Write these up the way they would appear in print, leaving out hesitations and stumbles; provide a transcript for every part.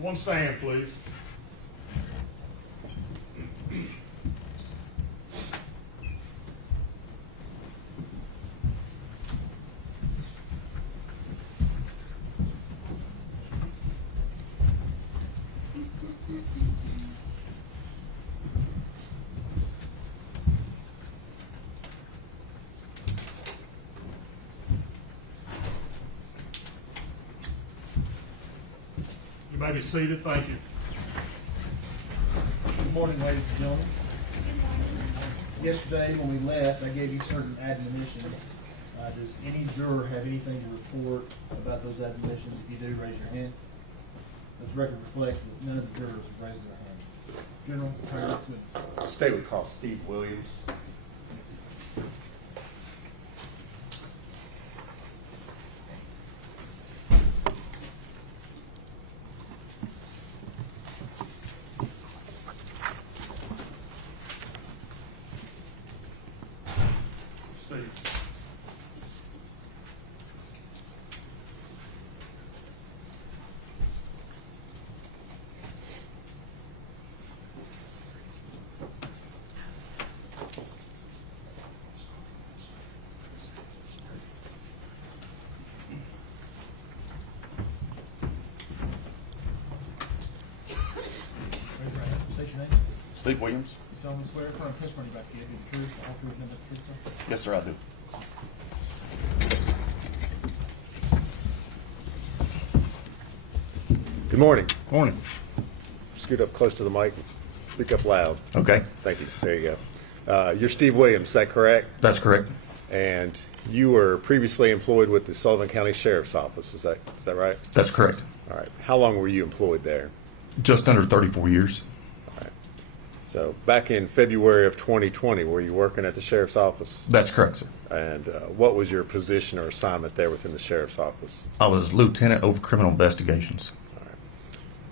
Everyone stand, please. You may be seated. Thank you. Good morning, ladies and gentlemen. Yesterday, when we left, I gave you certain admonitions. Does any juror have anything to report about those admonitions? If you do, raise your hand. Let the record reflect that none of the jurors have raised their hand. General, how are you doing? State would call Steve Williams. Steve. Raise your hand. State your name. Steve Williams? You solemnly swear affirm testimony about to give you the truth, the whole truth, and nothing but the truth, sir? Yes, sir, I do. Good morning. Morning. Scoot up close to the mic. Speak up loud. Okay, Thank you. There you go. You're Steve Williams, is that correct? that's correct. And you were previously employed with the Sullivan County Sheriff's Office, is that right? That's correct. All right. How long were you employed there? Just under 34 years. All right. So back in February of 2020, were you working at the Sheriff's Office? That's correct, sir. And what was your position or assignment there within the Sheriff's Office? I was lieutenant over criminal investigations.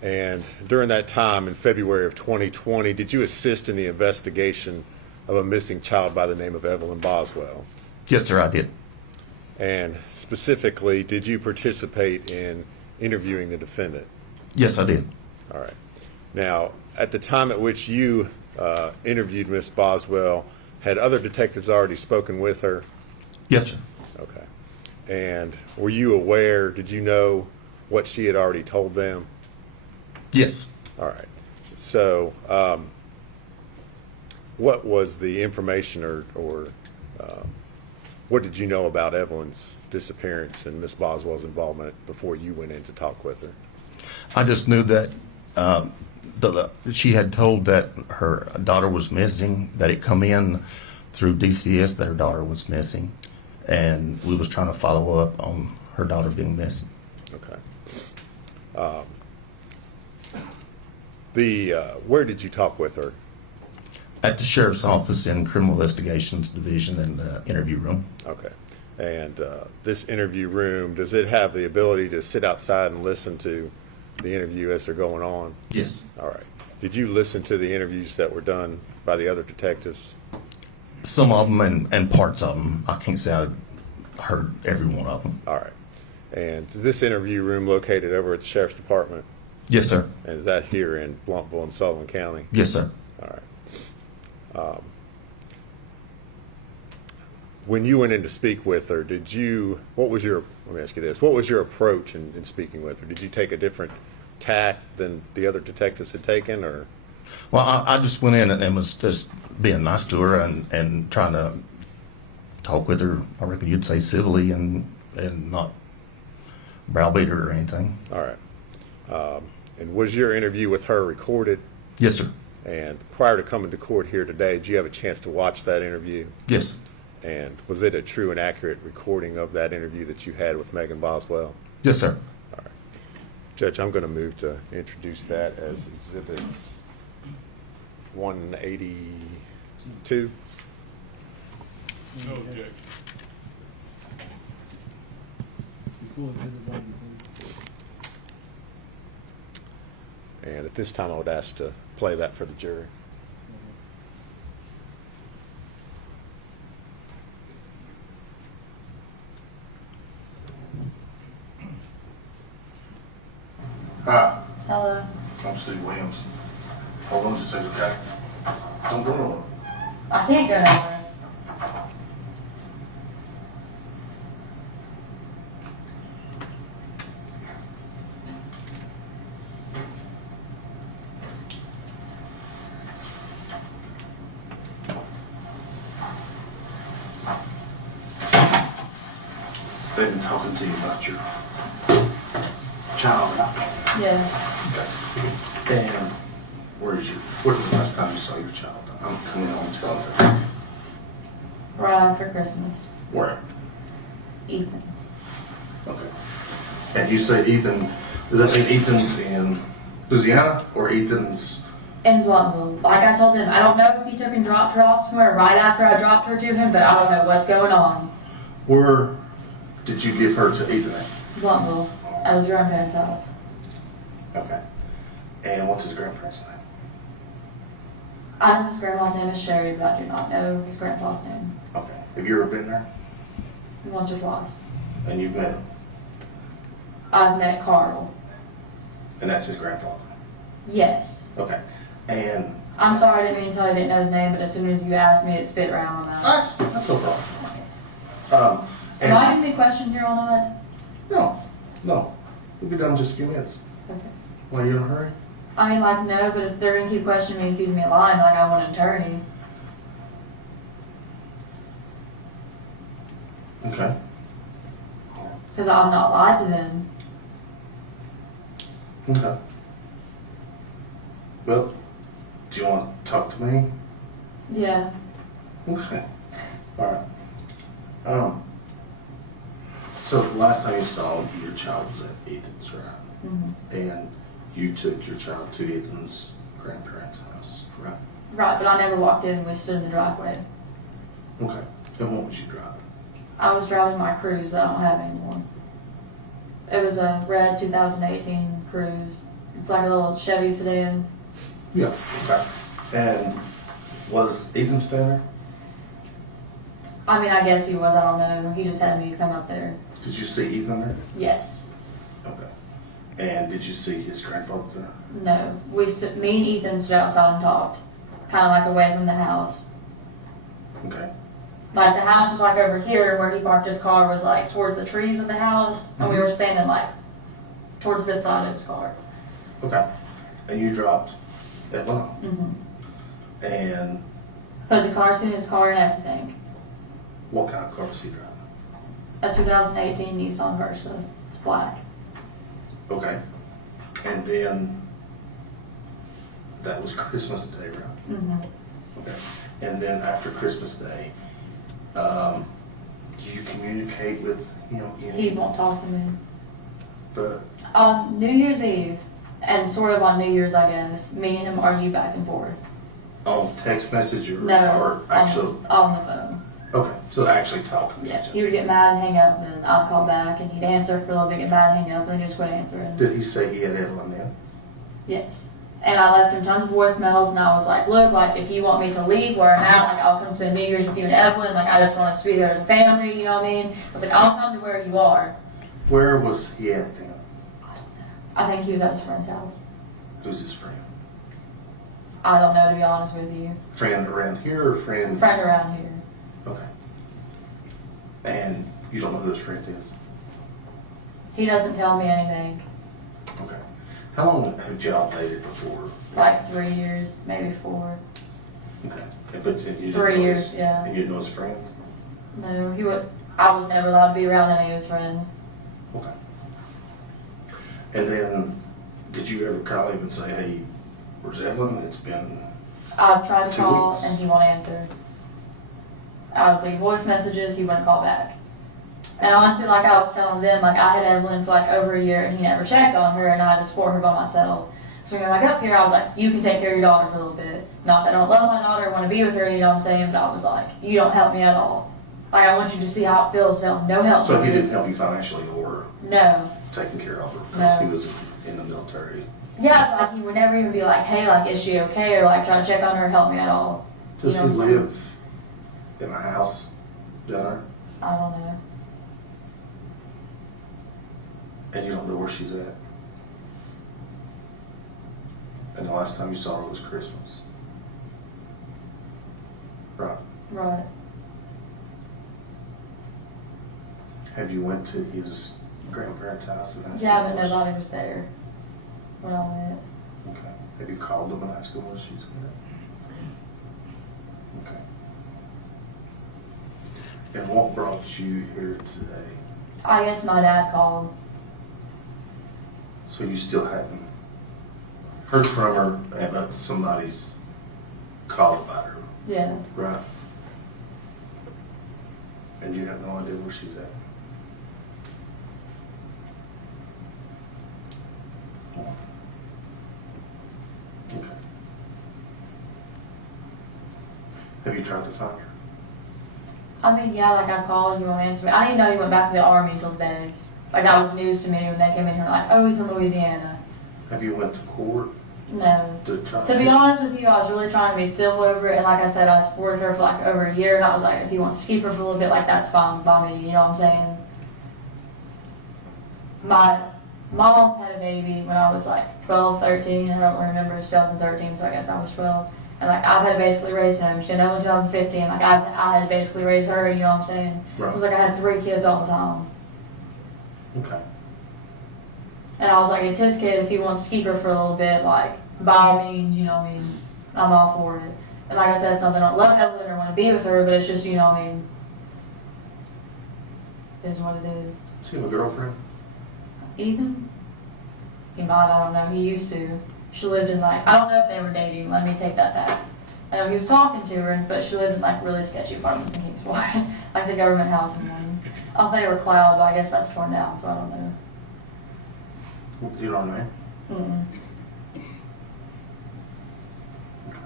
And during that time in February of 2020, did you assist in the investigation of a missing child by the name of Evelyn Boswell? Yes, sir, I did. And specifically, did you participate in interviewing the defendant? Yes, I did. All right. Now, at the time at which you interviewed Miss Boswell, had other detectives already spoken with her? Yes, sir. Okay. And were you aware, did you know what she had already told them? Yes. All right. So, what was the information or what did you know about Evelyn's disappearance and Miss Boswell's involvement before you went in to talk with her? I just knew that she had told that her daughter was missing, that it come in through DCS that her daughter was missing, and we was trying to follow up on her daughter being missing. Okay. Where did you talk with her? At the sheriff's office in criminal investigations division in the interview room. Okay. And this interview room, does it have the ability to sit outside and listen to the interview as they're going on? Yes. All right. Did you listen to the interviews that were done by the other detectives? Some of them and parts of them. I can't say I heard every one of them. All right. And is this interview room located over at the Sheriff's Department? Yes, sir. And is that here in Blumpville and Sullivan County? Yes, sir. All right. When you went in to speak with her, let me ask you this, what was your approach in speaking with her? Did you take a different tack than the other detectives had taken, or? Well, I just went in and was just being nice to her and trying to talk with her. I reckon you'd say civilly and not browbeat her or anything. All right. And was your interview with her recorded? Yes, sir. And prior to coming to court here today, did you have a chance to watch that interview? Yes. And was it a true and accurate recording of that interview that you had with Megan Boswell? Yes, sir. All right. Judge, I'm going to move to introduce that as Exhibits 182. No objection. Before exhibit 1, please. And at this time, I would ask to play that for the jury. Hi. Hello. things. Hold on just a second, okay? Don't go nowhere. I can't go nowhere. They've been talking to you about your child, right? Yeah. Okay. And where's the last time you saw your child? I'm coming home and telling her. Right after Christmas. Where? Ethan. Okay. And you say Ethan, does that mean Ethan's in Louisiana or Ethan's? In Bluntville. Like I told him, I don't know if he took and dropped her off somewhere right after I dropped her to him, but I don't know what's going on. Where did you give her to Ethan at? Bluntville. At his grandparents' house. Okay. And what's his grandparents' name? I know his grandma's name is Sherry, but I do not know his grandpa's name. Okay. Have you ever been there? Once or twice. And you've met him? I've met Carl. And that's his grandfather? Yes. Okay. And I'm sorry, I didn't mean to tell you I didn't know his name, but as soon as you asked me, it spit right on my mouth. that's no problem. Am I asking any questions here or not? No. We'll be done in just a few minutes. Okay. Why, you in a hurry? I mean, like, no, but if they're going to keep questioning me and keeping me a line, like, I want an attorney. Okay. Because I'm not lied to them. Okay. Well, do you want to talk to me? Yeah. Okay. All right. So the last time you saw your child was at Ethan's, right? Mm-hmm. And you took your child to Ethan's grandparents' house, right? Right, but I never walked in. We stood in the driveway. Okay. And what was you driving? I was driving my Cruise that I don't have anymore. It was a red 2018 Cruise. It's like a little Chevy sedan. Yeah. Okay. And was Ethan staying there? I mean, I guess he was. I don't know. He just had me come up there. Did you see Ethan there? Yes. Okay. And did you see his grandfather there? No. Me and Ethan stood outside and talked. Kind of like away from the house. Okay. Like the house was like over here where he parked his car was like towards the trees of the house. And we were standing like towards this side of his car. Okay. And you dropped Evelyn? Mm-hmm. And Put the car in his car and everything. what kind of car was he driving? A 2018 Nissan Versa. It's black. Okay. And then that was Christmas Day, right? Mm-hmm. Okay. And then after Christmas Day, do you communicate with him? He won't talk to me. But On New Year's Eve, and sort of on New Year's, I guess, me and him argue back and forth. on text message or, No, or actual? on the phone. Okay. So actually talking. to Yes. each He would get mad and hang up, and then I'd call back, and he'd answer for a little bit, get mad and hang up, and then just quit answering. other. Did he say he had Evelyn then? Yes. And I left him tons of voicemails, and I was like, look, like, if you want me to leave where I'm at, like, I'll come spend New Year's with you and Evelyn, like, I just want us to be there as a family, you know what I mean? I was like, I'll come to where you are. Where was he at then? I think he was at his friend's house. Who's his friend? I don't know, to be honest with you. Friend around here or friend? Friend around here. Okay. And you don't know who his friend is? He doesn't tell me anything. Okay. How long have y'all dated before? Like 3 years, maybe 4. Okay. But you didn't 3 know years, his, yeah. And you didn't know his friends? No, I was never allowed to be around any of his friends. Okay. And then, did you ever call him and say, hey, where's Evelyn? It's been... I've tried to 2 call, weeks. and he won't answer. I would leave voice messages, he wouldn't call back. And honestly, like I was telling them, like I had Evelyn for like over a year, and he never checked on her, and I had to support her by myself. So when I got up here, I was like, you can take care of your daughter for a little bit. Not that I don't love my daughter, want to be with her, you know what I'm saying, but I was like, you don't help me at all. Like, I want you to see how it feels, so no help. So from he you. didn't help you financially or No. taking care of her? Because No. he was in the military. Yeah, like he would never even be like, hey, like, is she okay? Or like try to check on her or help me at all. Does You he know? live in a house down there? I don't know. And you don't know where she's at? And the last time you saw her was Christmas. Right. Right. Have you went to his grandparents' house and asked Yeah, them but where nobody was there when I went. she- Okay. Have you called them and asked them where she's at? Okay. And what brought you here today? I guess my dad called. So you still haven't heard from her about somebody's call about her, Yeah. right? And you have no idea where she's at? Okay. Have you tried to find her? I mean, yeah, like I called, you won't answer me. I didn't know he went back to the Army until today. Like that was news to me when they came in here like, oh, he's from Louisiana. Have you went to court No. to try? To be honest with you, I was really trying to be civil over it, and like I said, I supported her for like over a year, and I was like, if he wants to keep her for a little bit, like that's fine by me, you know what I'm saying? My mom had a baby when I was like 12, 13, I don't remember, it was 2013, so I guess I was 12. And like I had to basically raise him. She had Evelyn 2015, like I had to basically raise her, you know what I'm saying? Right. It was like I had 3 kids all the time. Okay. And I was like, it's his kid, if he wants to keep her for a little bit, like, by all means, you know what I mean, I'm all for it. And like I said, something I don't love Evelyn or want to be with her, but it's just, you know what I mean, it is what it is. Is he my girlfriend? Ethan? He might, I don't know, he used to. She lived in like, I don't know if they were dating, let me take that back. I know he was talking to her, but she lived in like really sketchy apartments in Kingsway, like the government housing one. I don't think they were cloud, but I guess that's torn down, so I don't know. You know what I mean? Mm-mm. Okay.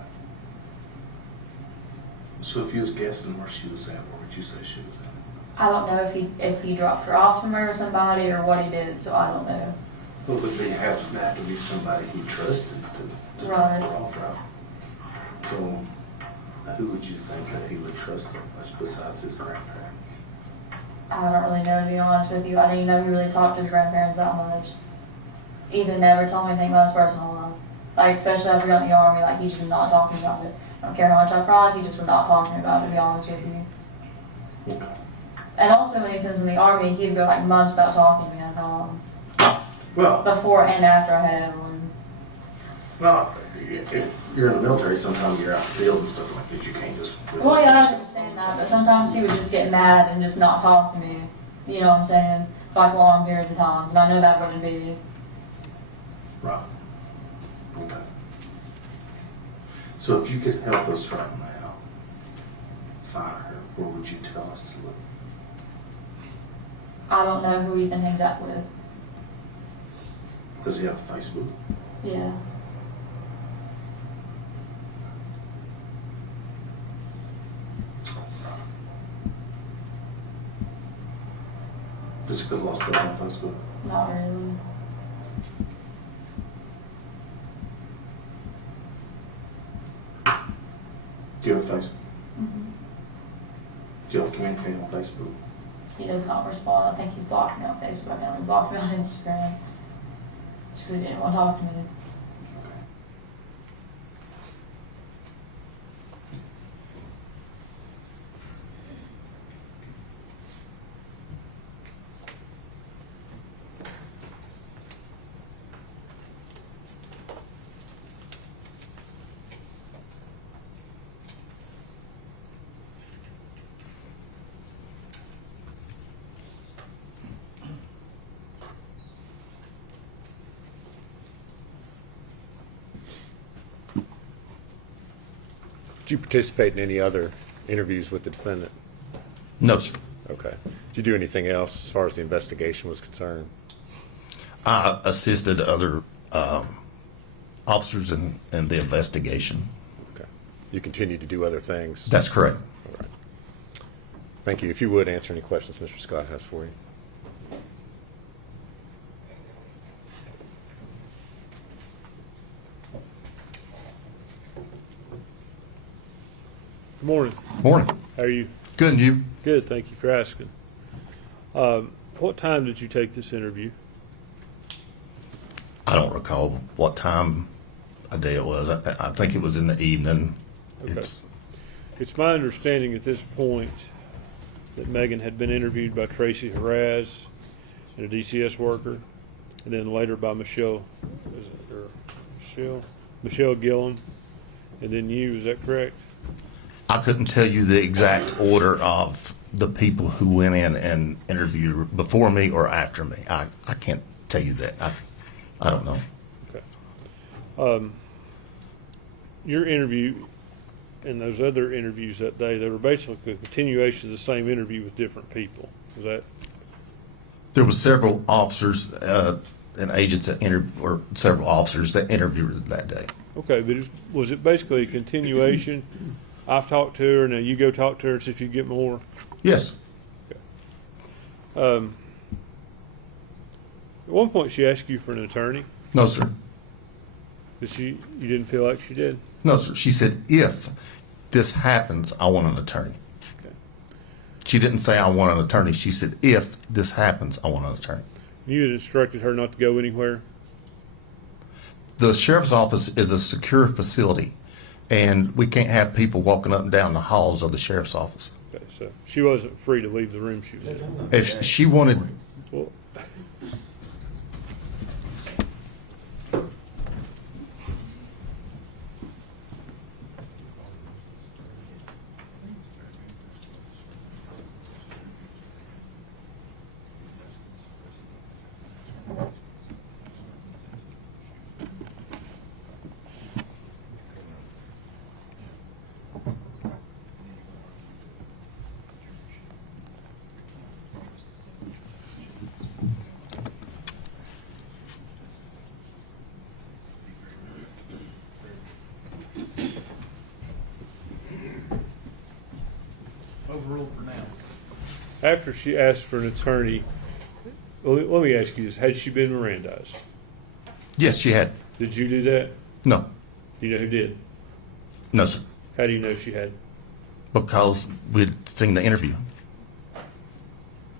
So if you was guessing where she was at, where would you say she was at? I don't know if he dropped her off somewhere or somebody or what he did, so I don't know. Well, it would have to be somebody he trusted to Right. drop her off, right? So who would you think that he would trust besides his grandparents? I don't really know, to be honest with you. I didn't know he really talked to his grandparents that much. Ethan never told me anything about his personal life. Like, especially after he got in the Army, like, he just would not talk to me about it. I don't care how much I cried, he just would not talk to me about it, to be honest with you. Okay. And also, when he was in the Army, he'd go, like, months without talking to me. I told him. Well, Before and after I had Evelyn. well, if you're in the military, sometimes you're out in the field and stuff like that. You can't just. Well, yeah, I understand that, but sometimes he would just get mad and just not talk to me. You know what I'm saying? For, like, long periods of time. And I know that wouldn't be. Right. Okay. So if you could help us right now find her, where would you tell us to look? I don't know who Ethan hangs out with. Does he have Facebook? Yeah. Does he put lost stuff on Facebook? Not really. Do you have Facebook? Mm-hmm. Do you have communicate on Facebook? He does not respond. I think he blocked me on Facebook now. He blocked me on Instagram. Just 'cause he didn't want to talk to me. Okay. Did you participate in any other interviews with the defendant? No, sir. Okay. Did you do anything else as far as the investigation was concerned? I assisted other officers in the investigation. Okay. You continue to do other things? That's correct. All right. Thank you. If you would answer any questions Mr. Scott has for you. Good morning. Morning. How are you? Good, and you? Good, thank you for asking. What time did you take this interview? I don't recall what time a day it was. I think it was in the evening. Okay. It's, It's my understanding at this point that Megan had been interviewed by Tracy Haraz and a DCS worker, and then later by Michelle Gillen, and then you, is that correct? I couldn't tell you the exact order of the people who went in and interviewed before me or after me. I can't tell you that. I don't know. Okay. Your interview and those other interviews that day, they were basically a continuation of the same interview with different people. Is that? There was several officers and agents that or several officers that interviewed that day. Okay, but was it basically a continuation? I've talked to her, now you go talk to her and see if you get more? Yes. At one point, she asked you for an attorney, No, sir. but you didn't feel like she did? No, sir. She said, if this happens, I want an attorney. Okay. She didn't say I want an attorney. She said, if this happens, I want an attorney. You had instructed her not to go anywhere? The sheriff's office is a secure facility, and we can't have people walking up and down the halls of the sheriff's office. Okay, so she wasn't free to leave the room she was in? If she wanted, Well, Overruled for now. after she asked for an attorney, let me ask you this, had she been Mirandized? yes, she had. Did you do that? No. Do you know who did? No, sir. How do you know she had? Because we'd seen the interview.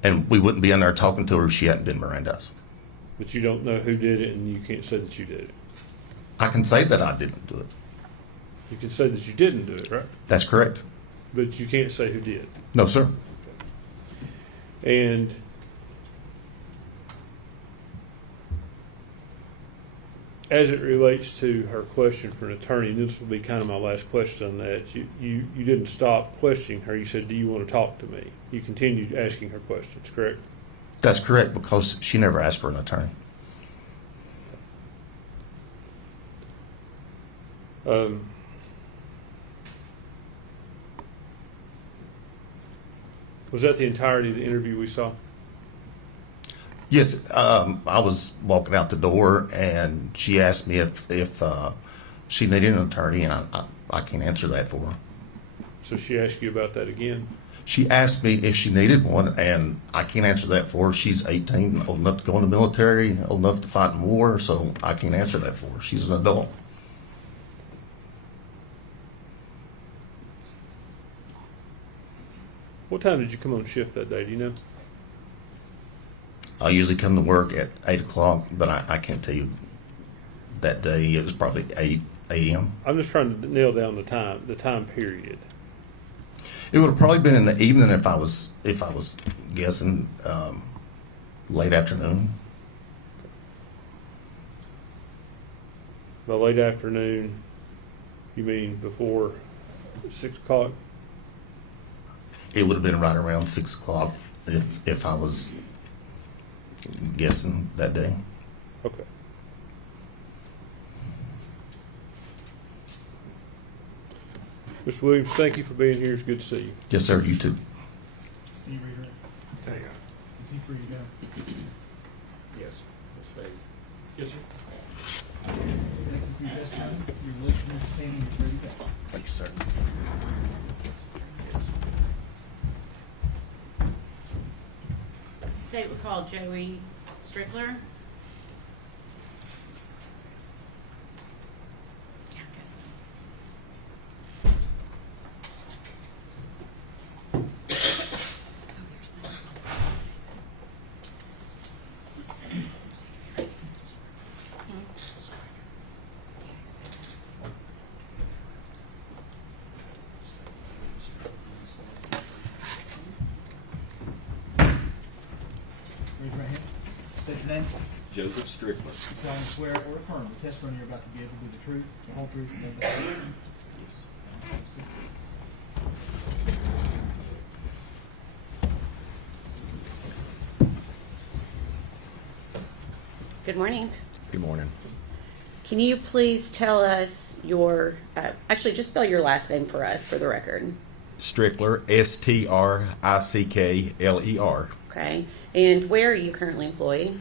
And we wouldn't be in there talking to her if she hadn't been Mirandized. But you don't know who did it, and you can't say that you did it. I can say that I didn't do it. You can say that you didn't do it, right? That's correct. But you can't say who did. No, sir. And as it relates to her question for an attorney, and this will be kind of my last question on that, you didn't stop questioning her. You said, do you want to talk to me? You continued asking her questions, correct? That's correct, because she never asked for an attorney. Was that the entirety of the interview we saw? Yes, I was walking out the door, and she asked me if she needed an attorney, and I can't answer that for her. So she asked you about that again? She asked me if she needed one, and I can't answer that for her. She's 18, old enough to go in the military, old enough to fight in war, so I can't answer that for her. She's an adult. What time did you come on shift that day? Do you know? I usually come to work at 8 o'clock, but I can't tell you that day. It was probably 8 a.m. I'm just trying to nail down the time period. It would have probably been in the evening if I was guessing late afternoon. By late afternoon, you mean before 6 o'clock? It would have been right around 6 o'clock if I was guessing that day. Okay. Mr. Williams, thank you for being here. It's good to see you. Yes, sir. You too. Can you read it? Hang on. Is he free to go? Yes. Yes, sir. Thank you for your testimony. Your release from Mr. Taney is ready to go. Thank you, sir. State would call Joey Strickler. Yeah, I guess so. name? Joseph Strickler. You solemnly swear or affirm the testimony you're about to give will be the truth, the whole truth, and nothing but the truth? Yes. Good morning. Good morning. Can you please tell us your, actually just spell your last name for us for the record, Strickler, Strickler. okay? And where are you currently employed?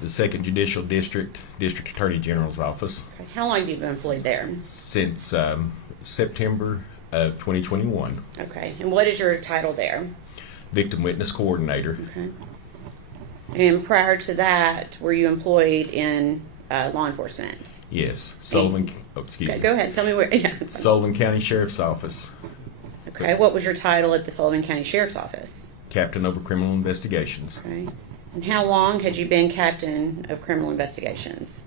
The Second Judicial District, District Attorney General's Office, Okay. How long have you been employed there? since September of 2021. Okay. And what is your title there? Victim Witness Coordinator. Okay. And prior to that, were you employed in law enforcement? Yes. Sullivan, excuse Okay, me. go ahead. Tell me where. Yeah. Sullivan County Sheriff's Office, Okay. What was your title at the Sullivan County Sheriff's Office? Captain over Criminal Investigations. Okay. And how long had you been captain of criminal investigations?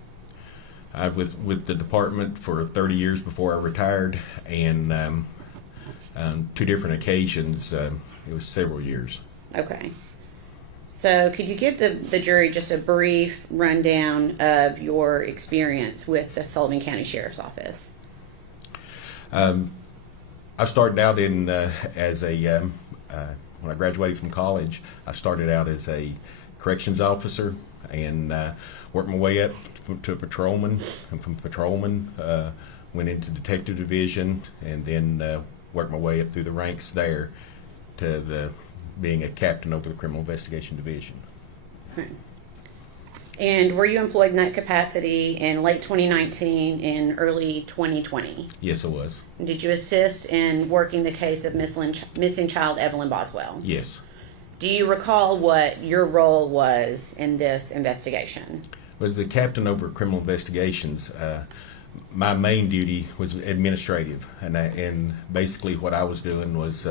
I was with the department for 30 years before I retired, and on 2 different occasions, it was several years. Okay. So could you give the jury just a brief rundown of your experience with the Sullivan County Sheriff's Office? I started out in as a when I graduated from college. I started out as a corrections officer and worked my way up to a patrolman, and from patrolman went into detective division, and then worked my way up through the ranks there to being a captain over the criminal investigation division. Okay. And were you employed in that capacity in late 2019 and early 2020? Yes, I was. Did you assist in working the case of missing child Evelyn Boswell? Yes. Do you recall what your role was in this investigation? Was the captain over criminal investigations. My main duty was administrative, and basically what I was doing was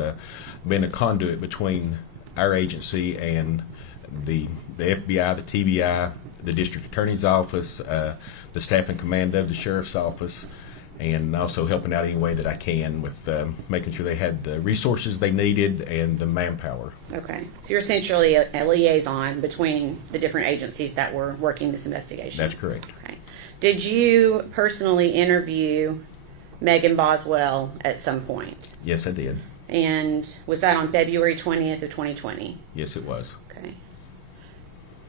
being a conduit between our agency and the FBI, the TBI, the district attorney's office, the staff and command of the sheriff's office, and also helping out any way that I can with making sure they had the resources they needed and the manpower. Okay. So you're essentially a liaison between the different agencies that were working this investigation? That's correct. Okay. Did you personally interview Megan Boswell at some point? Yes, I did. And was that on February 20th of 2020? Yes, it was. Okay.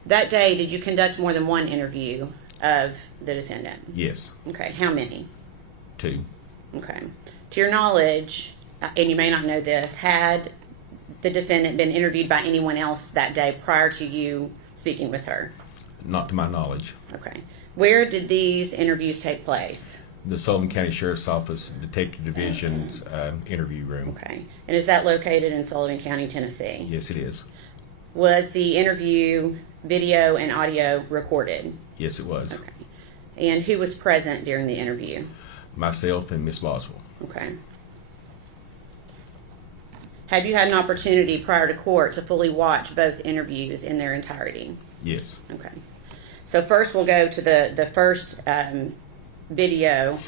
That day, did you conduct more than one interview of the defendant? Yes. Okay. How many? 2. Okay. To your knowledge, and you may not know this, had the defendant been interviewed by anyone else that day prior to you speaking with her? Not to my knowledge. Okay. Where did these interviews take place? The Sullivan County Sheriff's Office Detective Division's interview room. Okay. And is that located in Sullivan County, Tennessee? Yes, it is. Was the interview video and audio recorded? Yes, it was. Okay. And who was present during the interview? Myself and Miss Boswell. Okay. Have you had an opportunity prior to court to fully watch both interviews in their entirety? Yes. Okay. So first we'll go to the first video.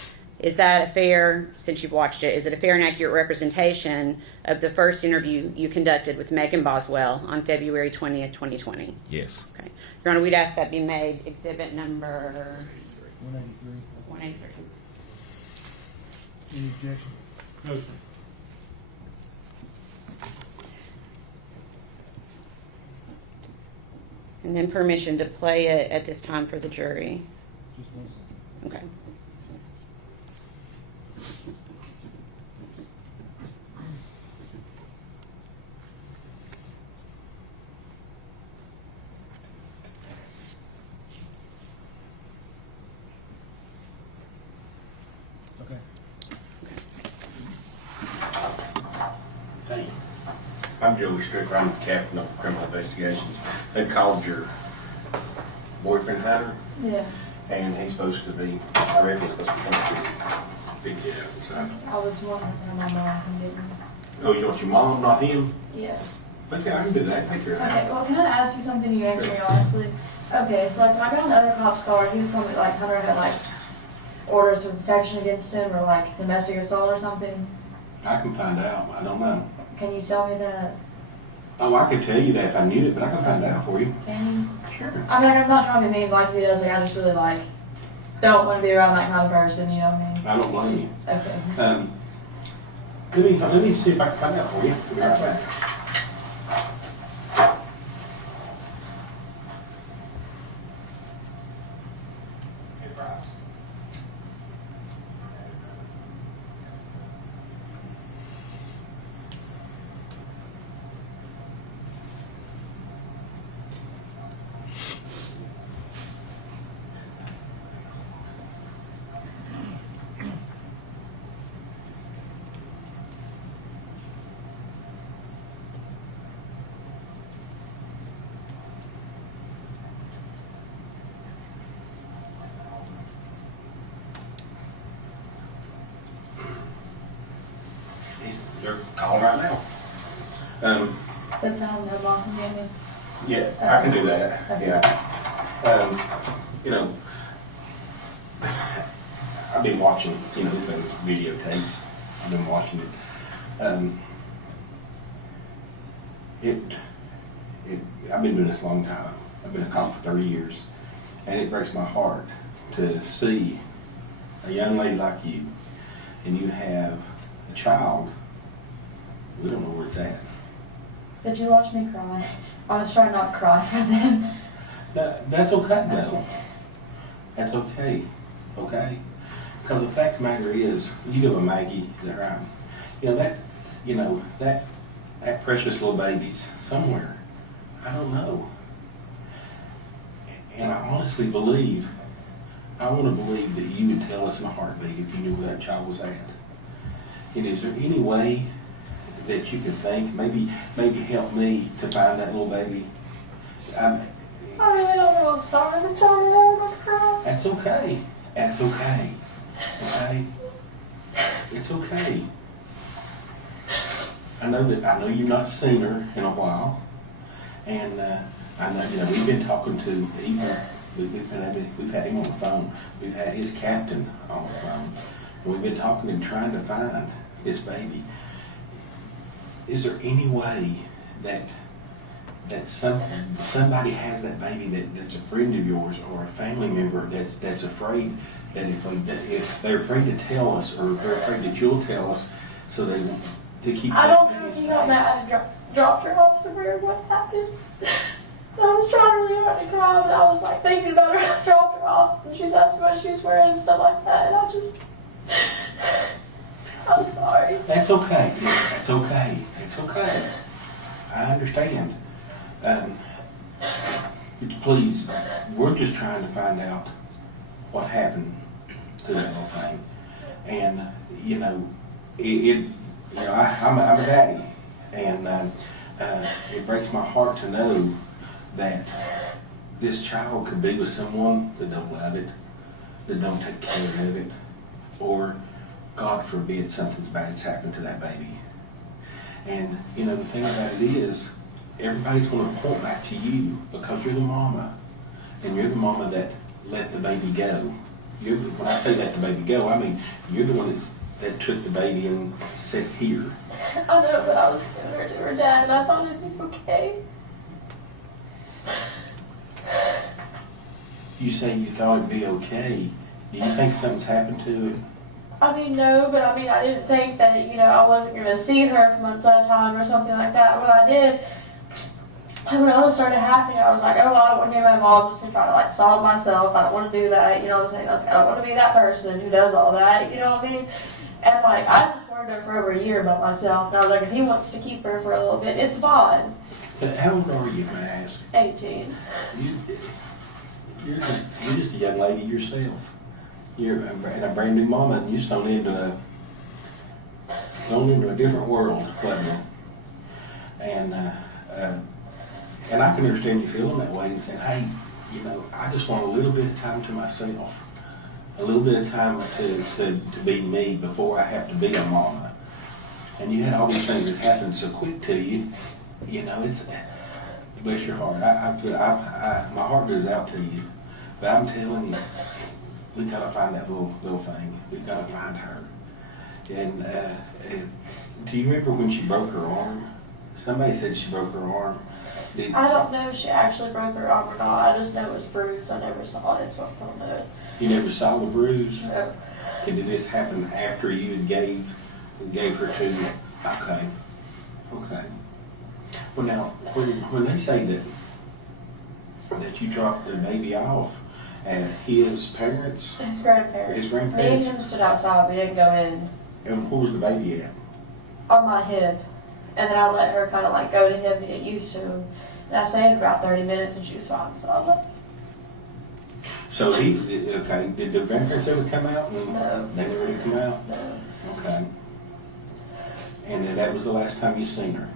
Is that a fair, since you've watched it, is it a fair and accurate representation of the first interview you conducted with Megan Boswell on February 20th, 2020? Yes. Okay. Your Honor, we'd ask that be made exhibit number 183. 183. Any objection? No, sir. And then permission to play it at this time for the jury. Just 1 second. Okay. Okay. Hey, I'm Joey Strickler. I'm the captain of criminal investigations. They called your boyfriend Hunter, Yeah. and he's supposed to be, I reckon he's supposed to be coming to big deal. So. I was wondering when my mom can get me. Oh, you want your mom, not him? Yeah. Okay, I can do that. Take care of Okay, that. well, can I ask you something you answer me honestly? Okay, so like when I got another cop's car, he was telling me like Hunter had like orders of protection against him or like domestic assault or something. I can find out. I don't know. Can you tell me that? Oh, I could tell you that if I knew it, but I can find out for you. Can Sure. you? I mean, like, I'm not trying to be mean like he does, like, I just really, like, don't want to be around that kind of person, you know what I mean? I don't blame you. Okay. Let me see if I can find out for you. Be right back. Hey, Bryce. They're calling right now. But tell him no mom can get me. Yeah, I can do that, yeah. You know, I've been watching, you know, those videotapes. I've been watching it. I've been doing this a long time. I've been a cop for 30 years. And it breaks my heart to see a young lady like you, and you have a child. We don't know where it's at. Did you watch me cry? I was trying not to cry for them. That's okay, though. That's okay, okay? Because the fact of the matter is, you give a Maggie, is that right? You know, that precious little baby's somewhere. I don't know. And I honestly believe, I want to believe that you would tell us in a heartbeat if you knew where that child was at. And is there any way that you can think, maybe help me to find that little baby? I really don't know. I'm sorry. I'm sorry. I'm going to cry. That's okay. That's okay. Okay? It's okay. I know you've not seen her in a while, and I know, you know, we've been talking to Evelyn. We've had him on the phone. We've had his captain on the phone, and we've been talking and trying to find this baby. Is there any way that somebody has that baby that's a friend of yours or a family member that's afraid that if they're afraid to tell us, or they're afraid that you'll tell us, so they want to keep I that don't know if baby you know that I dropped her off somewhere. What happened? I was trying really hard to cry, but I was like thinking about her. I dropped her off, and she's asked me what she was wearing and stuff like that, and I'm sorry. That's okay. That's okay. It's okay. I understand. Please, we're just trying to find out what happened to that little thing. And, you know, I'm a daddy, and it breaks my heart to know that this child could be with someone that don't love it, that don't take care of it, or, God forbid, something bad's happened to that baby. And, you know, the thing about it is, everybody's going to point back to you because you're the mama, and you're the mama that let the baby go. When I say let the baby go, I mean you're the one that took the baby and said, here. I know, but I was similar to her dad, and I thought it'd be okay. You say you thought it'd be okay. Do you think something's happened to it? I mean, no, but I mean, I didn't think that, you know, I wasn't going to see her for months at a time or something like that. What I did, when all this started happening, I was like, oh, well, I don't want to be my mom just to try to, like, solve myself. I don't want to do that, you know what I'm saying? Like, I don't want to be that person who does all that, you know what I mean? And, like, I just warned her for over a year about myself. And I was like, if he wants to keep her for a little bit, it's fine. But how old are you, may I ask? 18. You're just a young lady yourself. You're a brand new mama, and you're thrown into a different world, wasn't you? And I can understand you feeling that way and saying, hey, you know, I just want a little bit of time to myself, a little bit of time to be me before I have to be a mama. And you had all these things that happened so quick to you, you know, it's, bless your heart. My heart goes out to you, but I'm telling you, we've got to find that little thing. We've got to find her. And do you remember when she broke her arm? somebody said she broke her arm. I don't know if she actually broke her arm or not. I just know it was bruised. I never saw it, so I don't know. You never saw the bruise? No. And did this happen after you had gave her to? Okay. Okay. Well, now, when they say that you dropped the baby off at his parents, His grandparents. His Me and grandparents? him stood outside. We didn't go in. And where was the baby at? On my hip. And then I let her kind of like go to him to get used to him. And I stayed about 30 minutes and she was fine. So I left. So okay, did the grandparents ever come out? No. They never did come out? No. Okay. And then that was the last time you seen her?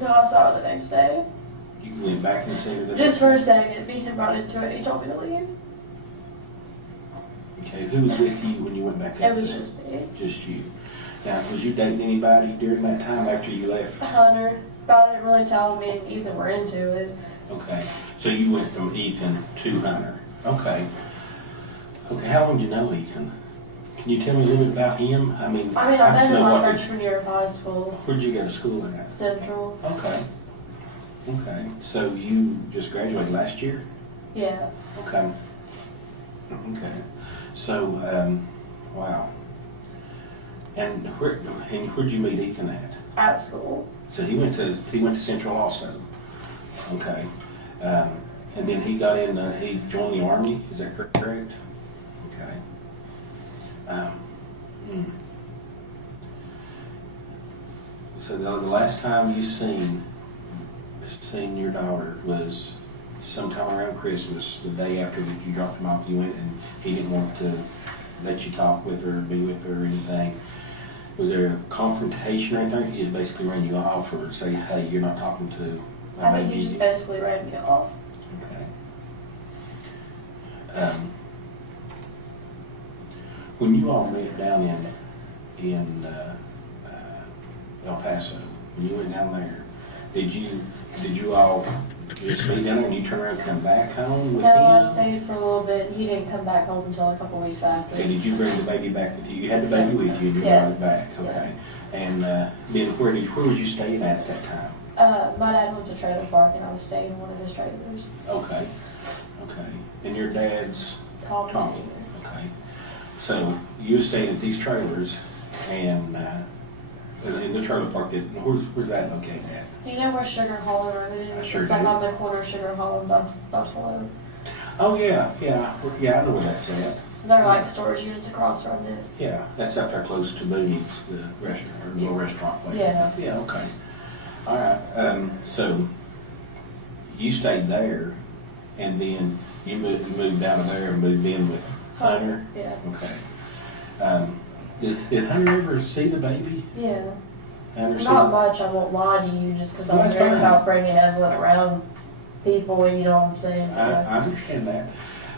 No, I saw her the next day. You went back and seen her the Just next for a second. Beaton brought into it. He told me to leave. Okay, who was with you when you went back It up was there? just me. Just you. Now, was you dating anybody during that time after you left? Hunter. But I didn't really tell me if Ethan were into it. Okay, so you went from Ethan to Hunter. Okay. Okay, how long did you know Ethan? Can you tell me a little bit about him? I mean, I met him know my what freshman year of high school. where'd you go to school at? Central. Okay. Okay, so you just graduated last year? Yeah. Okay. Okay. So, wow. And where'd you meet Ethan at? At school. So he went to Central also. Okay. And then he got in, he joined the Army, is that correct? Okay. Hmm. So the last time you seen your daughter was sometime around Christmas, the day after that you dropped him off, you went and he didn't want to let you talk with her, be with her or anything. Was there a confrontation or anything? He just basically ran you off or say, hey, you're not talking to my I think he baby? just basically ran me off. Okay. When you all met down in El Paso, when you went down there, did you all just meet down there and you turn around and come back home with No, I him? stayed for a little bit. He didn't come back home until a couple weeks after. Okay, did you bring the baby back with you? You had the baby with you and you Yeah. brought it back, okay. And then where was you staying at that time? My dad went to trailer park and I was staying in one of his trailers. Okay, okay. And your dad's? Tommy. Okay. So you stayed at these trailers and in the trailer park, where's that located at? Do you know where Sugar Hollow Road is? I sure It's like do. on the corner of Sugar Hollow and Buffalo. Oh, yeah, I know where that's at. They're like storage units across from it. Yeah, that's up there close to Mooney's, the restaurant, or little restaurant place. Yeah. Yeah, okay. All right, so you stayed there, and then you moved down to there and moved in with Hunter? Yeah. Okay. Did Hunter ever see the baby? Yeah. Hunter see Not it? much, I won't lie to you, just because Well, I'm that's worried fine. about bringing Evelyn around people, you know what I'm saying? I understand that.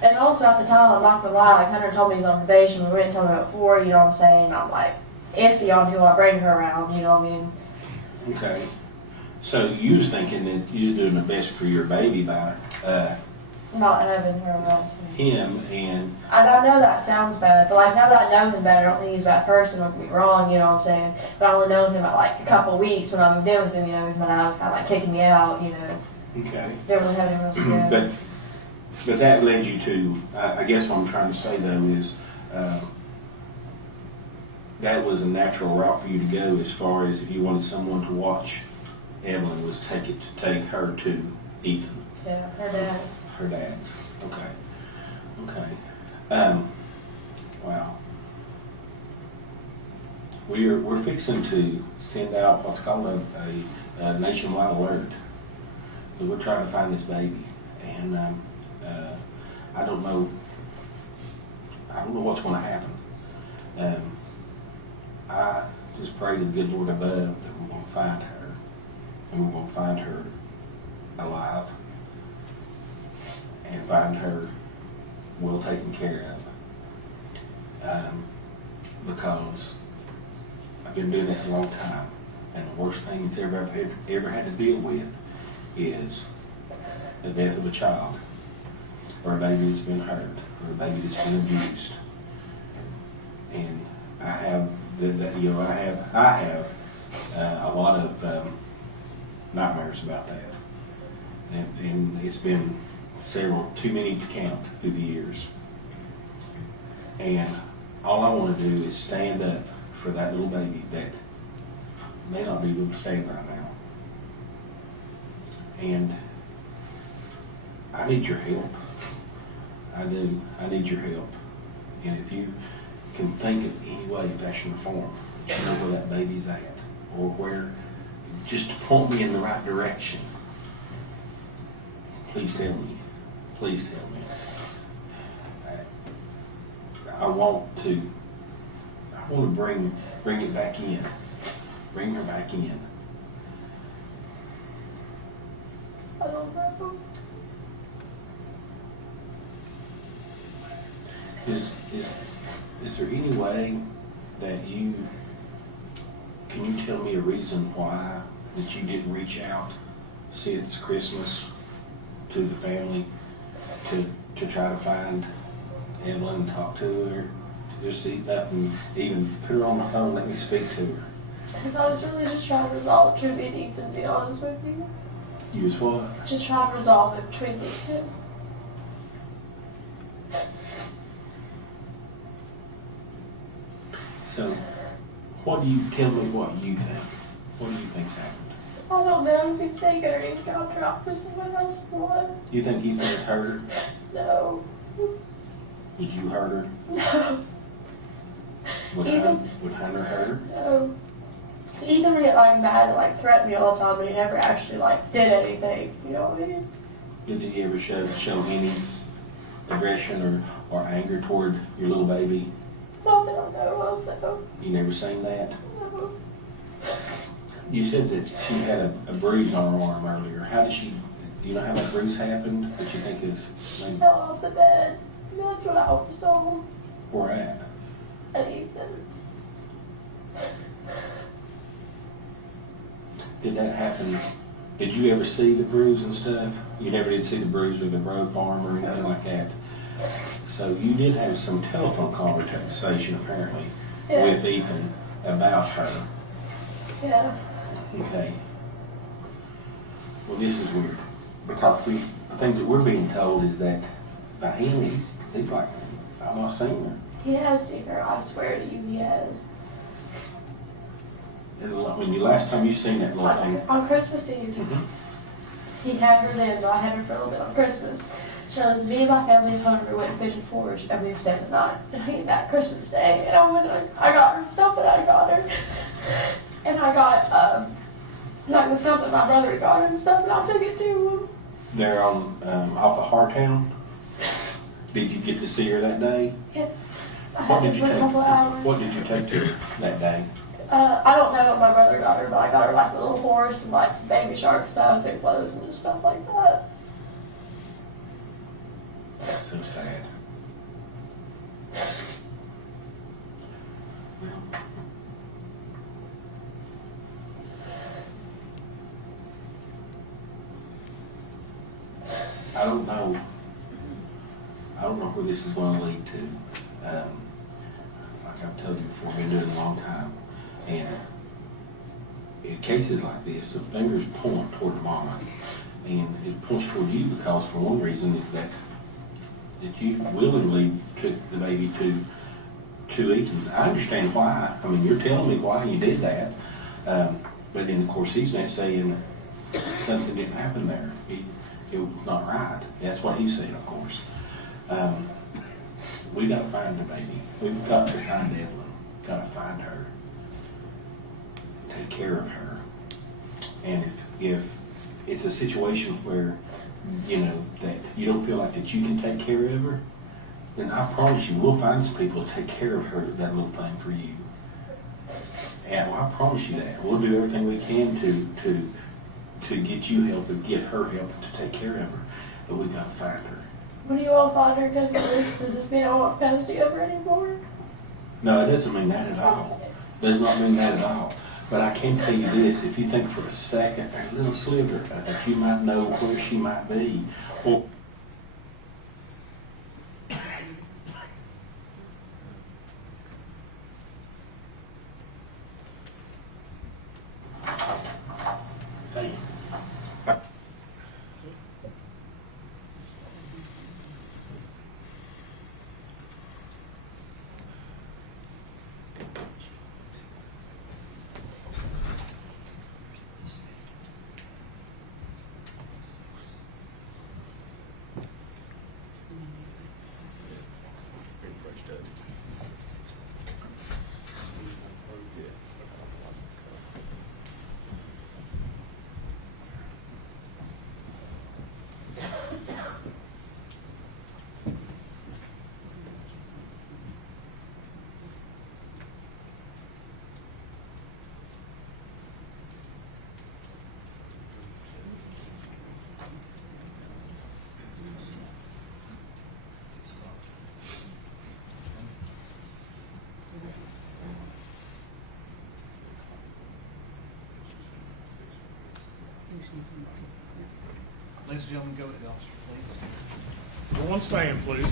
And also at the time, I'm not gonna lie, like Hunter told me he's on probation, we went and told him before, you know what I'm saying? I'm like, iffy on who I bring her around, you know what I mean? Okay. So you was thinking that you was doing the best for your baby by Not having her around. him and I know that sounds bad, but like now that I know him better, I don't think he's a bad person, don't get me wrong, you know what I'm saying? But I only known him at like a couple weeks when I moved in with him, you know, when I was kind of like kicking me out, you know. okay. Didn't really have anywhere else to go. But that led you to, I guess what I'm trying to say though is, that was a natural route for you to go as far as if you wanted someone to watch Evelyn was take her to Ethan, Yeah, her dad. her dad. Okay. Okay. Wow. We're fixing to send out what's called a nationwide alert. So we're trying to find this baby, and I don't know what's going to happen. I just pray to the good Lord above that we're going to find her, and we're going to find her alive, and find her well taken care of. Because I've been doing this a long time, and the worst thing you've ever had to deal with is the death of a child, or a baby that's been hurt, or a baby that's been abused. And I have a lot of nightmares about that. And it's been too many to count through the years. And all I want to do is stand up for that little baby that may not be able to stand right now. And I need your help. I do. I need your help. And if you can think of any way, fashion, or form, that you know where that baby's at, or where, just to point me in the right direction, please tell me. Please tell me. I want to bring it back in. Bring her back in. I don't know. Is there any way that can you tell me a reason why that you didn't reach out since Christmas to the family to try to find Evelyn and talk to her, to just sit up and even put her on the phone and let me speak to her? Because I was really just trying to resolve between me and Ethan, to be honest with you. You was what? Just trying to resolve it between these two. So, tell me what you think. What do you think's happened? I don't know if he's taken her and got her out for someone else for what. You think Ethan has hurt her? No. Did you hurt her? No. Would Hunter hurt her? No. Ethan would get like mad and like threaten me all the time, but he never actually like did anything. You know what I mean? Did he ever show any aggression or anger toward your little baby? Not that I know of, so. You never seen that? No. You said that she had a bruise on her arm earlier. How did she, do you know how that bruise happened that you think is maybe Fell off the bed. That's what I was told. where at? And Ethan. Did that happen? Did you ever see the bruise and stuff? You never did see the bruise or the broke arm or anything like that? So you did have some telephone conversation apparently with Ethan about her. Yeah. Okay. Well, this is weird because the things that we're being told is that by him, he's like, I'm not seeing her. He has seen her, I swear to you, he has. I mean, the last time you seen that little thing. On Christmas Eve. Mhm. He had her then, but I had her for a little bit on Christmas. So me and my family home, we went fishing forage and we stayed the night. And I came back Christmas Day and I got her stuff that I got her. And I got, like the stuff that my brother got her and stuff, and I took it to him. They're on, off of Hartown. Did you get to see her that day? Yeah. I What had did her you for a couple hours. What did you take to her that day? I don't know what my brother got her, but I got her like a little horse and like baby shark stuff and clothes and stuff like that. So sad. I don't know. I don't know where this is going to lead to. Like I've told you before, I've been doing it a long time, and in cases like this, the fingers point toward mama, and it points toward you because, for one reason, is that you willingly took the baby to Ethan. I understand why. I mean, you're telling me why you did that, but then of course he's not saying that something didn't happen there. It was not right. That's what he said, of course. We got to find the baby. We've got to find Evelyn. Got to find her. Take care of her. And if it's a situation where, you know, that you don't feel like that you can take care of her, then I promise you, we'll find some people to take care of her, that little thing for you. And I promise you that. We'll do everything we can to get you help and get her help to take care of her. But we've got to find her. When you all find her, does this mean I won't custody of her anymore? No, it doesn't mean that at all. Does not mean that at all. But I can tell you this, if you think for a second, there's a little sliver that you might know where she might be. Well, hey, Ladies and gentlemen, go with the officer, please. Everyone stand, please.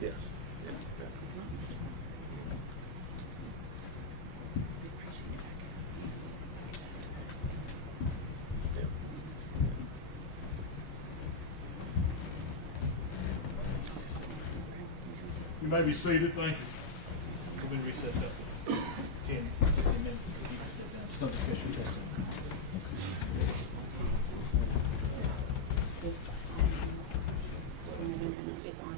Yes. Yeah, exactly. Yeah. You may be seated, thank you. We've been recessed up 10, 15 minutes. If you can sit down. Just don't discuss your testimony. It's on.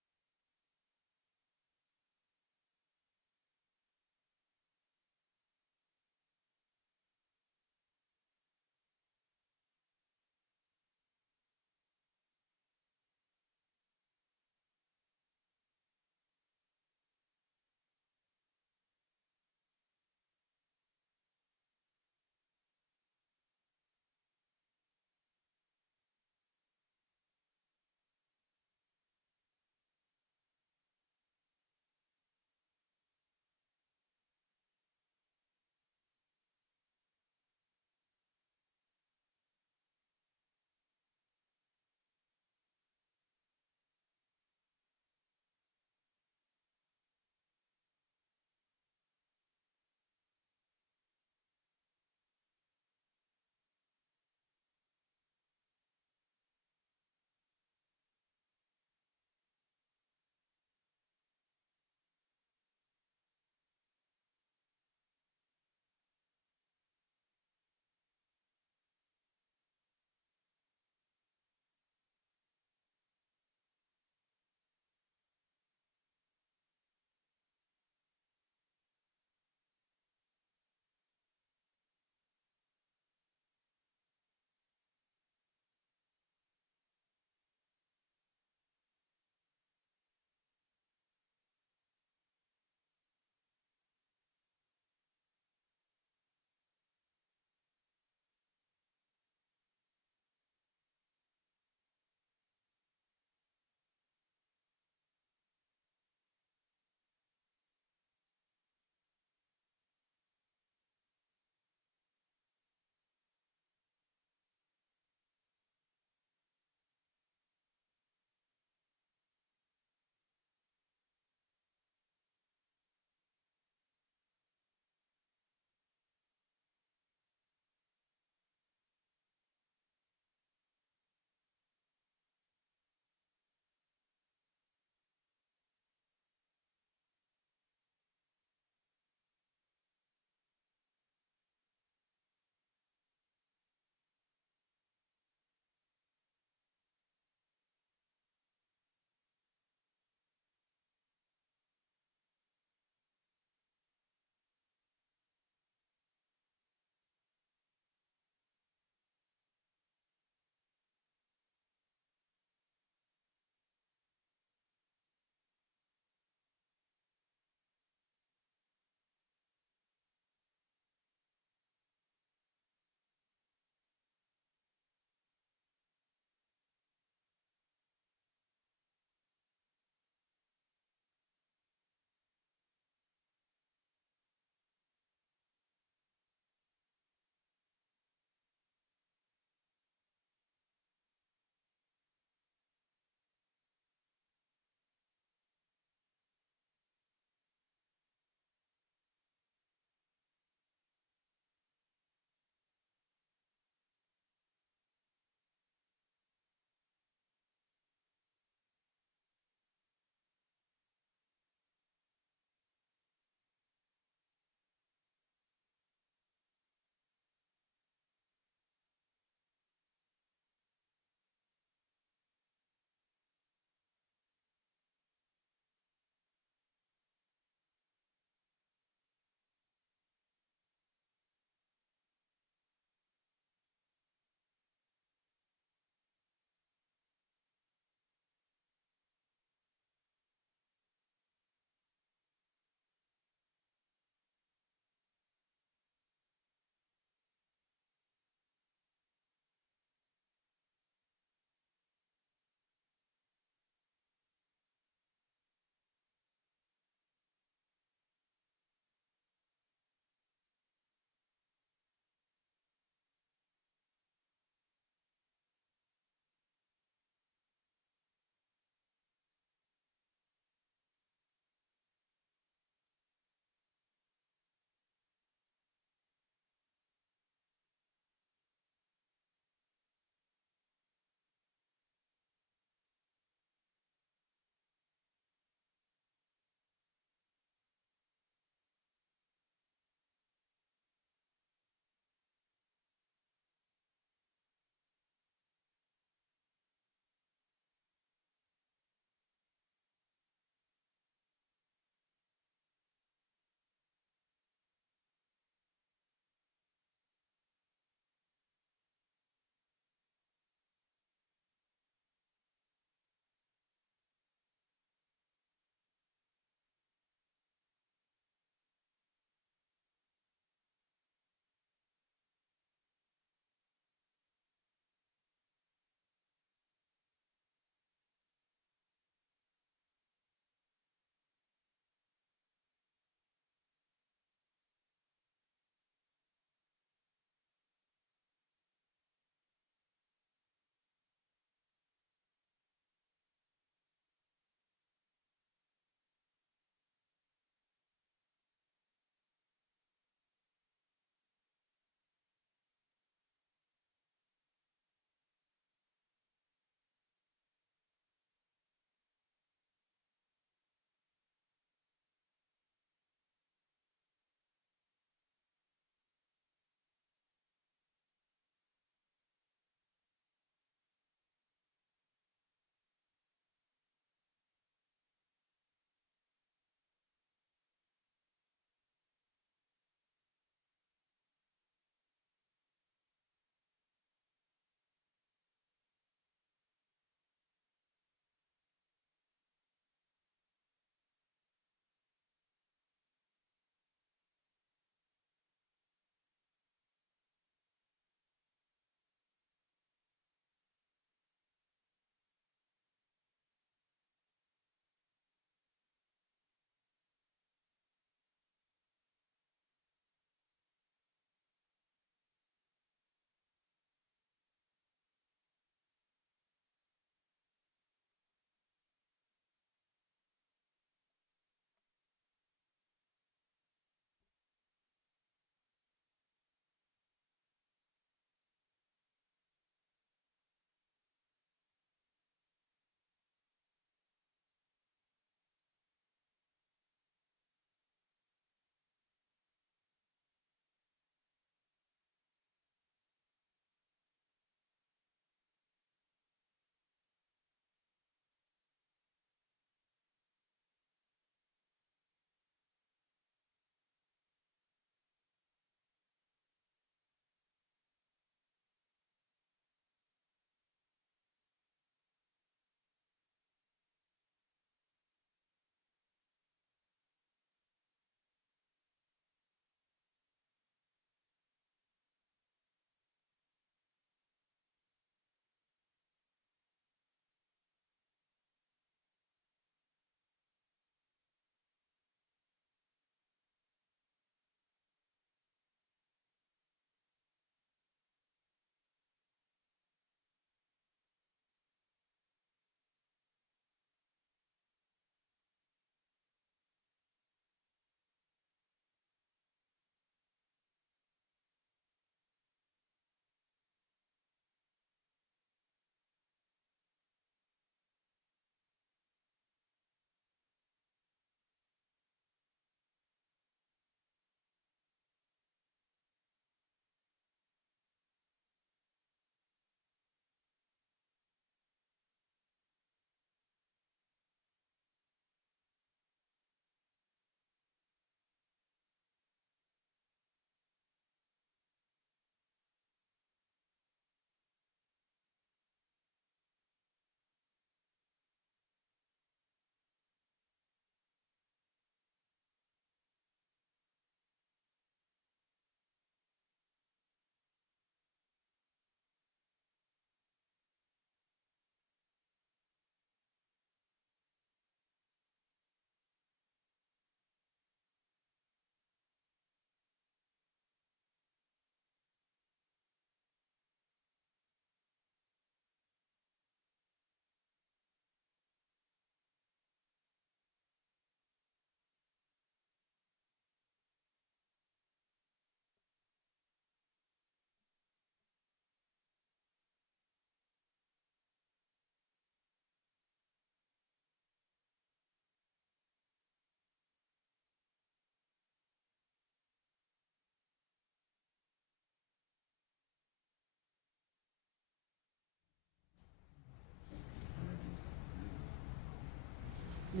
All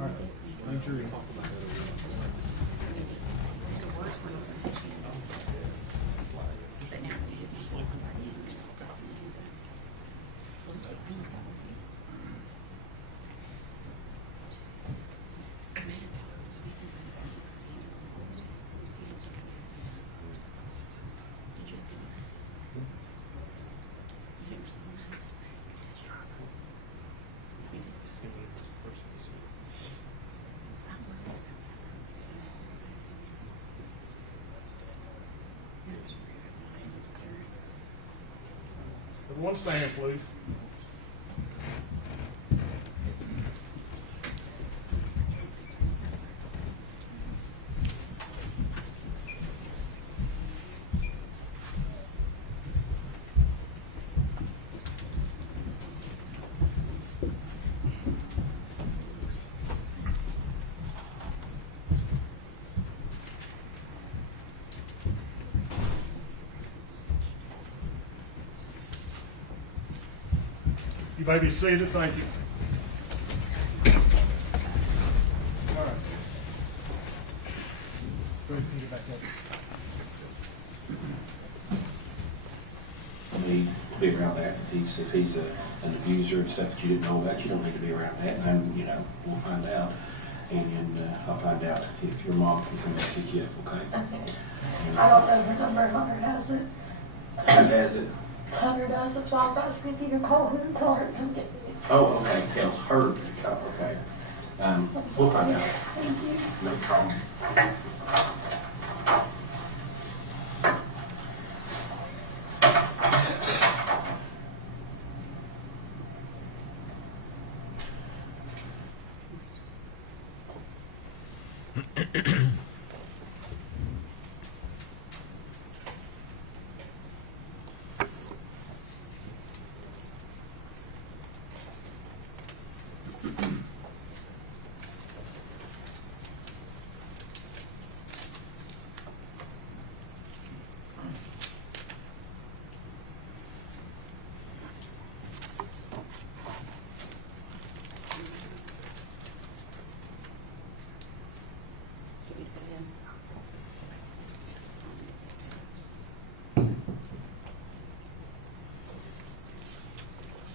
right, make sure you. Everyone stand, please. You may be seated. Thank you. All right. Go ahead and get back up. I mean, be around that. If he's an abuser and stuff that you didn't know about, you don't need to be around that. And, you know, we'll find out. And I'll find out if your mom can come and pick you up, okay? And, I don't know her number, Hunter has it. Who has it? Hunter does it, so I was going to call her and tell her to come get me. Oh, okay, tell her. Oh, okay. We'll find out. Thank you. No problem.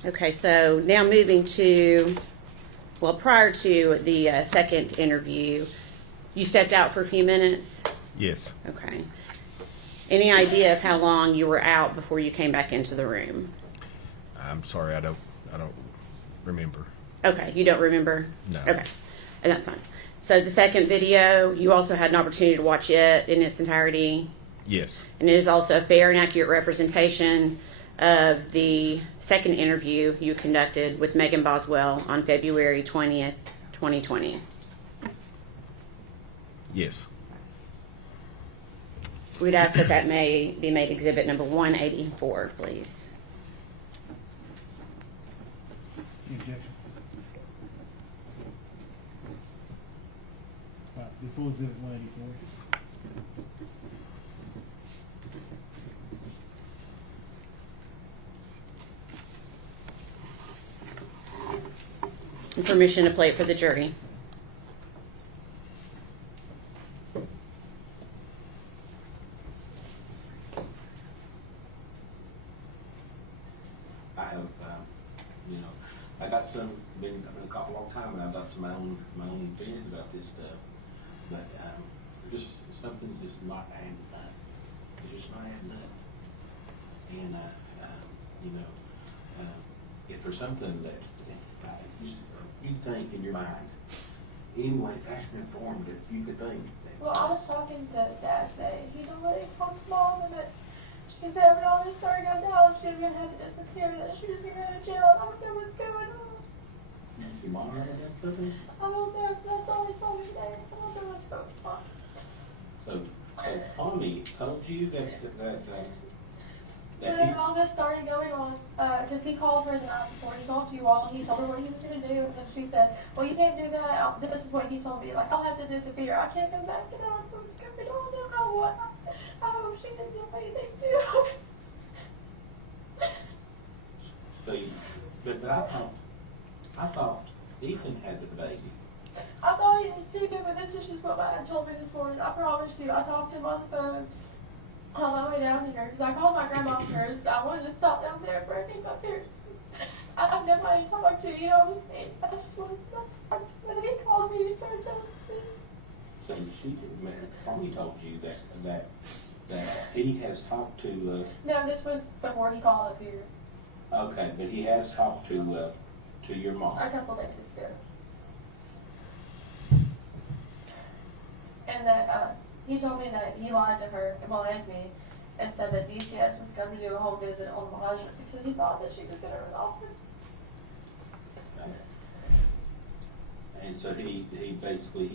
Okay, so now moving to, well, prior to the second interview, you stepped out for a few minutes? Yes. Okay. Any idea of how long you were out before you came back into the room? I'm sorry, I don't remember. Okay, you don't remember? No. Okay, and that's fine. So the second video, you also had an opportunity to watch it in its entirety? Yes. And it is also a fair and accurate representation of the second interview you conducted with Megan Boswell on February 20th, 2020. Yes. We'd ask that that may be made exhibit number 184, please. Any objection? All right, before exhibit 184. And permission to play it for the jury. I have, you know, I got some, been a couple long time, and I've got some my own opinions about this stuff. But, just, something's just not adding up. It's just not adding up. And, you know, if there's something that you think in your mind, anyway, ask me a form that you could think that. Well, I was talking to Dad today. He's already from mom, and that she said when all this story goes down, she was going to have to disappear, that she was going to go to jail, and I don't know what's going on. You your mom or something? Oh, that's all he told me today. I don't know what's going on. So Tommy told you that When all this started going on, because he called her the night before, he called you all, and he told her what he was going to do, and then she said, well, you can't do that. This is what he told me, like, I'll have to disappear. I can't come back to the hospital. I don't know what. I hope she didn't do anything to you. So, but I thought Ethan had the baby. I thought he was stupid, but this is just what my dad told me this morning. I promise you, I talked to him on the phone on my way down here, because I called my grandma first. I wanted to stop down there for a thing up here. I've never had to talk to you, you know, I just wanted to, when he called me, he started telling me. So Tommy told you that he has talked to, No, this was before he called up here, okay, but he has talked to your mom. a couple days ago. And that, he told me that he lied to her, well, and me, and said that DCS was going to do a whole visit on Elijah because he thought that she was going to resolve it. And so he basically,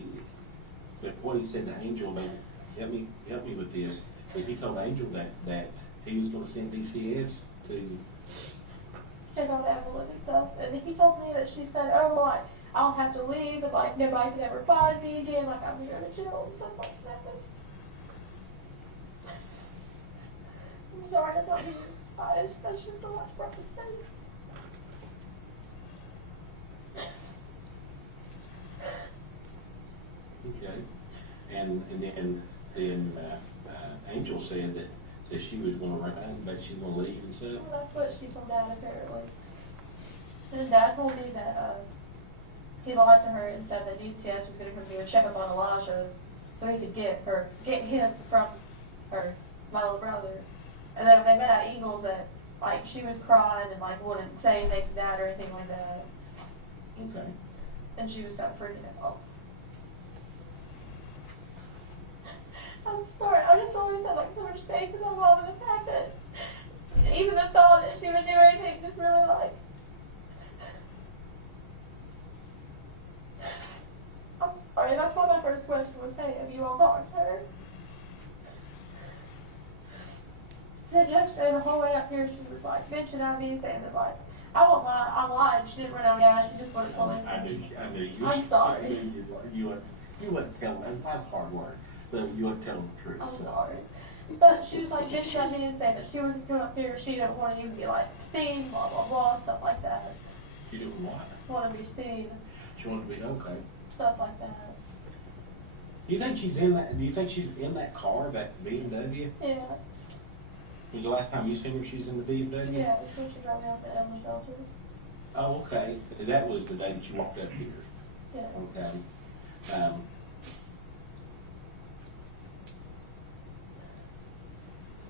but what he said to Angel, man, help me with this. But he told Angel that he was going to send DCS to. Check on Evelyn and stuff, and he told me that she said, oh, like, I'll have to leave, and like, nobody can ever find me again, like, I'm here to chill, and stuff like that. I'm sorry, I thought he was biased, that's just the last breakfast thing. Okay. And then Angel said that she was going to run, but she was going to leave and stuff. Well, that's what she told Dad, apparently. And Dad told me that, he lied to her and said that DCS was going to come here and check up on Elijah so he could get him from her, my little brother. And then when they met at Eagles, that, like, she was crying and, like, wouldn't say anything to Dad or anything like that. Okay. And she was got freaking out. I'm sorry, I just always had, like, so much faith in my mom, and the fact that even the thought that she would do anything just really, like, I'm sorry, that's why my first question was, hey, have you all talked to her? And yesterday, the whole way up here, she was, like, bitching at me, saying that, like, I won't lie, I lied, she didn't run out of gas, she just wouldn't tell me. I knew you. I'm sorry. You wouldn't tell them. That's hard work. So you wouldn't tell them the truth. I'm sorry. But she was like bitching at me and saying that she was going up here, she didn't want to even be like seen, blah, blah, blah, stuff like that. You didn't what? Want to be seen, She wanted to be okay. stuff like that. Do you think she's in that? Do you think she's in that car, that BMW? Yeah. Was the last time you seen her, she's in the BMW? Yeah, it's when she brought me out to Evelyn shelter. Oh, okay. That was the day that you walked up here. Yeah. Okay.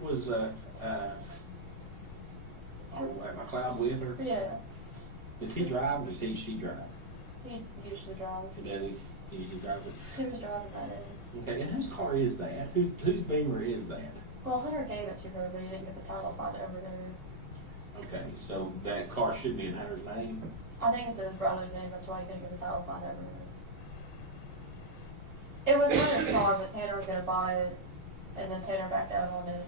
Was McLeod with her? Yeah. Did he drive or did she drive? He usually drives. Did he usually drive it? He was driving that day. Okay, and whose car is that? Whose Beamer is that? Well, Hunter gave it to her, but he didn't get the title on it over there. Okay, so that car should be in Hunter's name? I think it's his brother's name, that's why he didn't get the title on it over there. It was Hunter's car, but Tanner was going to buy it, and then Tanner backed out on it.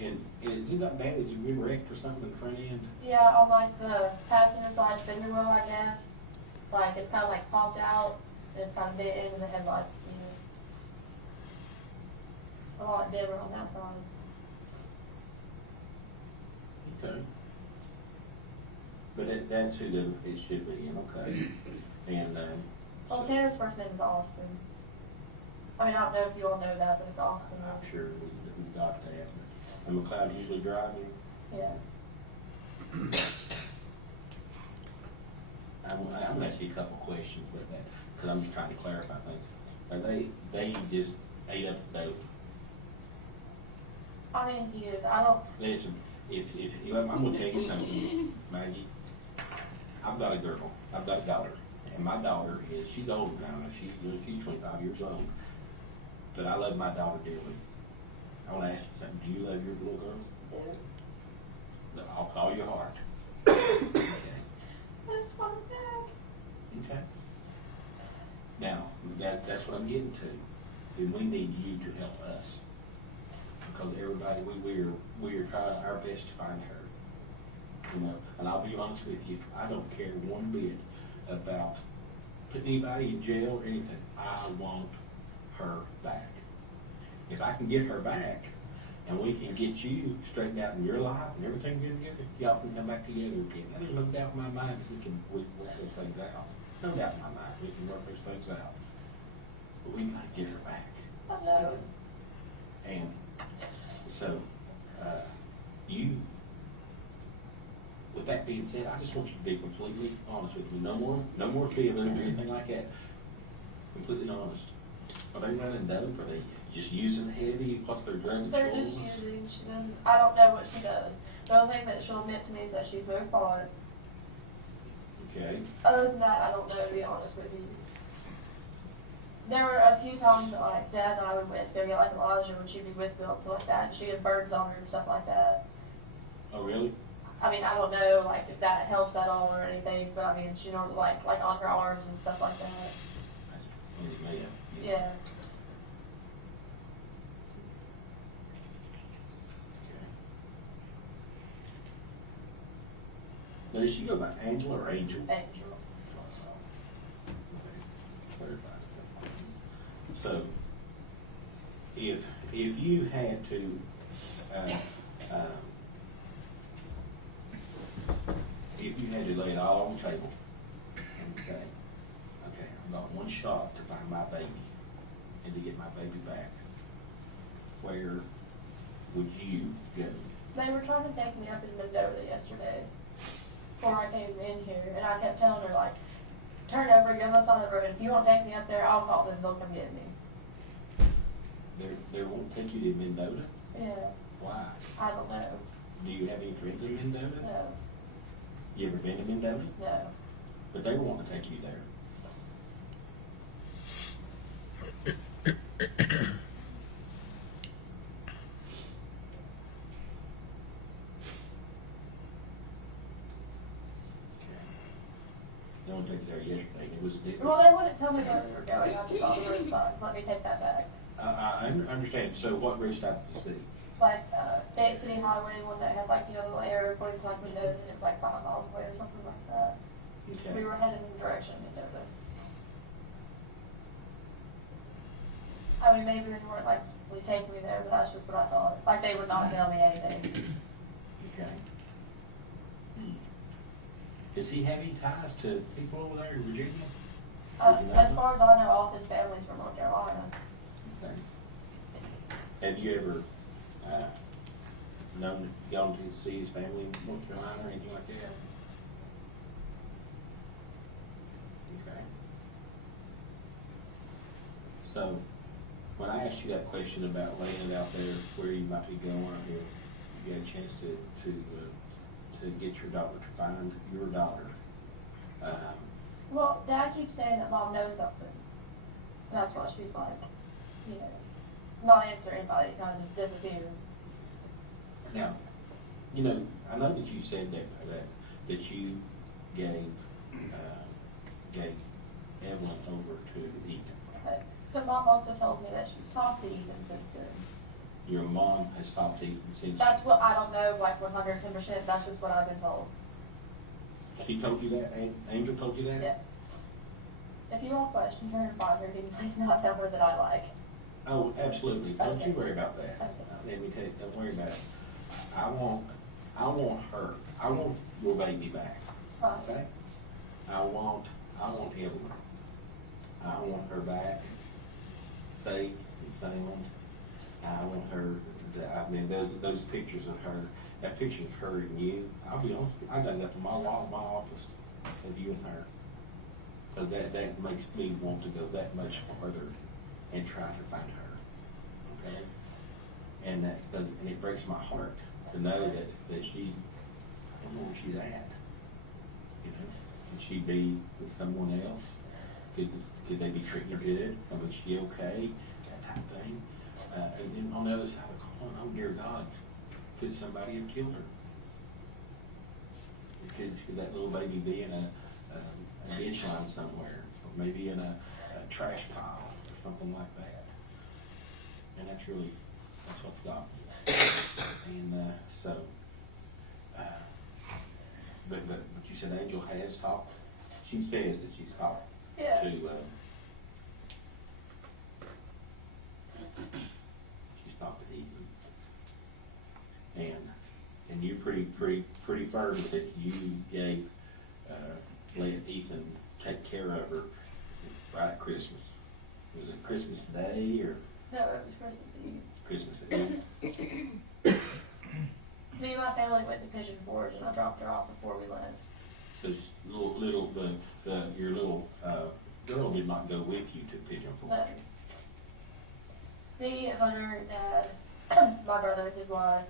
And he got bad, did you get wrecked or something in the front end? Yeah, on like the passenger side fender wheel, I guess. Like it's kind of like popped out, and it's kind of bit into the headlights, you know. A lot dimmer on that side. Okay. But that's who it should be in, okay. And, Well, Tanner's first name is Austin. I mean, I don't know if you all know that, but it's Austin. I'm sure we got that. And McLeod usually driving? Yeah. I'm gonna ask you a couple questions with that, because I'm just trying to clarify things. Are they just ate up the dope? I mean, he is. I don't. Listen, if I'm gonna tell you something, Maggie. I've got a girl. I've got a daughter, and my daughter she's older now. She's 25 years old. But I love my daughter dearly. I want to ask you something. Do you love your little girl? Yeah. I'll call your heart. That's fun, Dad. that's what I'm getting to. Then we need you to help us. Because everybody, we are trying our best to find her. You know, and I'll be honest with you, I don't care one bit about putting anybody in jail or anything. I want her back. If I can get her back, and we can get you straightened out in your life and everything good together, y'all can come back together again. There's no doubt in my mind that we can work those things out. No doubt in my mind we can work those things out. But we gotta get her back. I know. And so, with that being said, I just want you to be completely honest with me. No more feelings or anything like that. Completely honest. Are they running dope? Are they just using heavy? What's their drug They're just using, she doesn't, I don't know what she does. The only thing that she'll admit to me is that she's very far. Okay. Other than that, I don't know, to be honest with you. There were a few times that, like, Dad and I would went to go get, like, Elijah when she'd be with Bill and stuff like that, and she had birds on her and stuff like that. Oh, really? I mean, I don't know, like, if that helps at all or anything, but I mean, she knows, like on her arms and stuff like that. Yeah. Now, does she go by Angela or Angel? Angel. So, if you had to, if you had to lay it all on the table, okay, I've got one shot to find my baby and to get my baby back, where would you go? They were trying to take me up in Mendoza yesterday before I came in here, and I kept telling her, like, turn over, get on the side of the road. If you won't take me up there, I'll call them, they'll come get me. They won't take you to Mendoza? Yeah, Why? I don't know. Do you have any friends in Mendoza? No, You ever been to Mendoza? no. But they want to take you there. They won't take you there yesterday. It was different. Well, they wouldn't tell me where we were going. I just saw the road sign. Let me take that back. I understand. So what road stop did you see? Like, State City Highway, one that had, like, the little arrow pointing like Mendoza, and it's like 5 miles away or something like that. Okay. We were headed in the direction of Mendoza. I mean, maybe they weren't, like, really taking me there, but that's just what I thought. Like, they would not tell me anything. Okay. Does he have any ties to people over there in Virginia? As far as I know, all of his family's from North Carolina. Okay. Have you ever gone to see his family in North Carolina or anything like that? Okay. So, when I asked you that question about laying it out there where you might be going, or if you had a chance to get your daughter, to find your daughter, Well, Dad keeps saying that Mom knows something. That's what she's like. You know, not answer anybody, kind of just disappear. now, I know that you said that you gave Evelyn over to Ethan. But Mom also told me that she's talked to Ethan since then. Your mom has talked to Ethan since. That's what, I don't know, like 110%, that's just what I've been told. She told you that? Angel told you that? Yeah. If you want to question her and bother her, please not tell her that I like. Oh, absolutely. Don't Okay. you worry about that. Okay. Let me tell you, don't worry about it. I want her. I want your baby back. Right. Okay? I want Evelyn. I want her back, safe and sound. I want her, those pictures of her, that picture of her and you, I'll be honest with you, I got that from my wall in my office of you and her. So that makes me want to go that much further and try to find her. Okay? And it breaks my heart to know that she, I don't know where she's at. Could she be with someone else? Could they be treating her good? I mean, is she okay? That type of thing. And then on the other side of the coin, oh dear God, could somebody have killed her? Could that little baby be in a ditch line somewhere, or maybe in a trash pile or something like that. And that's what the dog did. And, so, but you said Angel has talked, she says that she's talked Yeah. to, she's talked to Evelyn. And you pretty firm that you gave, let Ethan take care of her right at Christmas. Was it Christmas Day or No, it was Christmas Eve. Christmas Eve? Me and my family went to Pigeon Forge, and I dropped her off before we left. Because your little girl did not go with you to Pigeon Forge. No. Me, Hunter, Dad, my brother, his wife,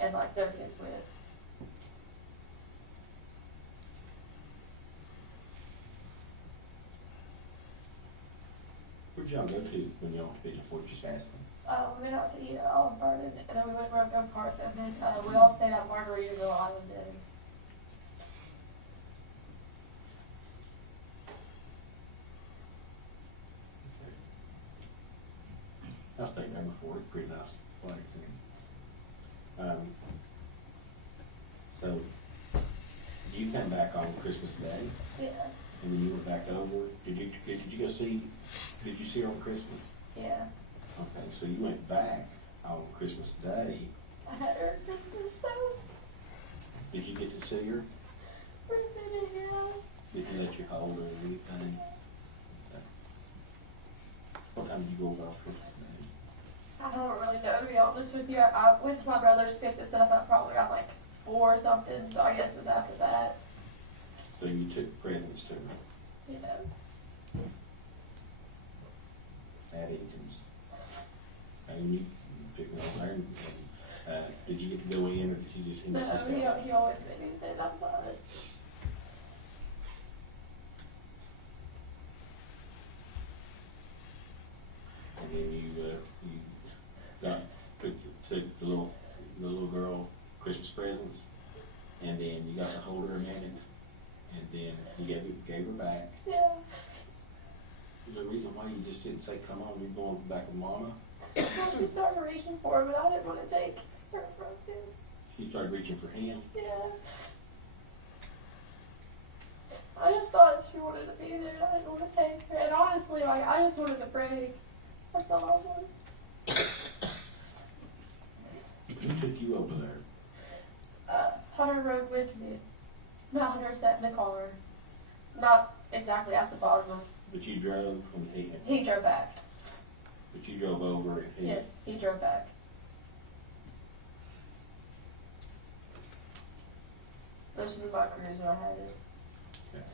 and like their kids with. Where'd y'all go to when y'all went to Pigeon Forge? Just asking. We went out to eat at Olive Garden, and then we went for a go-kart, and then we all stayed at Margaritaville Island Inn. I stayed there before. It's a pretty nice place. So, you come back on Christmas Day, Yeah, and then you went back over. Did you see her on Christmas? yeah. Okay, so you went back on Christmas Day. I had her at Christmas, so Did you get to see her? for a minute, yeah. Did you let you hold her or anything? Okay. What time did you go over on Christmas Day? I don't really know, to be honest with you. I went to my brother's, picked this up, I probably got like 4 or something, so I guess it was after that, So you took presents to her you know. at Eaton's. And you took her over there, and did you get to go in, or did you just end No, up? he always made me say that about it. And then you took the little girl Christmas presents, and then you got to hold her a minute, and then you gave her back. Yeah. Is there a reason why you just didn't say, come on, you're going back with Mama? She started reaching for him, but I didn't want to take her from him. She started reaching for him. Yeah. I just thought she wanted to be there. I didn't want to take her. And honestly, like, I just wanted to pray. That's all I wanted. Who took you over there? Hunter rode with me. Not Hunter sat in the car. Not exactly at the bottom. But you drove, and He drove back. but you drove over, and he. Yes, he drove back. This was my cruise when I had it. Okay.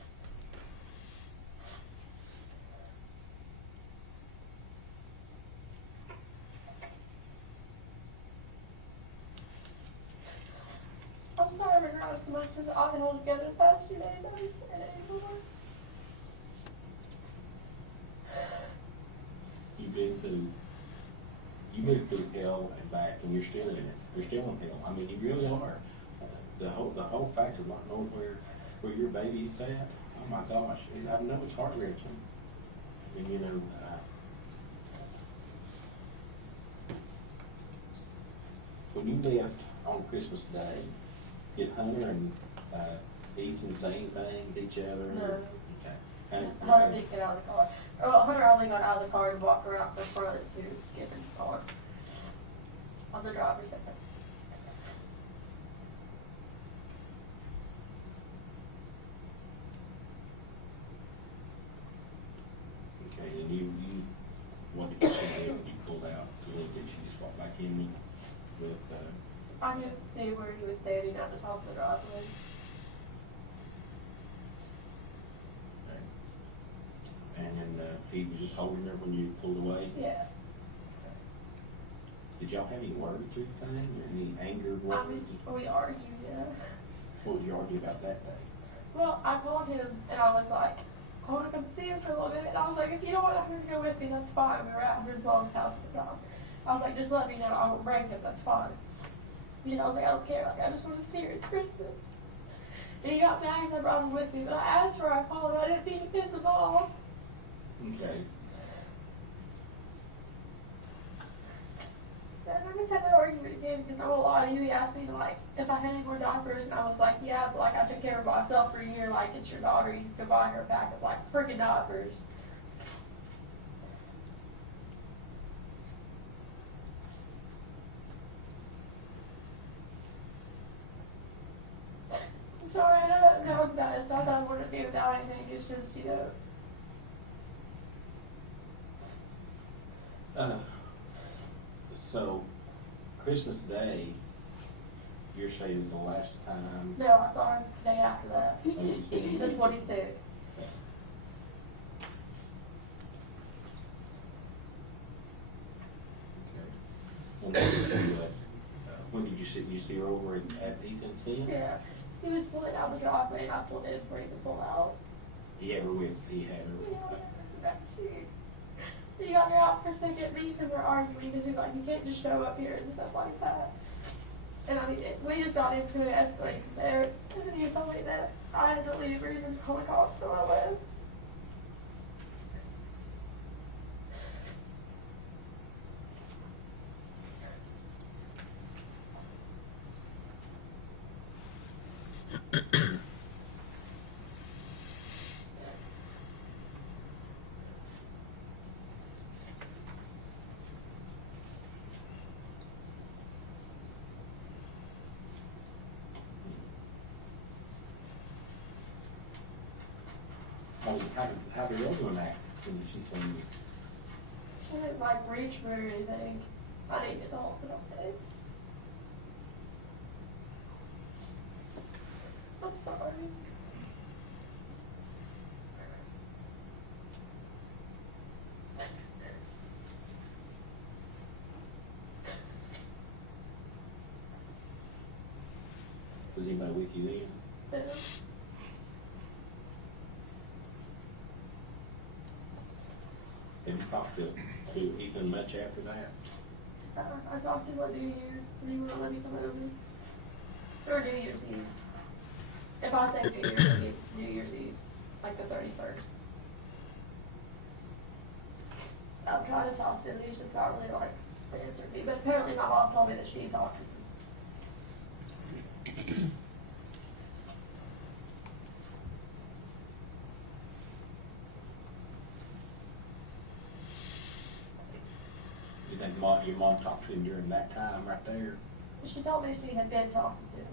I'm sorry I've been around as much as I've been hold together the past few days. I just can't anymore. You've been through hell and back, and you're still in it. You're still in hell. I mean, you really are. The whole fact of not knowing where your baby is at. Oh my gosh, and I know it's heart wrenching. And you know, when you left on Christmas Day, did Hunter and Ethan say anything to each other? No. Okay. Hunter didn't get out of the car. Well, Hunter only got out of the car and walked around the front to get in the car. On the driver's side. Okay, and you what did you say when you pulled out a little bit? You just walked back in with, I could see where he was standing at the top of the driveway. okay. And then he was just holding her when you pulled away? Yeah. Did y'all have any words or anything, or any anger I words? mean, we argued, yeah. What did you argue about that day? Well, I called him and I was like, I want to come see him for a little bit. And I was like, if you don't want to go with me, that's fine. We were at his mom's house at the time. I was like, just let me know. I won't bring him. That's fine. You know, I was like, I don't care. Like, I just want to see her. It's Christmas. And he got mad because I brought him with me. But I asked for her. I called him. I didn't mean to piss him off. Okay. And I just had that argument again because I won't lie to you. He asked me to, like, if I had any more diapers, and I was like, yeah, but like I took care of myself for a year. Like, it's your daughter. You can buy her a pack of like freaking diapers. I'm sorry, I know that sounds bad. It's not that I want to be without anything. It's just, you know. So, Christmas Day, you're saying the last time, No, I saw her the day after that. oh, you said you- The 26th. Okay. And when did you see her over at Ethan's tent? Yeah. He was pulling out the driveway and I pulled in for him to pull out. He had her with, he had Yeah, her. that's cute. He got her out for a second because we're arguing because he's like, you can't just show up here and stuff like that. And I mean, we just got into it escalating there. And then he told me that I had to leave or he was call the cops, so I left. How did Evelyn act when she told you? She didn't like reach for anything. I didn't get the hospital day. I'm sorry. Was anybody with you then? Yeah. Have you talked to Ethan much after that? I talked to him on New Year's, and he wouldn't let me come over. Or New Year's Eve. If I say New Year's Eve, New Year's Eve, like the 31st. I'm trying to talk to him, he's just not really like answering me, but apparently my mom told me that she talked to him. You think your mom talked to him during that time right there? She told me she had been talking to him.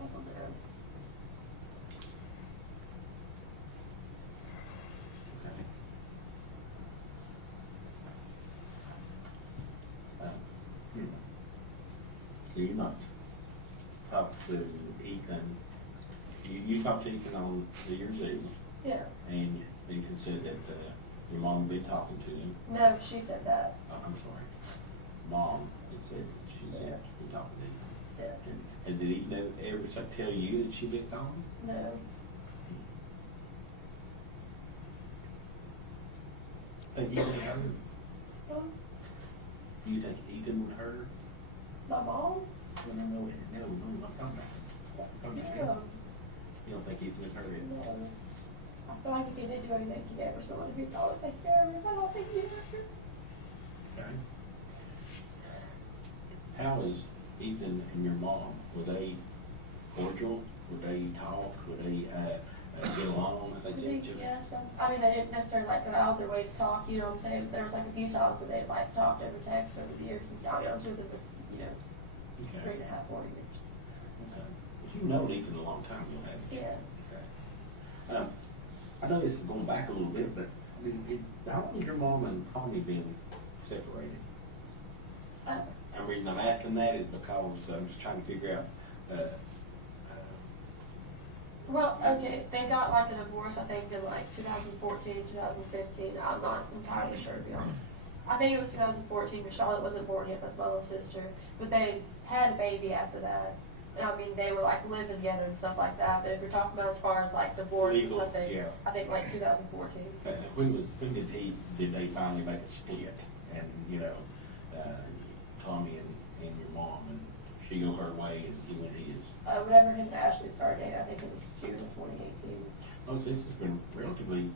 I don't know. So you not talked to Ethan, you talked to Ethan on New Year's Eve, Yeah. and Ethan said that your mom would be talking to him. No, she said that. Oh, I'm sorry. Mom said she said she'd be talking to him. Yeah. And did he ever tell you that she been calling? No. Think Ethan heard? Um, You think Ethan would heard? my mom? No, I'm not talking about. I'm talking about Yeah. him. You don't think Ethan would heard it? No. I feel like he didn't do anything today for someone who thought to take care of him. I don't think he did. Okay. How is Ethan and your mom? Were they cordial? Would they talk? Would they get along? I think, yes. I mean, they didn't necessarily like go out their way to talk, you know what I'm saying? There was like a few times where they like talked over text over the years. And I mean, I'm sure that was, you know, Okay. 3.5, 4 years. Okay. If you've known Ethan a long time, you'll have it. Yeah. Okay. I know this is going back a little bit, but I mean, how long has your mom and Tommy been separated? The reason I'm asking that is because I'm just trying to figure out, Well, okay, they got like a divorce, I think, in like 2014, 2015. I'm not entirely sure, to be honest. I think it was 2014, but Charlotte wasn't born yet, that's my little sister. But they had a baby after that. And I mean, they were like living together and stuff like that. But if you're talking about as far as like divorce Legal, and something, yeah. I think like 2014. when did they finally make a split? And, you know, Tommy and your mom, and she go her way and he went his. Whenever his and Ashley started dating, I think it was June of 2018. Oh, this has been relatively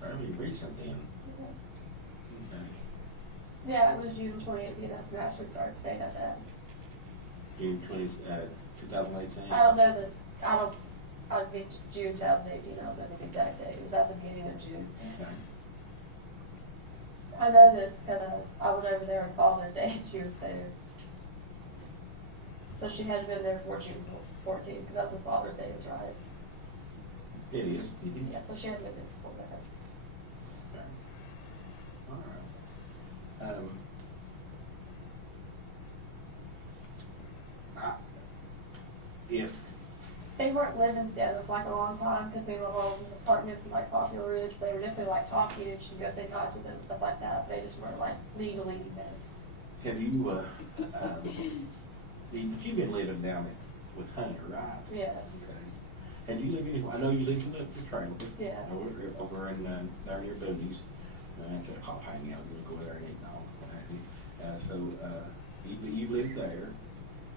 fairly recent then. Okay. Yeah, it was June 20th, you know, you actually started staying at that. June 2018? I don't know the, I would be June 2018, I don't know the exact date, it was at the beginning of June. Okay. I know that, I was over there on Father's Day, and she was there. So she had been there for June 14th, because that's when Father's Day was, right? It is. Yeah, so she had been there before that. Okay. All right. If, They weren't living together for like a long time, because they were all in apartments in like Popular Ridge, they were definitely like talking, and she'd go say hi to them and stuff like that, they just weren't like legally married. have you, you've been living down with Hunter, right? Yeah. Okay. And you live anywhere, I know you live in the trailer. Yeah. Over in, down near Boone's, I'll hang out, we'll go there and eat and all. So, you lived there,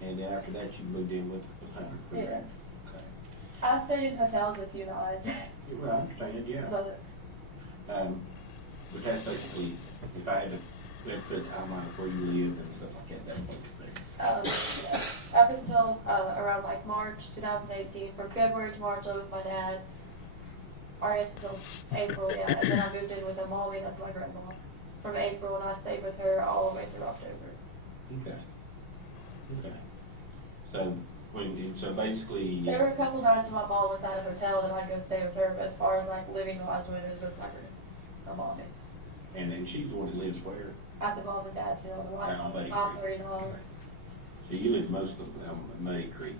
and then after that you moved in with Hunter, correct? Yeah. Okay. I stayed in hotels with you guys. Well, I understand, yeah. But But that's basically, if I had to, put a timeline of where you live and stuff like that, that's what it's there. yeah. Up until around like March 2018, from February to March I was with my dad, or until April, yeah, and then I moved in with them all the way up to my grandma. From April, and I stayed with her all the way through October. Okay. Okay. So basically. There were a couple nights my mom was at a hotel and I'd go stay with her, but as far as like living wise with it was like my mommy. And then she's the one that lives where? At the mom and dad's hill, like Down Bay operating on. So you live most of May Creek,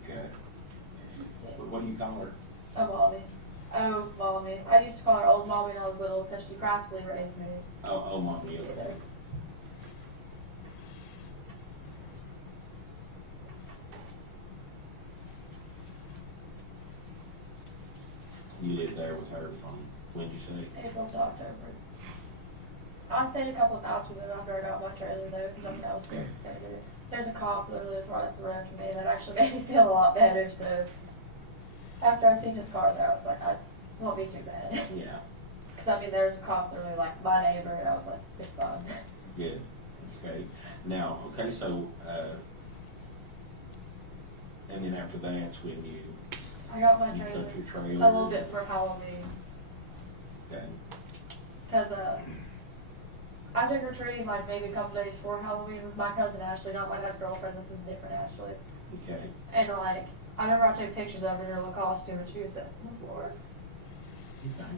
what do you call her? A mommy. Oh, mommy. I used to call her old mommy when I was little because she practically raised me. Oh, mommy, okay. You lived there with her from, when'd you say? April to October. I stayed a couple of nights with her after I got my trailer though, because I was scared to stay there. There's a cop that lives right up the road from me that actually made me feel a lot better, so after I seen his car there, I was like, I won't be too bad. Yeah, Because I mean, there's a cop that really like my neighbor, and I was like, it's fine. good, okay. Now, okay, so, and then after that's when you I got my You trailer took your trailer. a little bit for Halloween. okay, Because I trick or treated like maybe a couple days before Halloween with my cousin Ashley, not my ex-girlfriend, this is a different Ashley. okay, And like, I remember I took pictures of her in her little costume and she was sitting on the floor. okay.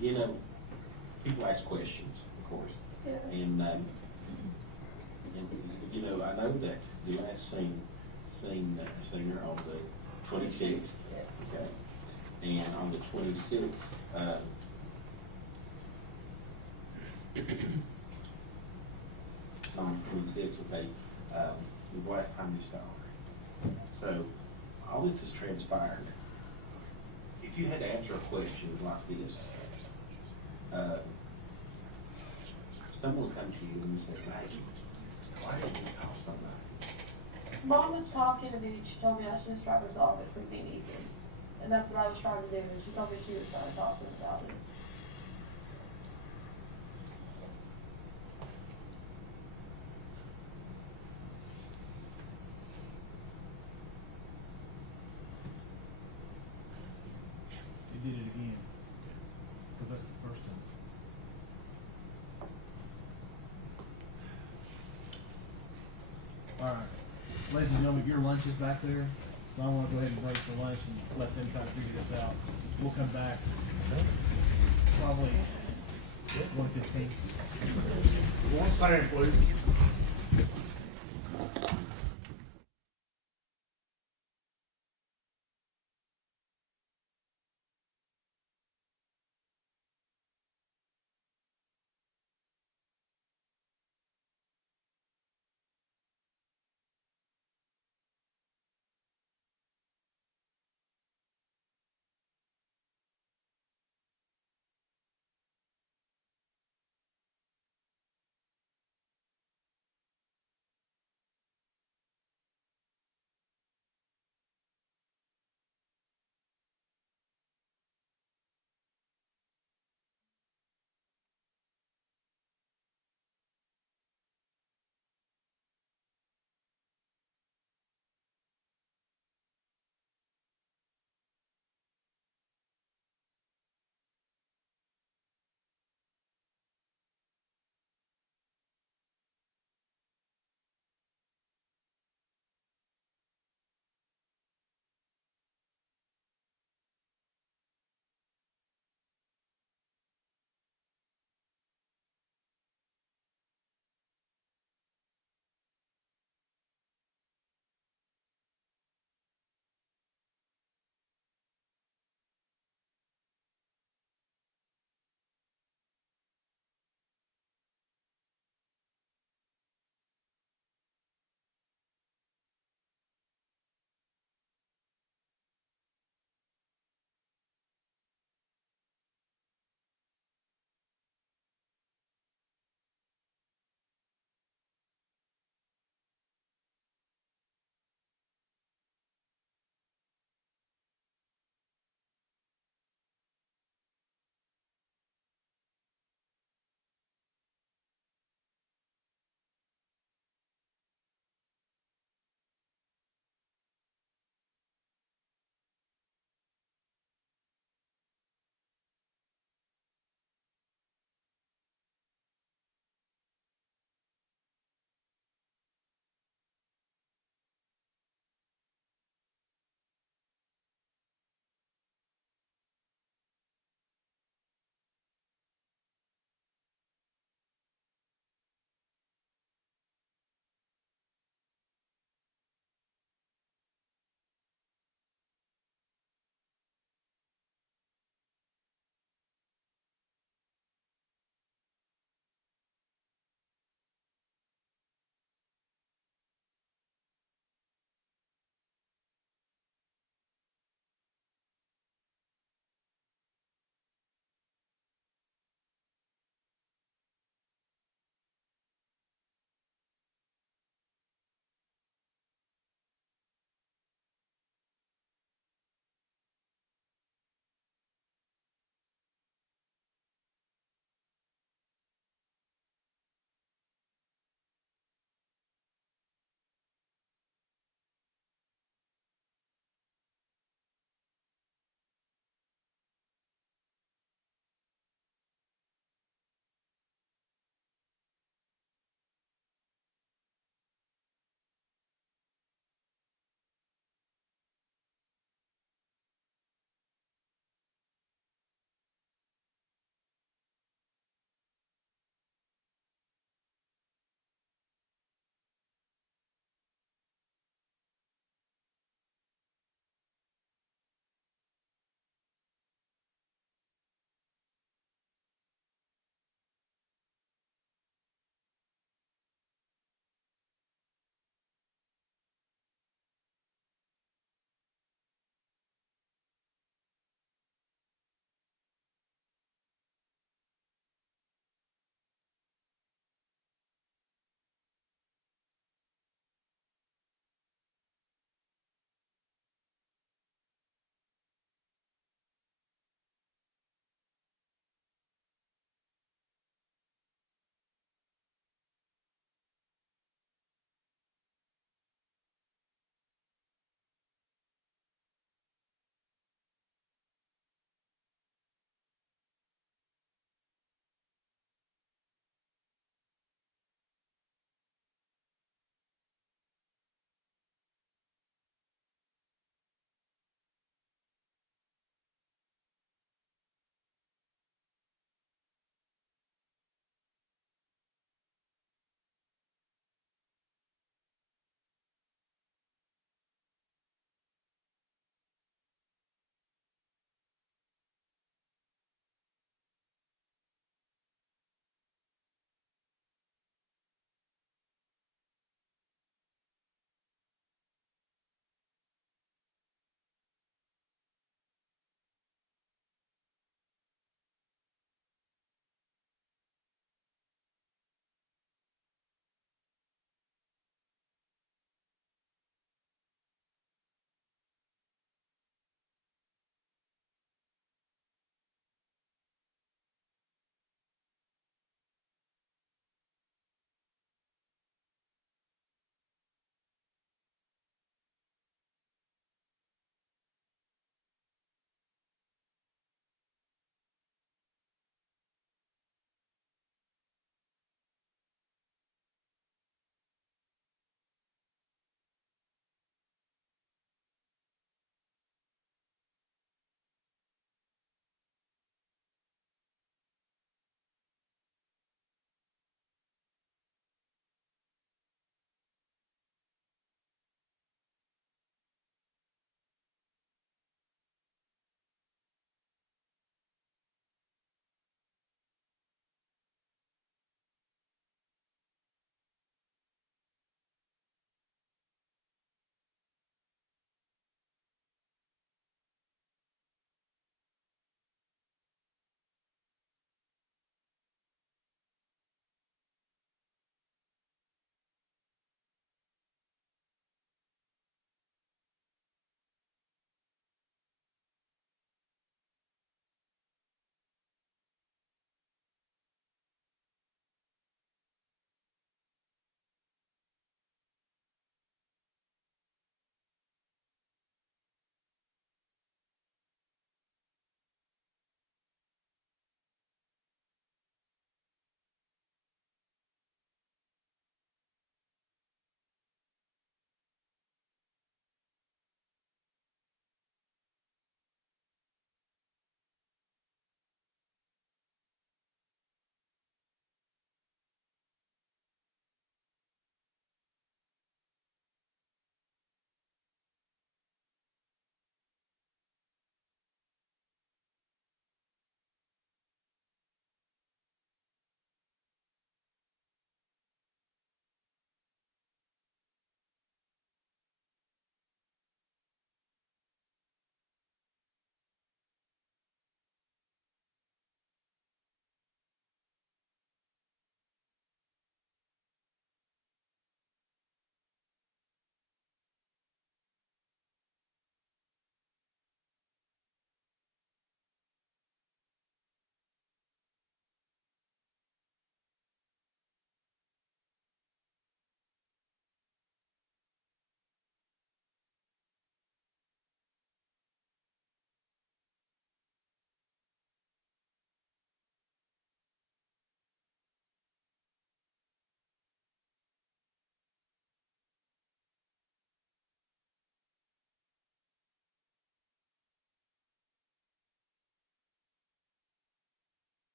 You know, people ask questions, of course. Yeah. And you know, I know that the last seen her on the 26th, okay? And on the 26th, on the 26th, okay, your wife time you saw her. So, all this has transpired. If you had to answer a question like this, someone comes to you and says, Maggie, why didn't you call somebody? Mom was talking to me and she told me I should just try to resolve it between me and Ethan. And that's what I was trying to do, and she told me she was trying to talk to him about it. You did it again, because that's the first time. All right, ladies and gentlemen, your lunch is back there, so I want to go ahead and break for lunch and let them try to figure this out. We'll come back probably 1:15. One stand, please.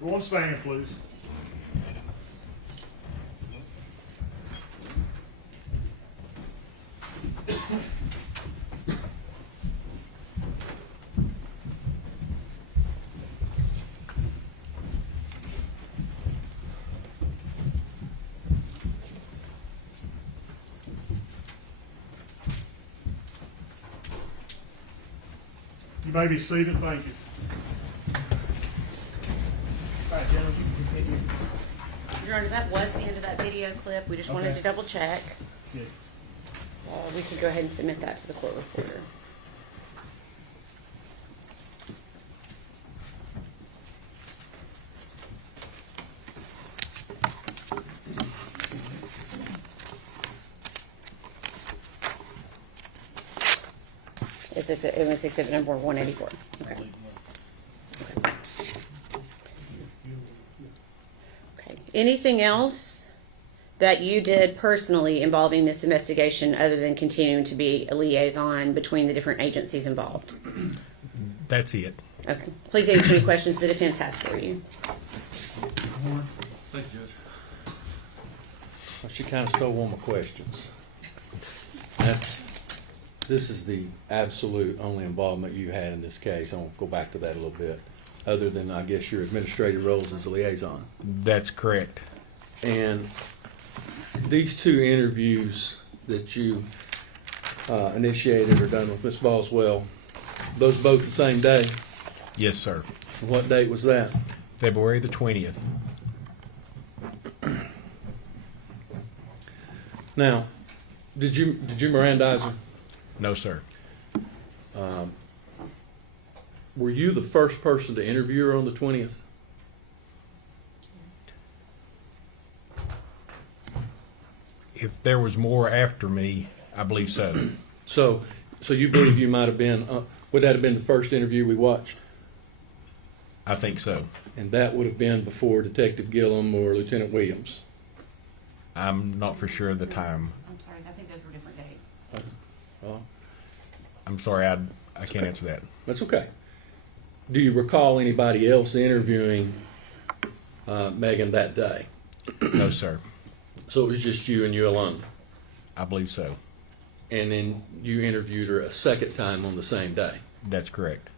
Everyone stand, please. You may be seated. Thank you. All right, gentlemen, you can continue. Your Honor, that was the end of that video clip. We just wanted Okay. to double check. Good. We can go ahead and submit that to the court reporter. It was exhibit number 184. Okay. Okay. Anything else that you did personally involving this investigation other than continuing to be a liaison between the different agencies involved? That's it. Okay. Please answer any questions the defense has for you. Thank you, Judge. Well, she kind of stole one of my questions. This is the absolute only involvement you had in this case. I won't go back to that a little bit, other than, I guess, your administrative roles as a liaison. That's correct. And these two interviews that you initiated or done with Ms. Boswell, those both the same day? Yes, sir. And what date was that? February the 20th. Now, did you Mirandize her? No, sir. Were you the first person to interview her on the 20th? If there was more after me, I believe so. So you believe you might have been, would that have been the first interview we watched? I think so. And that would have been before Detective Gillum or Lieutenant Williams? I'm not for sure of the time. I'm sorry, I think those were different dates. Well, I'm sorry, I can't answer that. that's okay. Do you recall anybody else interviewing Megan that day? No, sir. So it was just you and you alone? I believe so. And then you interviewed her a second time on the same day? That's correct.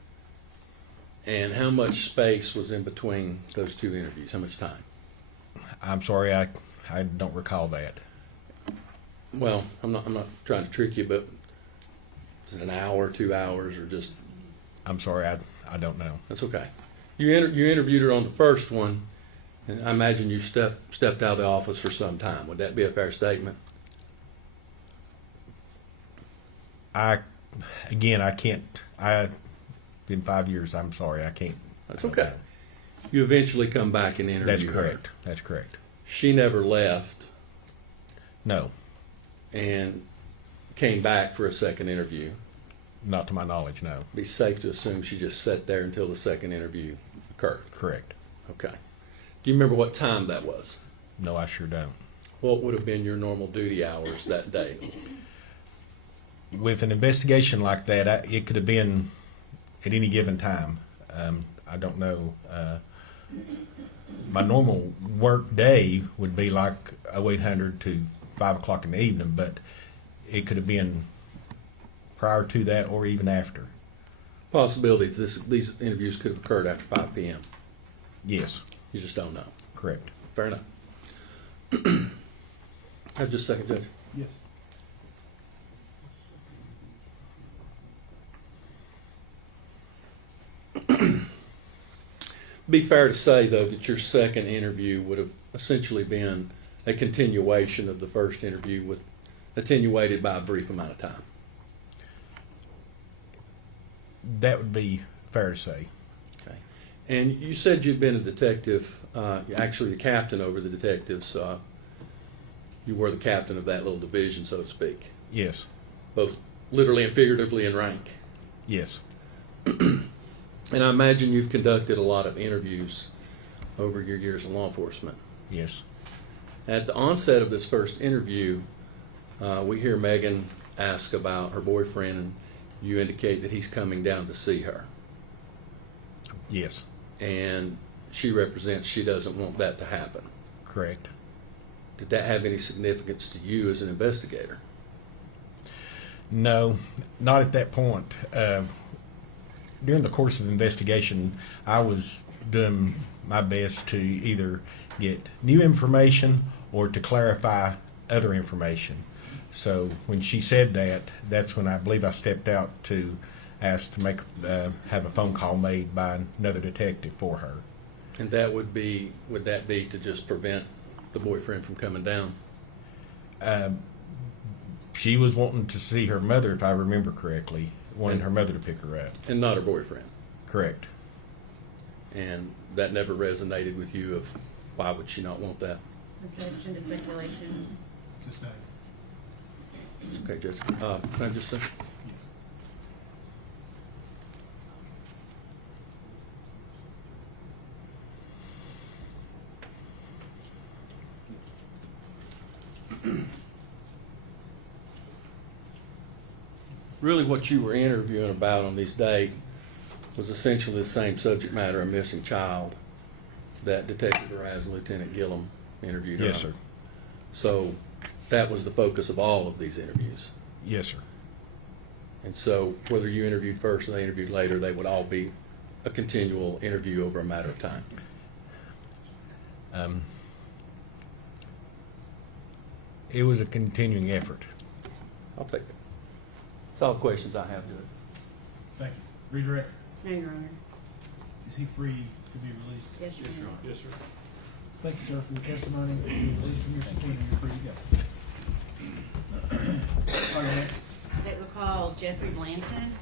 And how much space was in between those two interviews? How much time? I'm sorry, I don't recall that. Well, I'm not trying to trick you, but was it an hour, 2 hours, or just? I'm sorry, I don't know. That's okay. You interviewed her on the first one, and I imagine you stepped out of the office for some time. Would that be a fair statement? I can't, been 5 years, I'm sorry, I can't. That's okay. You eventually come back and interview That's her. correct, that's correct. She never left No, and came back for a second interview. not to my knowledge, no. Be safe to assume she just sat there until the second interview occurred. Correct. Okay. Do you remember what time that was? No, I sure don't. What would have been your normal duty hours that day? With an investigation like that, it could have been at any given time. I don't know. My normal work day would be like 0800 to 5 o'clock in the evening, but it could have been prior to that or even after. Possibility that these interviews could have occurred after 5 p.m. Yes, You just don't know. correct. Fair enough. Have just a second, Judge. Yes. Be fair to say, though, that your second interview would have essentially been a continuation of the first interview, with attenuated by a brief amount of time. That would be fair to say. Okay. And you said you'd been a detective, actually the captain over the detectives. You were the captain of that little division, so to speak, Yes, both literally and figuratively in rank. yes, And I imagine you've conducted a lot of interviews over your years in law enforcement. yes, At the onset of this first interview, we hear Megan ask about her boyfriend, and you indicate that he's coming down to see her. yes, And she represents, she doesn't want that to happen. Correct. Did that have any significance to you as an investigator? No, not at that point. During the course of the investigation, I was doing my best to either get new information or to clarify other information. So when she said that, that's when I believe I stepped out to ask to have a phone call made by another detective for her. And that would that be to just prevent the boyfriend from coming down? She was wanting to see her mother, if I remember correctly, wanting her mother to pick her up. And not her boyfriend? Correct. And that never resonated with you of why would she not want that? Objection to speculation. Sustained. Okay, Judge. Can I just say? Really what you were interviewing about on this day was essentially the same subject matter, a missing child, that Detective Raz and Lieutenant Gillum interviewed. Yes, on. sir. So that was the focus of all of these interviews. Yes, sir. And so whether you interviewed first or they interviewed later, they would all be a continual interview over a matter of time. It was a continuing effort. I'll take it. That's all the questions I have to it. Thank you. Redirect. No, Your Honor. Is he free to be released? Yes, Your Honor. Yes, sir. Thank you, sir, for your testimony. You're released from your subpoena. You're free to go. Call your next. State will call Jeffrey Blanton.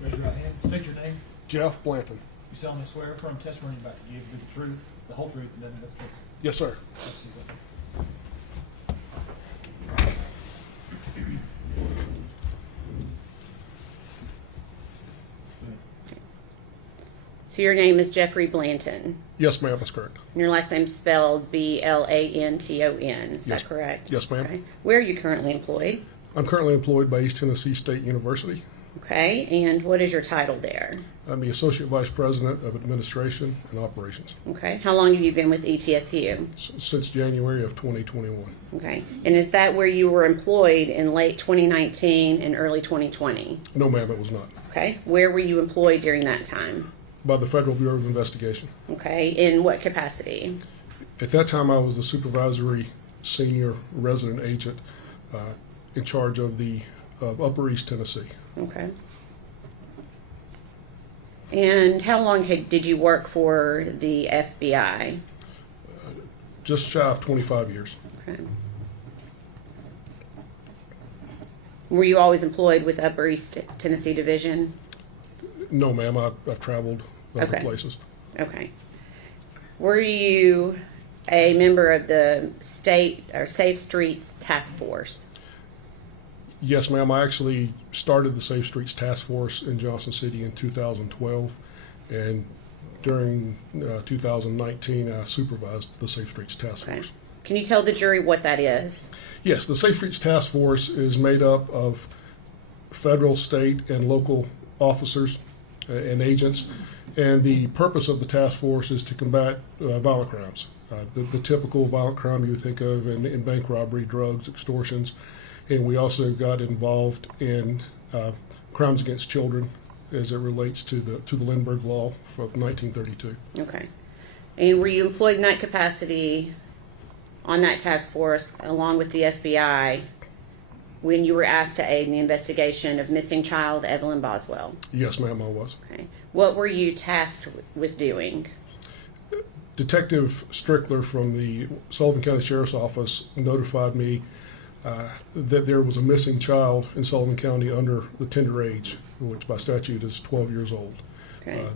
Raise your right hand. State your name. Jeff Blanton. You solemnly swear or affirm testimony you're about to give to the truth, the whole truth, and nothing but the truth. Yes, sir. So your name is Jeffrey Blanton. Yes, ma'am, that's correct. And your last name's spelled Blanton. Is Yes. that correct? Yes, ma'am. Okay. Where are you currently employed? I'm currently employed by East Tennessee State University. Okay. And what is your title there? I'm the Associate Vice President of Administration and Operations Okay. How long have you been with ETSU? since January of 2021. Okay. And is that where you were employed in late 2019 and early 2020? No, ma'am, it was not. Okay. Where were you employed during that time? By the Federal Bureau of Investigation. Okay. In what capacity? At that time, I was the supervisory senior resident agent in charge of the Upper East Tennessee. Okay. And how long did you work for the FBI? Just shy of 25 years. Okay. Were you always employed with Upper East Tennessee Division? No, ma'am, I've traveled other Okay. places. Okay. Were you a member of the state or Safe Streets Task Force? Yes, ma'am. I actually started the Safe Streets Task Force in Johnson City in 2012, and during 2019, I supervised the Safe Streets Task Okay. Force. Can you tell the jury what that is? Yes, the Safe Streets Task Force is made up of federal, state, and local officers and agents, and the purpose of the task force is to combat violent crimes. The typical violent crime you would think of in bank robbery, drugs, extortions. And we also got involved in crimes against children, as it relates to the Lindbergh Law of 1932. Okay. And were you employed in that capacity on that task force along with the FBI when you were asked to aid in the investigation of missing child Evelyn Boswell? Yes, ma'am, I was. Okay. What were you tasked with doing? Detective Strickler from the Sullivan County Sheriff's Office notified me that there was a missing child in Sullivan County under the tender age, which by statute is 12 years old. Okay.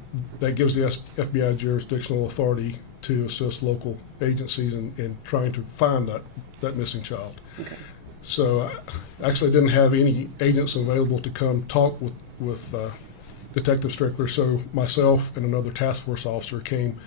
That gives the FBI jurisdictional authority to assist local agencies in trying to find that missing child. Okay. So I actually didn't have any agents available to come talk with Detective Strickler, so myself and another task force officer came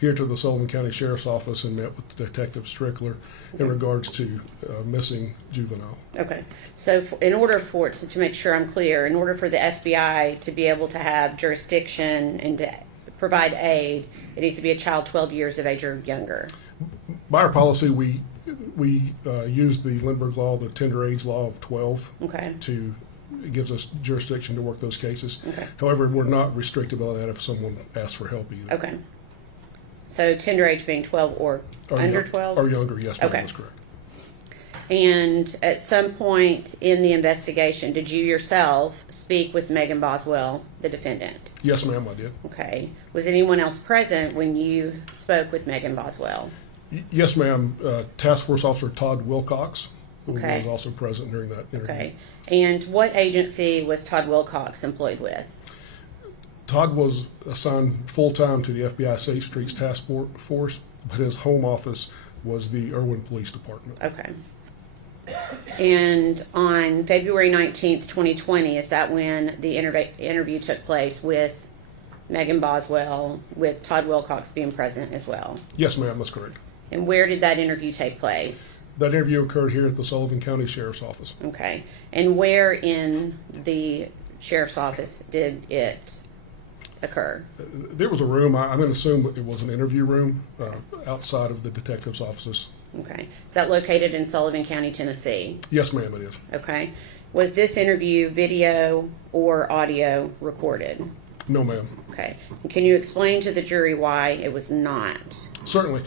here to the Sullivan County Sheriff's Office and met with Detective Strickler in regards to missing juvenile. Okay. So in order for, to make sure I'm clear, in order for the FBI to be able to have jurisdiction and to provide aid, it needs to be a child 12 years of age or younger. By our policy, we use the Lindbergh Law, the tender age law of 12, Okay. it gives us jurisdiction to work those cases. Okay. However, we're not restricted by that if someone asks for help either. Okay. So tender age being 12 or under 12? Or younger, yes, ma'am, Okay. that's correct. And at some point in the investigation, did you yourself speak with Megan Boswell, the defendant? Yes, ma'am, I did. Okay. Was anyone else present when you spoke with Megan Boswell? Yes, ma'am. Task Force Officer Todd Wilcox Okay. was also present during that interview. Okay. And what agency was Todd Wilcox employed with? Todd was assigned full-time to the FBI Safe Streets Task Force, but his home office was the Irwin Police Department. Okay. And on February 19th, 2020, is that when the interview took place with Megan Boswell, with Todd Wilcox being present as well? Yes, ma'am, that's correct. And where did that interview take place? That interview occurred here at the Sullivan County Sheriff's Office. Okay. And where in the sheriff's office did it occur? There was a room, I'm going to assume it was an interview room outside of the detective's offices. Okay. Is that located in Sullivan County, Tennessee? Yes, ma'am, it is. Okay. Was this interview video or audio recorded? No, ma'am. Okay. And can you explain to the jury why it was not? Certainly.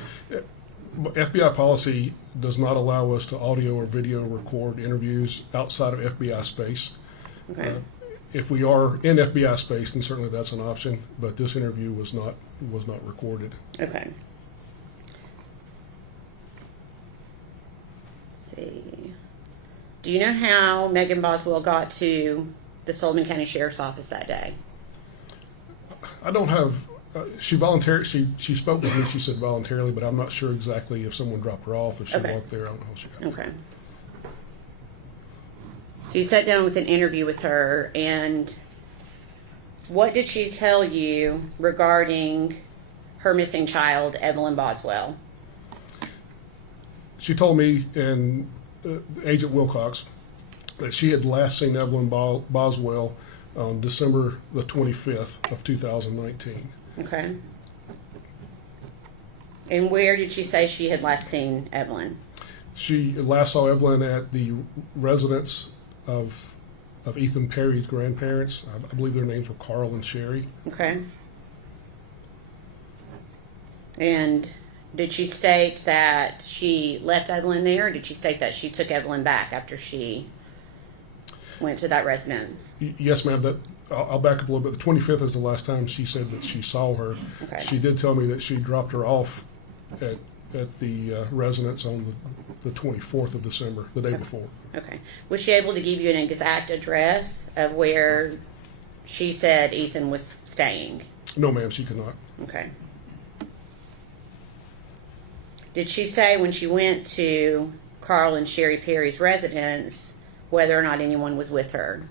FBI policy does not allow us to audio or video record interviews outside of FBI space. Okay. If we are in FBI space, then certainly that's an option, but this interview was not recorded. Okay. Let's see. Do you know how Megan Boswell got to the Sullivan County Sheriff's Office that day? I don't have, she spoke with me, she said voluntarily, but I'm not sure exactly if someone dropped her off, if she Okay. walked there, I don't know how she got there. Okay. So you sat down with an interview with her, and what did she tell you regarding her missing child, Evelyn Boswell? She told me and Agent Wilcox that she had last seen Evelyn Boswell on December the 25th of 2019. Okay. And where did she say she had last seen Evelyn? She last saw Evelyn at the residence of Ethan Perry's grandparents. I believe their names were Carl and Sherry. Okay. And did she state that she left Evelyn there, or did she state that she took Evelyn back after she went to that residence? Yes, ma'am. I'll back up a little bit. The 25th is the last time she said that she saw her. Okay. She did tell me that she dropped her off at the residence on the 24th of December, the day before. Okay. Was she able to give you an exact address of where she said Ethan was staying? No, ma'am, she could not. Okay. Did she say when she went to Carl and Sherry Perry's residence whether or not anyone was with her?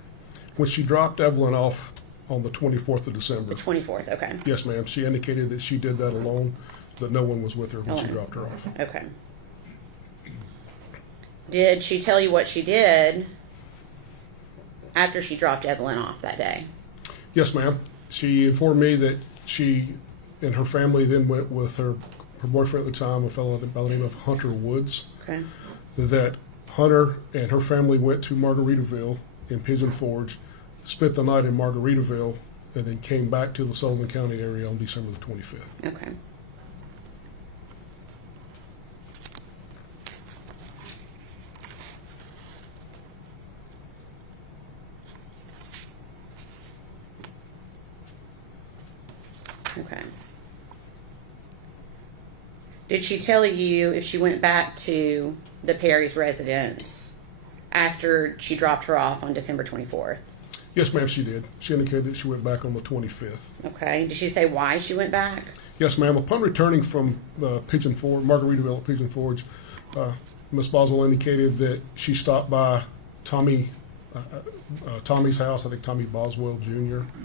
When she dropped Evelyn off on the 24th of December, The 24th, okay. yes, ma'am, she indicated that she did that alone, that no one was with her when she Alone. dropped her off. Okay. Did she tell you what she did after she dropped Evelyn off that day? Yes, ma'am. She informed me that she and her family then went with her boyfriend at the time, a fellow by the name of Hunter Woods, Okay. that Hunter and her family went to Margaritaville in Pigeon Forge, spent the night in Margaritaville, and then came back to the Sullivan County area on December the 25th. Okay. Okay. Did she tell you if she went back to the Perry's residence after she dropped her off on December 24th? Yes, ma'am, she did. She indicated that she went back on the 25th. Okay. Did she say why she went back? Yes, ma'am. Upon returning from Pigeon Forge, Margaritaville at Pigeon Forge, Ms. Boswell indicated that she stopped by Tommy's house, I think Tommy Boswell Jr.,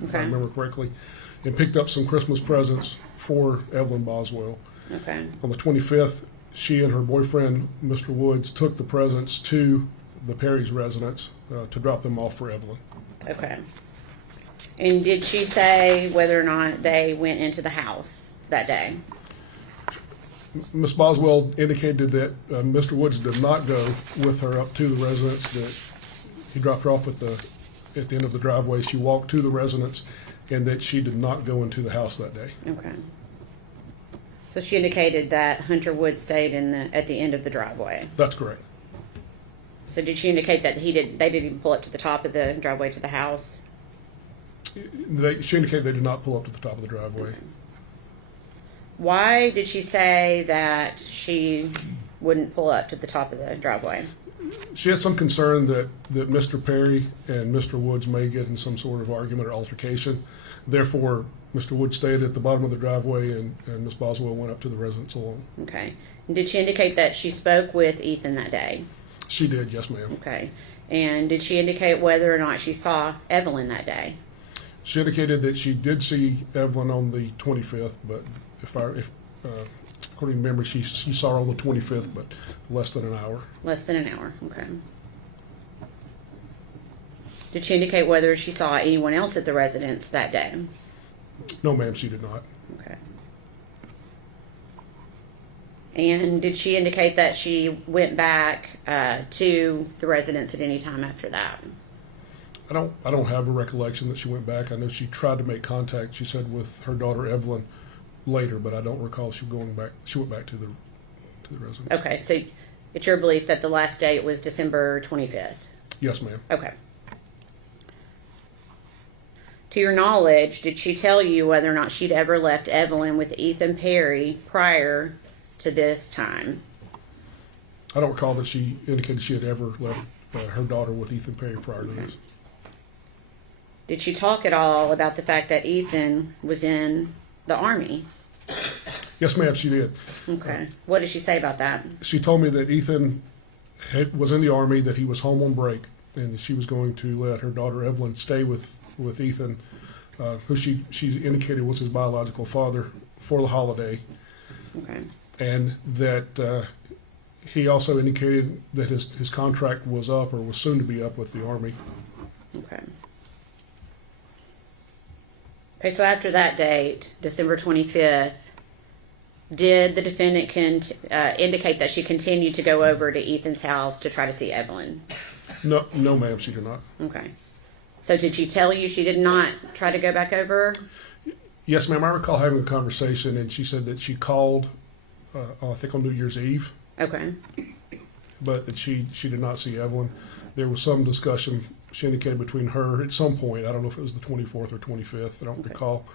if I Okay. remember correctly, and picked up some Christmas presents for Evelyn Boswell. Okay. On the 25th, she and her boyfriend, Mr. Woods, took the presents to the Perry's residence to drop them off for Evelyn. Okay. And did she say whether or not they went into the house that day? Ms. Boswell indicated that Mr. Woods did not go with her up to the residence, that he dropped her off at the end of the driveway. She walked to the residence, and that she did not go into the house that day. Okay. So she indicated that Hunter Wood stayed at the end of the driveway. That's correct. So did she indicate that they didn't even pull up to the top of the driveway to the house? She indicated they did not pull up to the top of the driveway. Why did she say that she wouldn't pull up to the top of the driveway? She had some concern that Mr. Perry and Mr. Woods may get in some sort of argument or altercation. Therefore, Mr. Woods stayed at the bottom of the driveway, and Ms. Boswell went up to the residence alone. Okay. And did she indicate that she spoke with Ethan that day? She did, yes, ma'am. Okay. And did she indicate whether or not she saw Evelyn that day? She indicated that she did see Evelyn on the 25th, but according to memory, she saw her on the 25th, but less than an hour. Less than an hour. Okay. Did she indicate whether she saw anyone else at the residence that day? No, ma'am, she did not. Okay. And did she indicate that she went back to the residence at any time after that? I don't have a recollection that she went back. I know she tried to make contact, she said, with her daughter Evelyn later, but I don't recall she went back to the residence. Okay, so it's your belief that the last date was December 25th? Yes, ma'am. Okay. To your knowledge, did she tell you whether or not she'd ever left Evelyn with Ethan Perry prior to this time? I don't recall that she indicated she had ever left her daughter with Ethan Perry prior to this. Did she talk at all about the fact that Ethan was in the Army? Yes, ma'am, she did. Okay. What did she say about that? She told me that Ethan was in the Army, that he was home on break, and that she was going to let her daughter Evelyn stay with Ethan, who she indicated was his biological father, for the holiday. Okay. And that he also indicated that his contract was up, or was soon to be up, with the Army. Okay. Okay, so after that date, December 25th, did the defendant indicate that she continued to go over to Ethan's house to try to see Evelyn? No, ma'am, she did not. Okay. So did she tell you she did not try to go back over? Yes, ma'am, I recall having a conversation, and she said that she called, I think on New Year's Eve, Okay. but that she did not see Evelyn. There was some discussion, she indicated, between her at some point. I don't know if it was the 24th or 25th. I don't Okay. recall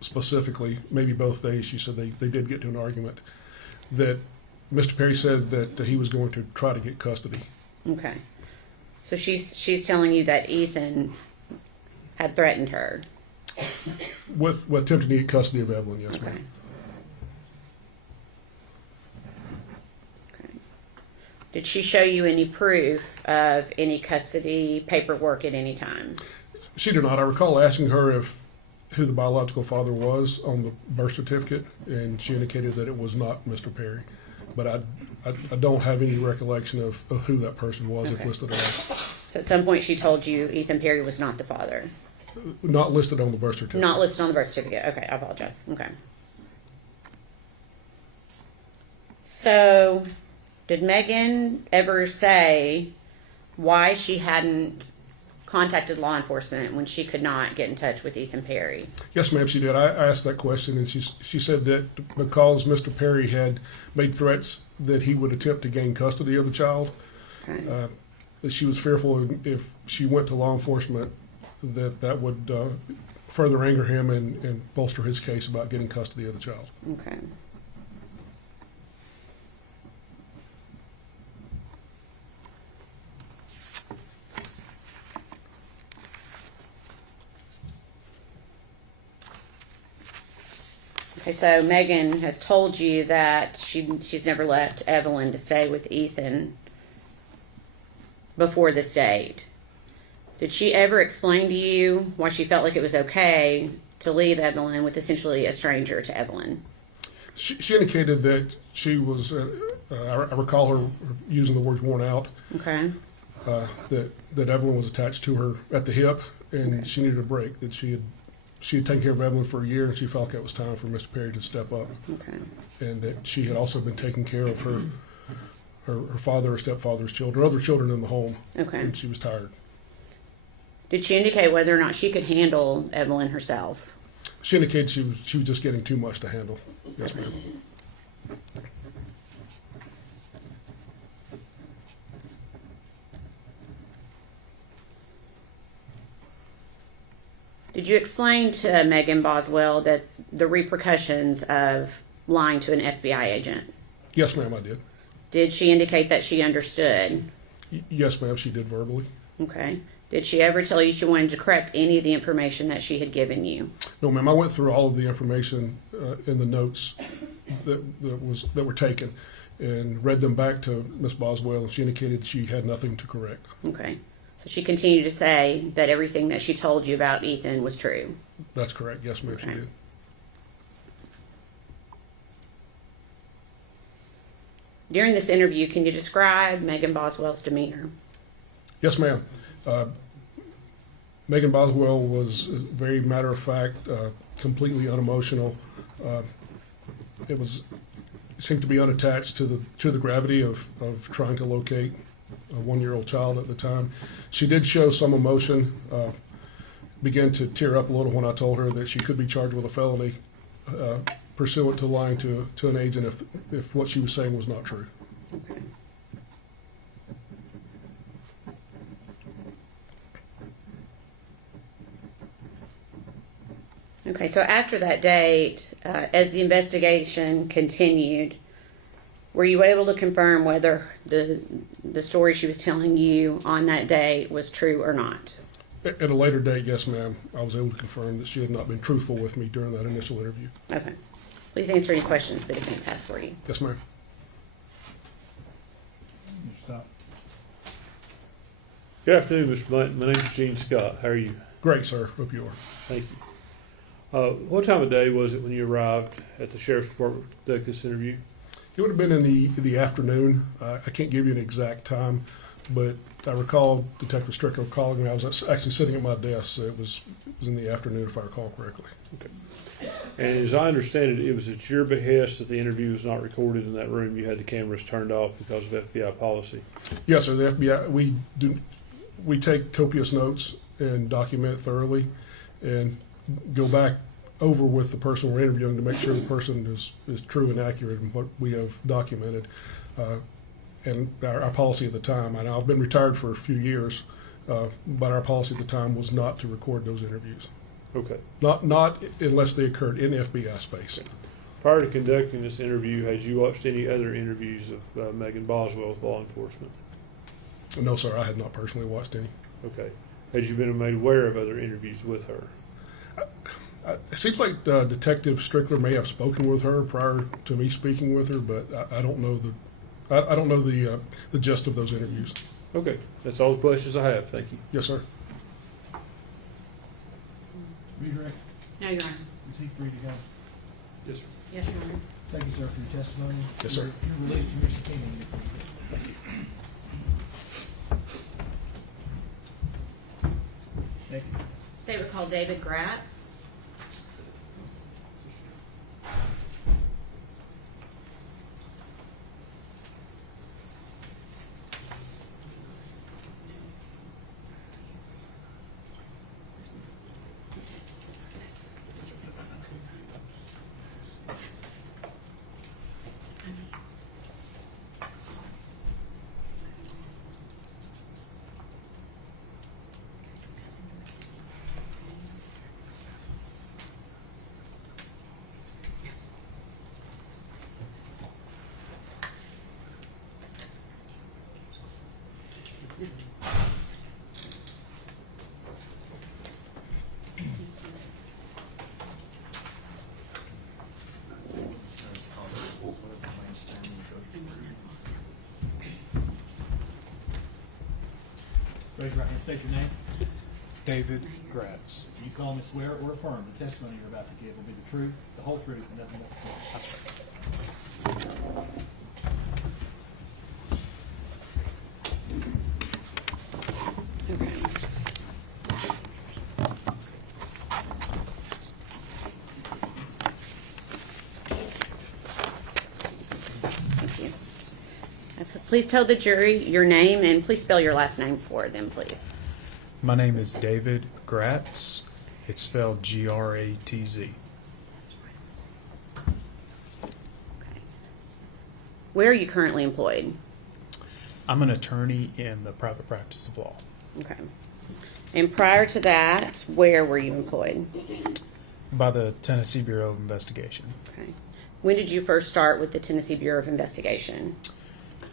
specifically. Maybe both days. She said they did get to an argument. That Mr. Perry said that he was going to try to get custody. Okay. So she's telling you that Ethan had threatened her. With attempting to get custody of Evelyn, yes, Okay. ma'am. Okay. Did she show you any proof of any custody paperwork at any time? She did not. I recall asking her who the biological father was on the birth certificate, and she indicated that it was not Mr. Perry. But I don't have any recollection of who that person was, if Okay. listed at all. So at some point she told you Ethan Perry was not the father. Not listed on the birth certificate. Not listed on the birth certificate. Okay, I apologize. Okay. So, did Megan ever say why she hadn't contacted law enforcement when she could not get in touch with Ethan Perry. Yes, ma'am, she did. I asked that question, and she said that because Mr. Perry had made threats that he would attempt to gain custody of the child, Okay. that she was fearful if she went to law enforcement that would further anger him and bolster his case about getting custody of the child. Okay. Okay, so Megan has told you that she's never left Evelyn to stay with Ethan before this date. Did she ever explain to you why she felt like it was okay to leave Evelyn with essentially a stranger to Evelyn? She indicated that she was, I recall her using the words worn out, Okay. that Evelyn was attached to her at the hip and she needed a break, that she had taken care of Evelyn for a year and she felt like it was time for Mr. Perry to step up. Okay. And that she had also been taking care of her father or stepfather's children, other children in the home. Okay. And she was tired. Did she indicate whether or not she could handle Evelyn herself? She indicated she was just getting too much to handle. Yes, ma'am. Did you explain to Megan Boswell that the repercussions of lying to an FBI agent? Yes, ma'am, I did. Did she indicate that she understood? Yes, ma'am, she did verbally. Okay. Did she ever tell you she wanted to correct any of the information that she had given you? No, ma'am, I went through all of the information in the notes that were taken and read them back to Miss Boswell, and she indicated she had nothing to correct. Okay. So she continued to say that everything that she told you about Ethan was true. That's correct. Yes, ma'am, she Okay. did. During this interview, can you describe Megan Boswell's demeanor? Yes, ma'am. Megan Boswell was very matter of fact, completely unemotional. It seemed to be unattached to the gravity of trying to locate a 1-year-old child at the time. She did show some emotion, began to tear up a little when I told her that she could be charged with a felony pursuant to lying to an agent if what she was saying was not true. Okay. Okay, so after that date, as the investigation continued, were you able to confirm whether the story she was telling you on that date was true or not? At a later date, yes, ma'am, I was able to confirm that she had not been truthful with me during that initial interview. Okay. Please answer any questions the defense has for you. Yes, ma'am. Stop. Good afternoon, Mr. Blunt. My name's Gene Scott. How are you? Great, sir. Hope you are. Thank you. What time of day was it when you arrived at the sheriff's department to conduct this interview? It would have been in the afternoon. I can't give you an exact time, but I recall Detective Strickler calling me. I was actually sitting at my desk, so it was in the afternoon, if I recall correctly. And as I understand it, it was at your behest that the interview was not recorded in that room. You had the cameras turned off because of FBI policy. Yes, sir. The FBI, we take copious notes and document thoroughly and go back over with the person we're interviewing to make sure the person is true and accurate in what we have documented. And our policy at the time, I know I've been retired for a few years, but our policy at the time was not to record those interviews. Okay. Not unless they occurred in FBI space. Prior to conducting this interview, had you watched any other interviews of Megan Boswell with law enforcement? No, sir, I had not personally watched any. Okay. Had you been made aware of other interviews with her? It seems like Detective Strickler may have spoken with her prior to me speaking with her, but I don't know the gist of those interviews. Okay. That's all the questions I have. Thank you. Yes, sir. Redirect. No, Your Honor. Is he free to go? Yes, sir. Yes, Your Honor. Thank you, sir, for your testimony. Yes, sir. You're released from your subpoena. Next. State would call David Gratz. Raise your right hand, state your name. David Gratz. Do you solemnly swear or affirm the testimony you're about to give will be the truth, the whole truth, and nothing but the truth? Thank you. Please tell the jury your name and please spell your last name for them, please. My name is David Gratz. It's spelled Gratz. Okay. Where are you currently employed? I'm an attorney in the private practice of law. Okay. And prior to that, where were you employed? By the Tennessee Bureau of Investigation. Okay. When did you first start with the Tennessee Bureau of Investigation?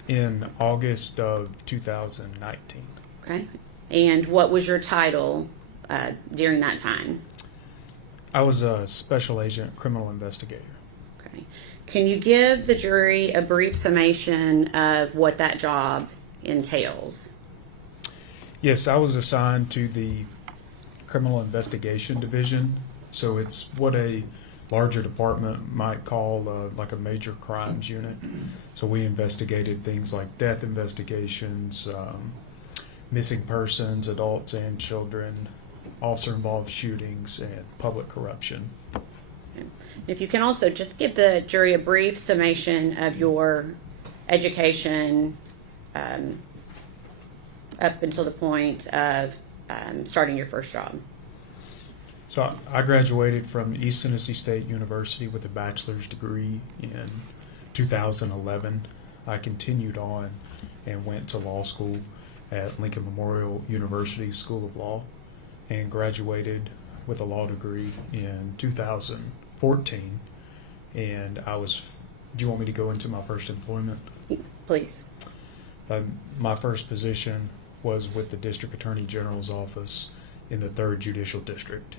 In August of 2019. Okay. And what was your title during that time? I was a special agent criminal investigator. Okay. Can you give the jury a brief summation of what that job entails? Yes, I was assigned to the criminal investigation division. So it's what a larger department might call like a major crimes unit. So we investigated things like death investigations, missing persons, adults and children, officer-involved shootings, and public corruption. Okay. If you can also just give the jury a brief summation of your education up until the point of starting your first job. So I graduated from East Tennessee State University with a bachelor's degree in 2011. I continued on and went to law school at Lincoln Memorial University School of Law and graduated with a law degree in 2014. And do you want me to go into my first employment? Please. My first position was with the District Attorney General's office in the 3rd Judicial District,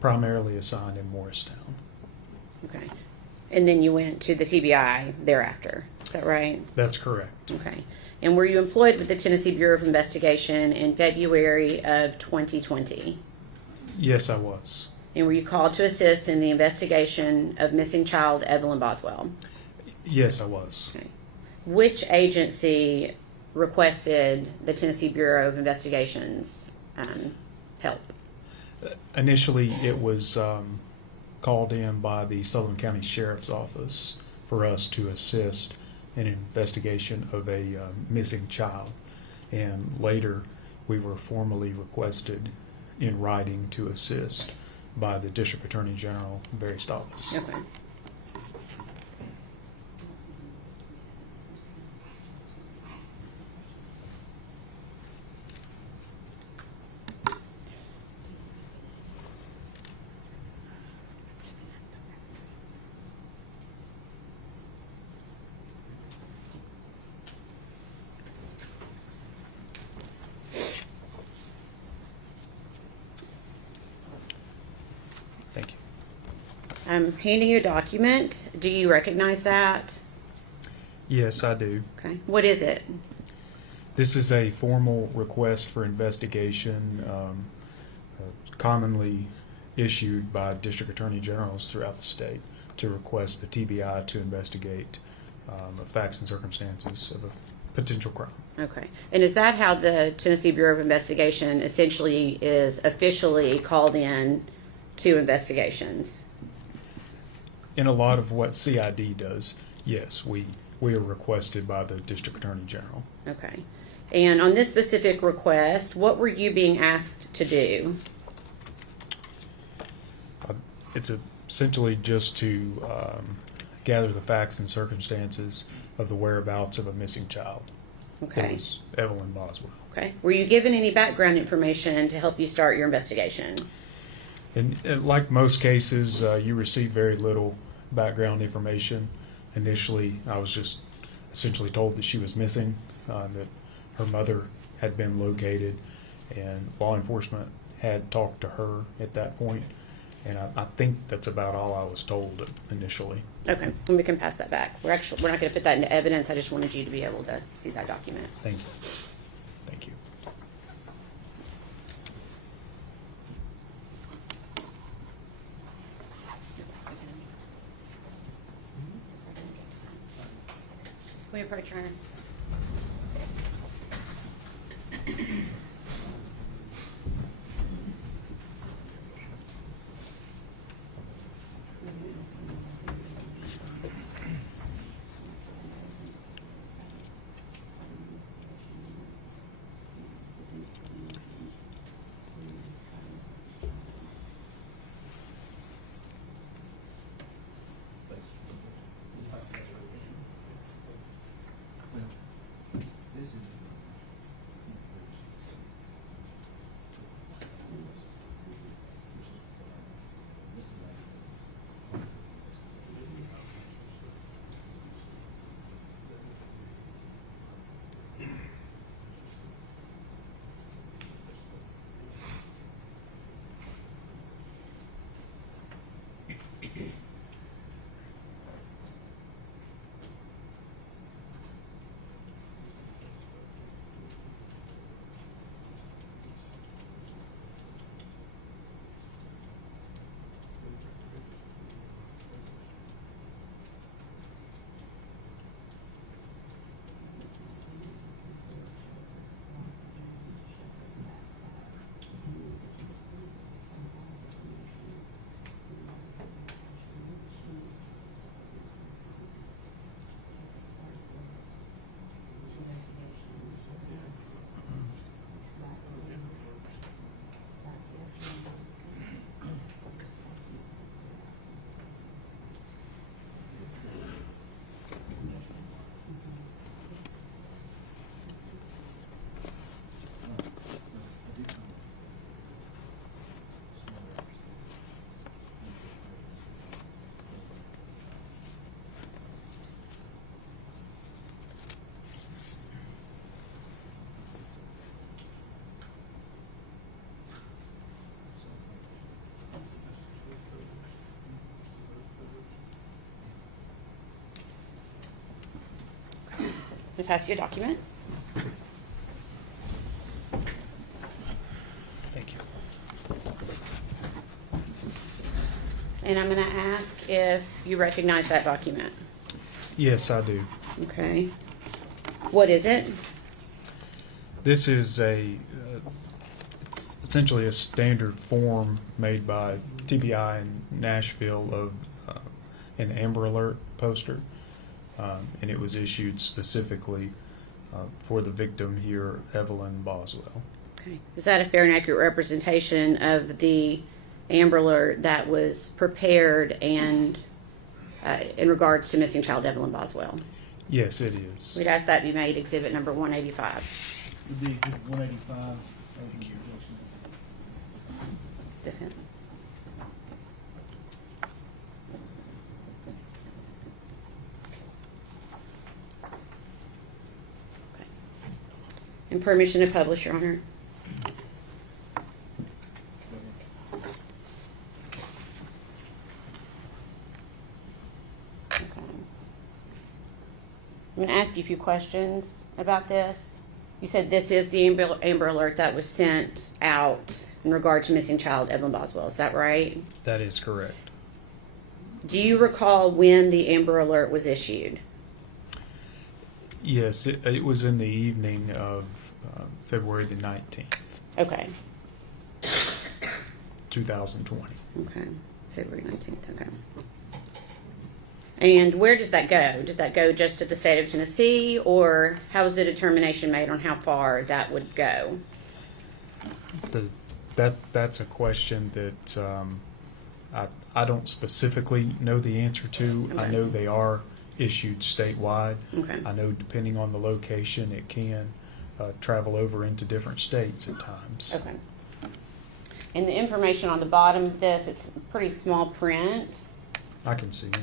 primarily assigned in Morristown. Okay. And then you went to the TBI thereafter. Is that right? That's correct. Okay. And were you employed with the Tennessee Bureau of Investigation in February of 2020? Yes, I was. And were you called to assist in the investigation of missing child Evelyn Boswell? Yes, I was. Okay. Which agency requested the Tennessee Bureau of Investigation's help? Initially, it was called in by the Sullivan County Sheriff's Office for us to assist in an investigation of a missing child. And later, we were formally requested in writing to assist by the District Attorney General, Barry Stollis. Okay. Thank you. I'm handing you a document. Do you recognize that? Yes, I do. Okay. What is it? This is a formal request for investigation, commonly issued by district attorney generals throughout the state to request the TBI to investigate the facts and circumstances of a potential crime. Okay. And is that how the Tennessee Bureau of Investigation essentially is officially called in to investigations? In a lot of what CID does, yes, we are requested by the district attorney general. Okay. And on this specific request, what were you being asked to do? It's essentially just to gather the facts and circumstances of the whereabouts of a missing child. Okay. That was Evelyn Boswell. Okay. Were you given any background information to help you start your investigation? And like most cases, you receive very little background information. Initially, I was just essentially told that she was missing, that her mother had been located, and law enforcement had talked to her at that point. And I think that's about all I was told initially. Okay. And we can pass that back. We're not going to put that into evidence. I just wanted you to be able to see that document. Thank you. Thank you. we approach her? We pass you a document. Thank you. And I'm going to ask if you recognize that document. Yes, I do. Okay. What is it? This is essentially a standard form made by TBI in Nashville of an Amber Alert poster, and it was issued specifically for the victim here, Evelyn Boswell. Okay. Is that a fair and accurate representation of the Amber Alert that was prepared and in regards to missing child Evelyn Boswell? Yes, it is. We'd ask that be made exhibit number 185. Would be exhibit 185. Thank you. Defense. Okay. And permission to publish, Your Honor. Okay. I'm going to ask you a few questions about this. You said this is the Amber Alert that was sent out in regard to missing child Evelyn Boswell. Is that right? That is correct. Do you recall when the Amber Alert was issued? Yes, it was in the evening of February the 19th, Okay. 2020. Okay. February 19th. Okay. And where does that go? Does that go just to the state of Tennessee, or how is the determination made on how far that would go? That's a question that I don't specifically know the answer to. Okay. I know they are issued statewide. Okay. I know depending on the location, it can travel over into different states at times. Okay. And the information on the bottom of this, it's pretty small print. I can see it.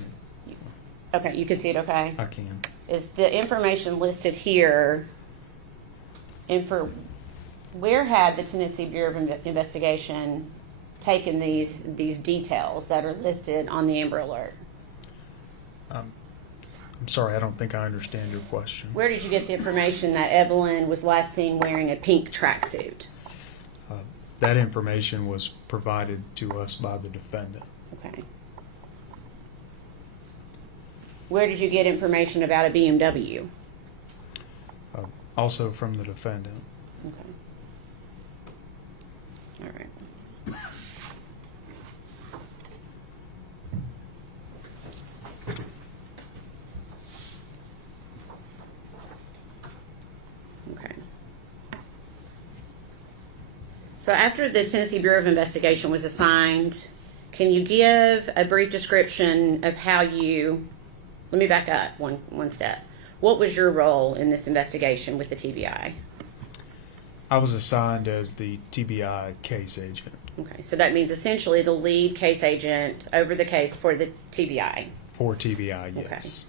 Okay, you can see it okay? I can. Is the information listed here, where had the Tennessee Bureau of Investigation taken these details that are listed on the Amber Alert? I'm sorry, I don't think I understand your question. Where did you get the information that Evelyn was last seen wearing a pink tracksuit? That information was provided to us by the defendant. Okay. Where did you get information about a BMW? Also from the defendant. Okay. All right. Okay. So after the Tennessee Bureau of Investigation was assigned, can you give a brief description of how you, let me back up one step. What was your role in this investigation with the TBI? I was assigned as the TBI case agent Okay, so that means essentially the lead case agent over the case for the TBI. for TBI, yes.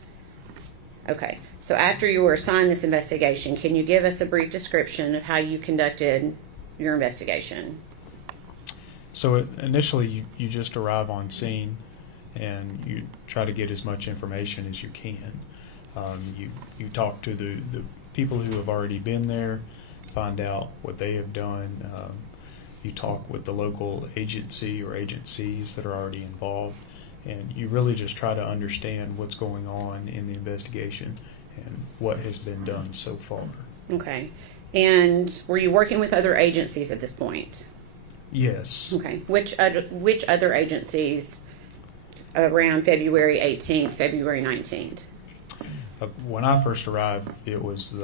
Okay, so after you were assigned this investigation, can you give us a brief description of how you conducted your investigation? So initially, you just arrive on scene and you try to get as much information as you can. You talk to the people who have already been there, find out what they have done. You talk with the local agency or agencies that are already involved, and you really just try to understand what's going on in the investigation and what has been done so far. Okay, and were you working with other agencies at this point? Yes. Okay, which other agencies around February 18th, February 19th? When I first arrived, it was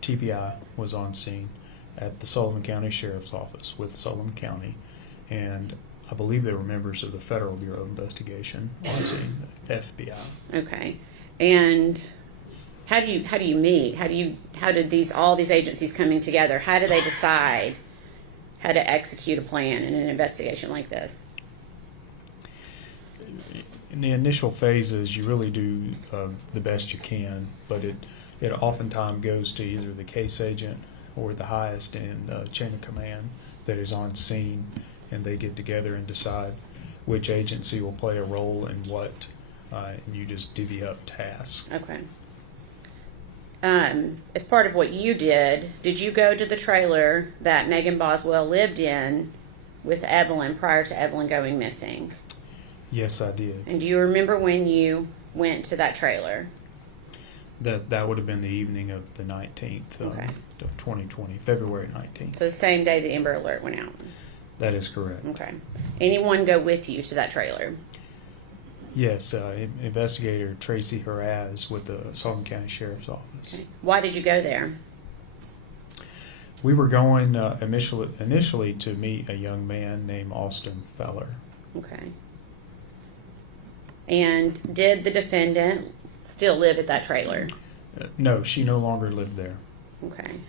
TBI was on scene at the Sullivan County Sheriff's Office with Sullivan County, and I believe they were members of the Federal Bureau of Investigation on scene, FBI. Okay, and how do you meet? How did all these agencies coming together? How do they decide how to execute a plan in an investigation like this? In the initial phases, you really do the best you can, but it oftentimes goes to either the case agent or the highest in chain of command that is on scene, and they get together and decide which agency will play a role in what, and you just divvy up tasks. Okay. As part of what you did you go to the trailer that Megan Boswell lived in with Evelyn prior to Evelyn going missing? Yes, I did. And do you remember when you went to that trailer? That would have been the evening of the 19th Okay. of 2020, February 19th. So the same day the Amber Alert went out? That is correct. Okay. Anyone go with you to that trailer? Yes, investigator Tracy Haraz with the Sullivan County Sheriff's Office. Okay. Why did you go there? We were going initially to meet a young man named Austin Feller. Okay. And did the defendant still live at that trailer? No, she no longer lived there. Okay.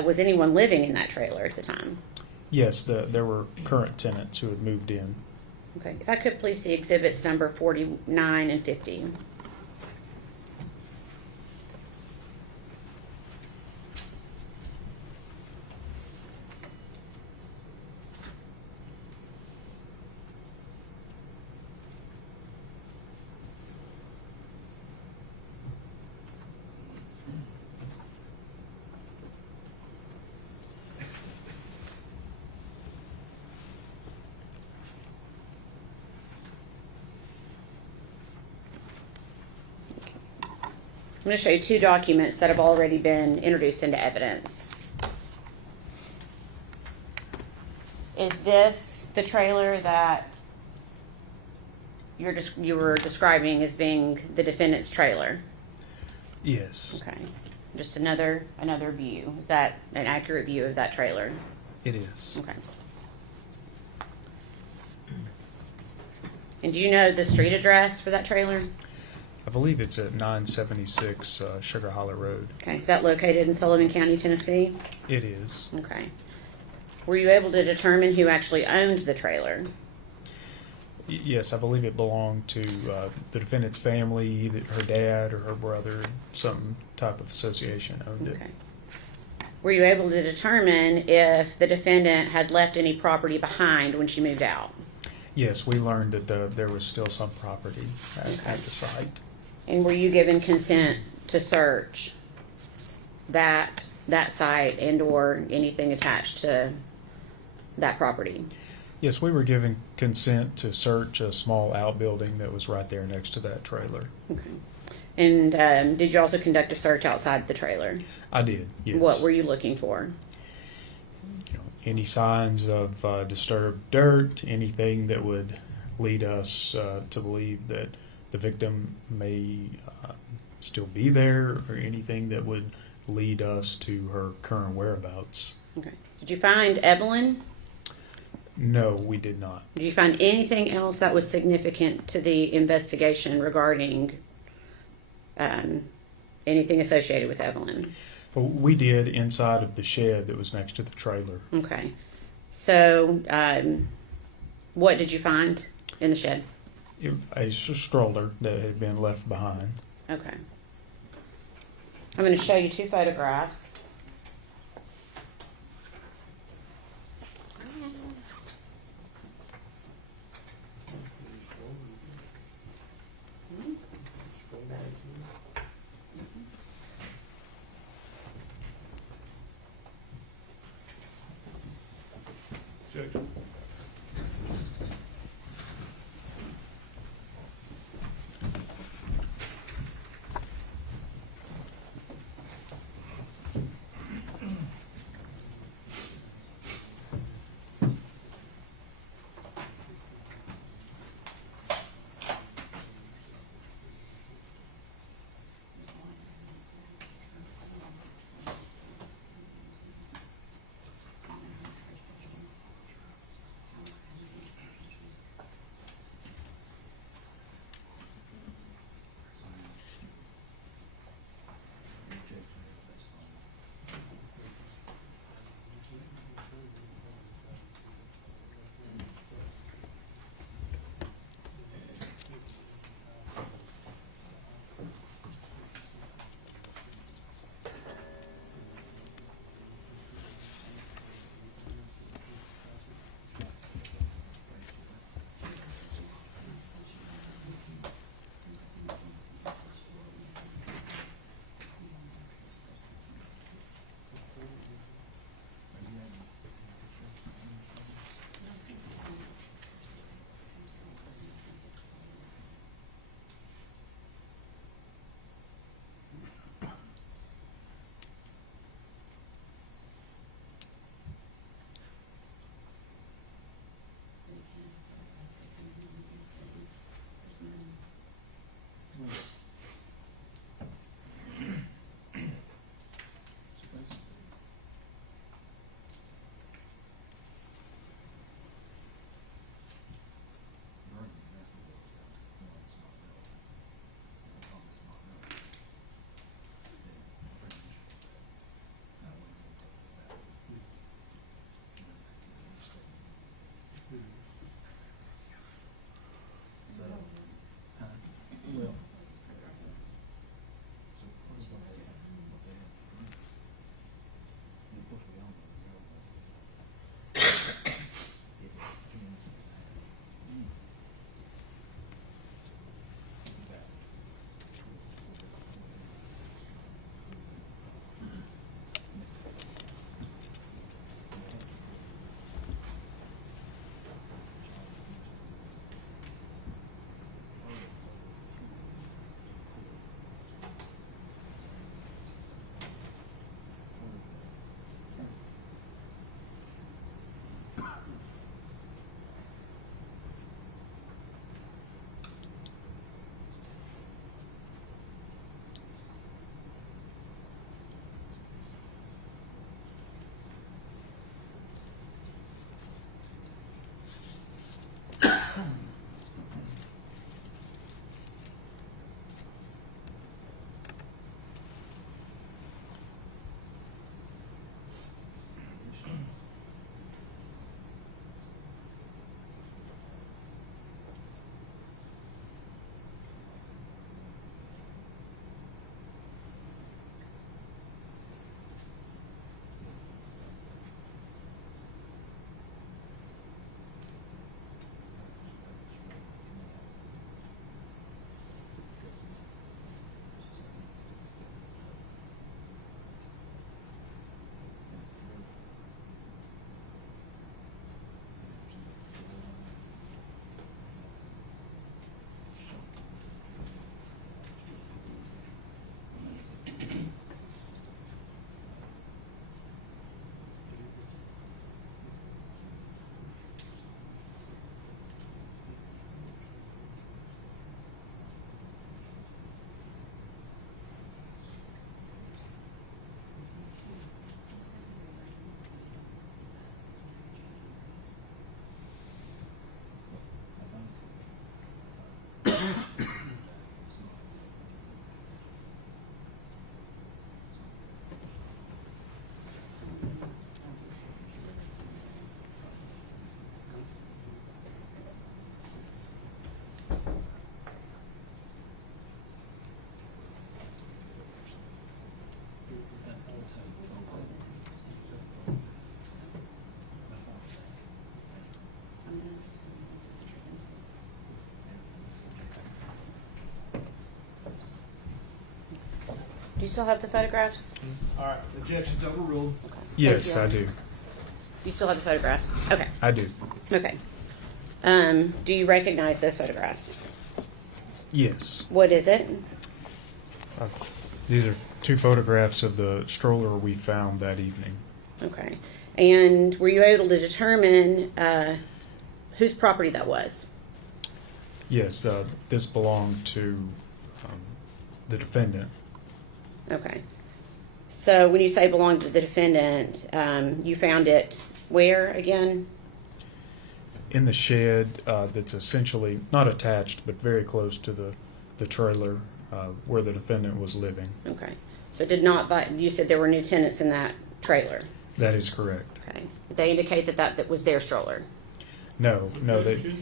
Was anyone living in that trailer at the time? Yes, there were current tenants who had moved in. Okay. If I could please see exhibits number 49 and 50. I'm going to show you two documents that have already been introduced into evidence. Is this the trailer that you were describing as being the defendant's trailer? Yes, Okay. Just another view. Is that an accurate view of that trailer? it is. Okay. And do you know the street address for that trailer? I believe it's at 976 Sugar Hollow Road. Okay. Is that located in Sullivan County, Tennessee? It is. Okay. Were you able to determine who actually owned the trailer? Yes, I believe it belonged to the defendant's family, either her dad or her brother, some type of association owned it. Okay. Were you able to determine if the defendant had left any property behind when she moved out? Yes, we learned that there was still some property Okay. at the site. And were you given consent to search that site and or anything attached to that property? Yes, we were given consent to search a small outbuilding that was right there next to that trailer. Okay. And did you also conduct a search outside the trailer? I did, yes. What were you looking for? Any signs of disturbed dirt, anything that would lead us to believe that the victim may still be there, or anything that would lead us to her current whereabouts. Okay. Did you find Evelyn? No, we did not. Did you find anything else that was significant to the investigation regarding anything associated with Evelyn? Well, we did inside of the shed that was next to the trailer. Okay. So, what did you find in the shed? A stroller that had been left behind. Okay. I'm going to show you two photographs. you still have the photographs? All right, objection's overruled. Okay. Yes, I Thank you. do. You still have the photographs? Okay, I do. okay. Do you recognize those photographs? Yes. What is it? These are 2 photographs of the stroller we found that evening. Okay. And were you able to determine whose property that was? Yes, this belonged to the defendant. Okay. So when you say belonged to the defendant, you found it where again? In the shed that's essentially not attached, but very close to the trailer where the defendant was living. Okay. So it did not buy, you said there were new tenants in that trailer. That is correct. Okay. Did they indicate that was their stroller? No, they.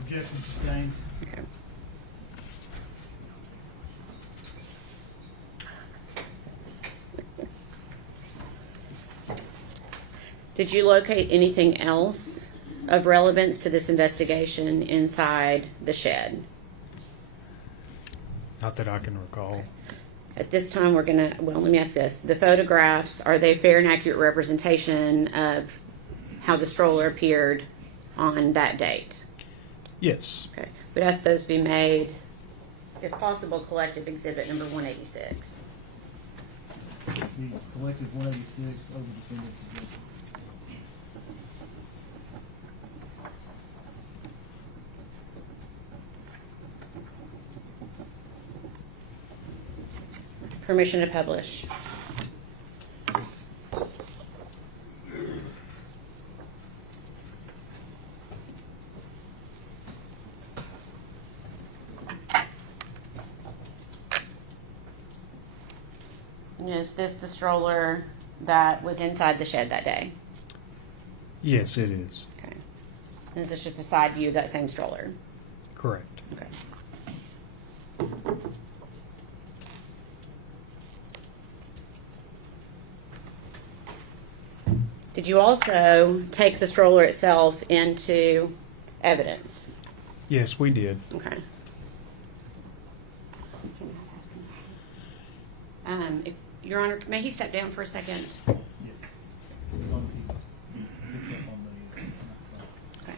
Objection sustained. Okay. Did you locate anything else of relevance to this investigation inside the shed? Not that I can recall. At this time, we're gonna, well, let me ask this. The photographs, are they fair and accurate representation of how the stroller appeared on that date? Yes. Okay. We'd ask those be made, if possible, collective exhibit number 186. The collective 186 over defendant's objection. Permission to publish. And is this the stroller that was inside the shed that day? Yes, it is. Okay. And is this just a side view of that same stroller? Correct. Okay. Did you also take the stroller itself into evidence? Yes, we did. Okay. If, Your Honor, may he step down for a second? Yes. On TV. Picked up on the- Okay.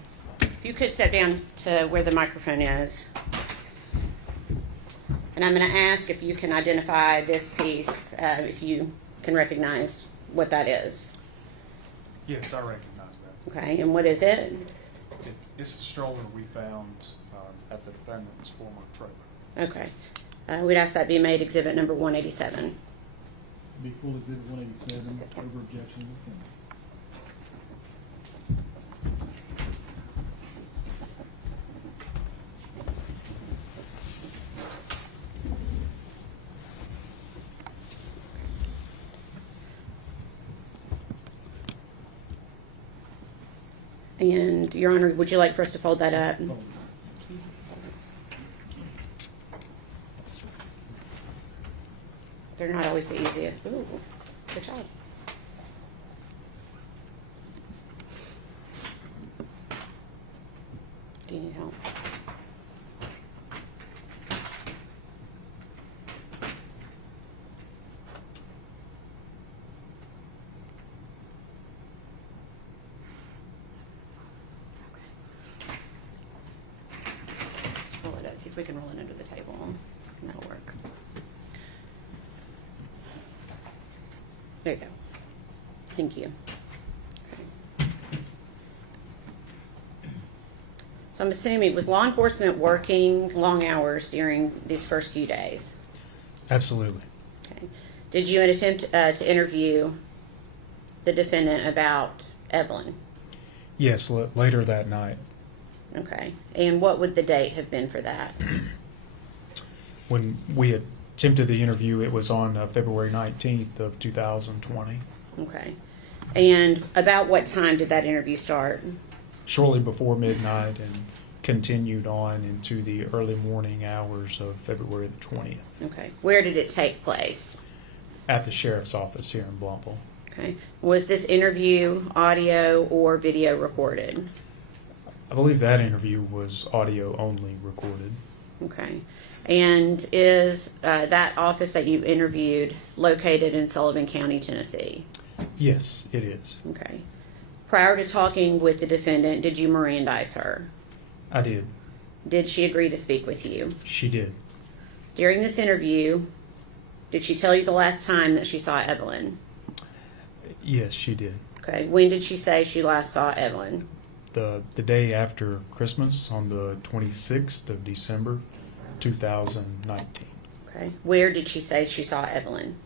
If you could step down to where the microphone is. And I'm going to ask if you can identify this piece, if you can recognize what that is. Yes, I recognize that. Okay, and what is it? It's the stroller we found at the defendant's former trailer. Okay. We'd ask that be made exhibit number 187. Be full exhibit 187 over objection. And, Your Honor, would you like for us to fold that up? They're not always the easiest. Ooh, good job. Do you need help? Let's roll it up, see if we can roll it under the table. And that'll work. There you go. Thank you. So I'm assuming, was law enforcement working long hours during these first few days? Absolutely. Okay. Did you attempt to interview the defendant about Evelyn? Yes, later that night. Okay. And what would the date have been for that? When we attempted the interview, it was on February 19th of 2020. Okay. And about what time did that interview start? Shortly before midnight and continued on into the early morning hours of February the 20th Okay. Where did it take place? at the sheriff's office here in Blumpville. Okay. Was this interview audio or video recorded? I believe that interview was audio only recorded. Okay. And is that office that you interviewed located in Sullivan County, Tennessee? Yes, it is. Okay. Prior to talking with the defendant, did you Mirandize her? I did. Did she agree to speak with you? She did. During this interview, did she tell you the last time that she saw Evelyn? Yes, she did. Okay. When did she say she last saw Evelyn? The day after Christmas, on the 26th of December, 2019. Okay. Where did she say she saw Evelyn?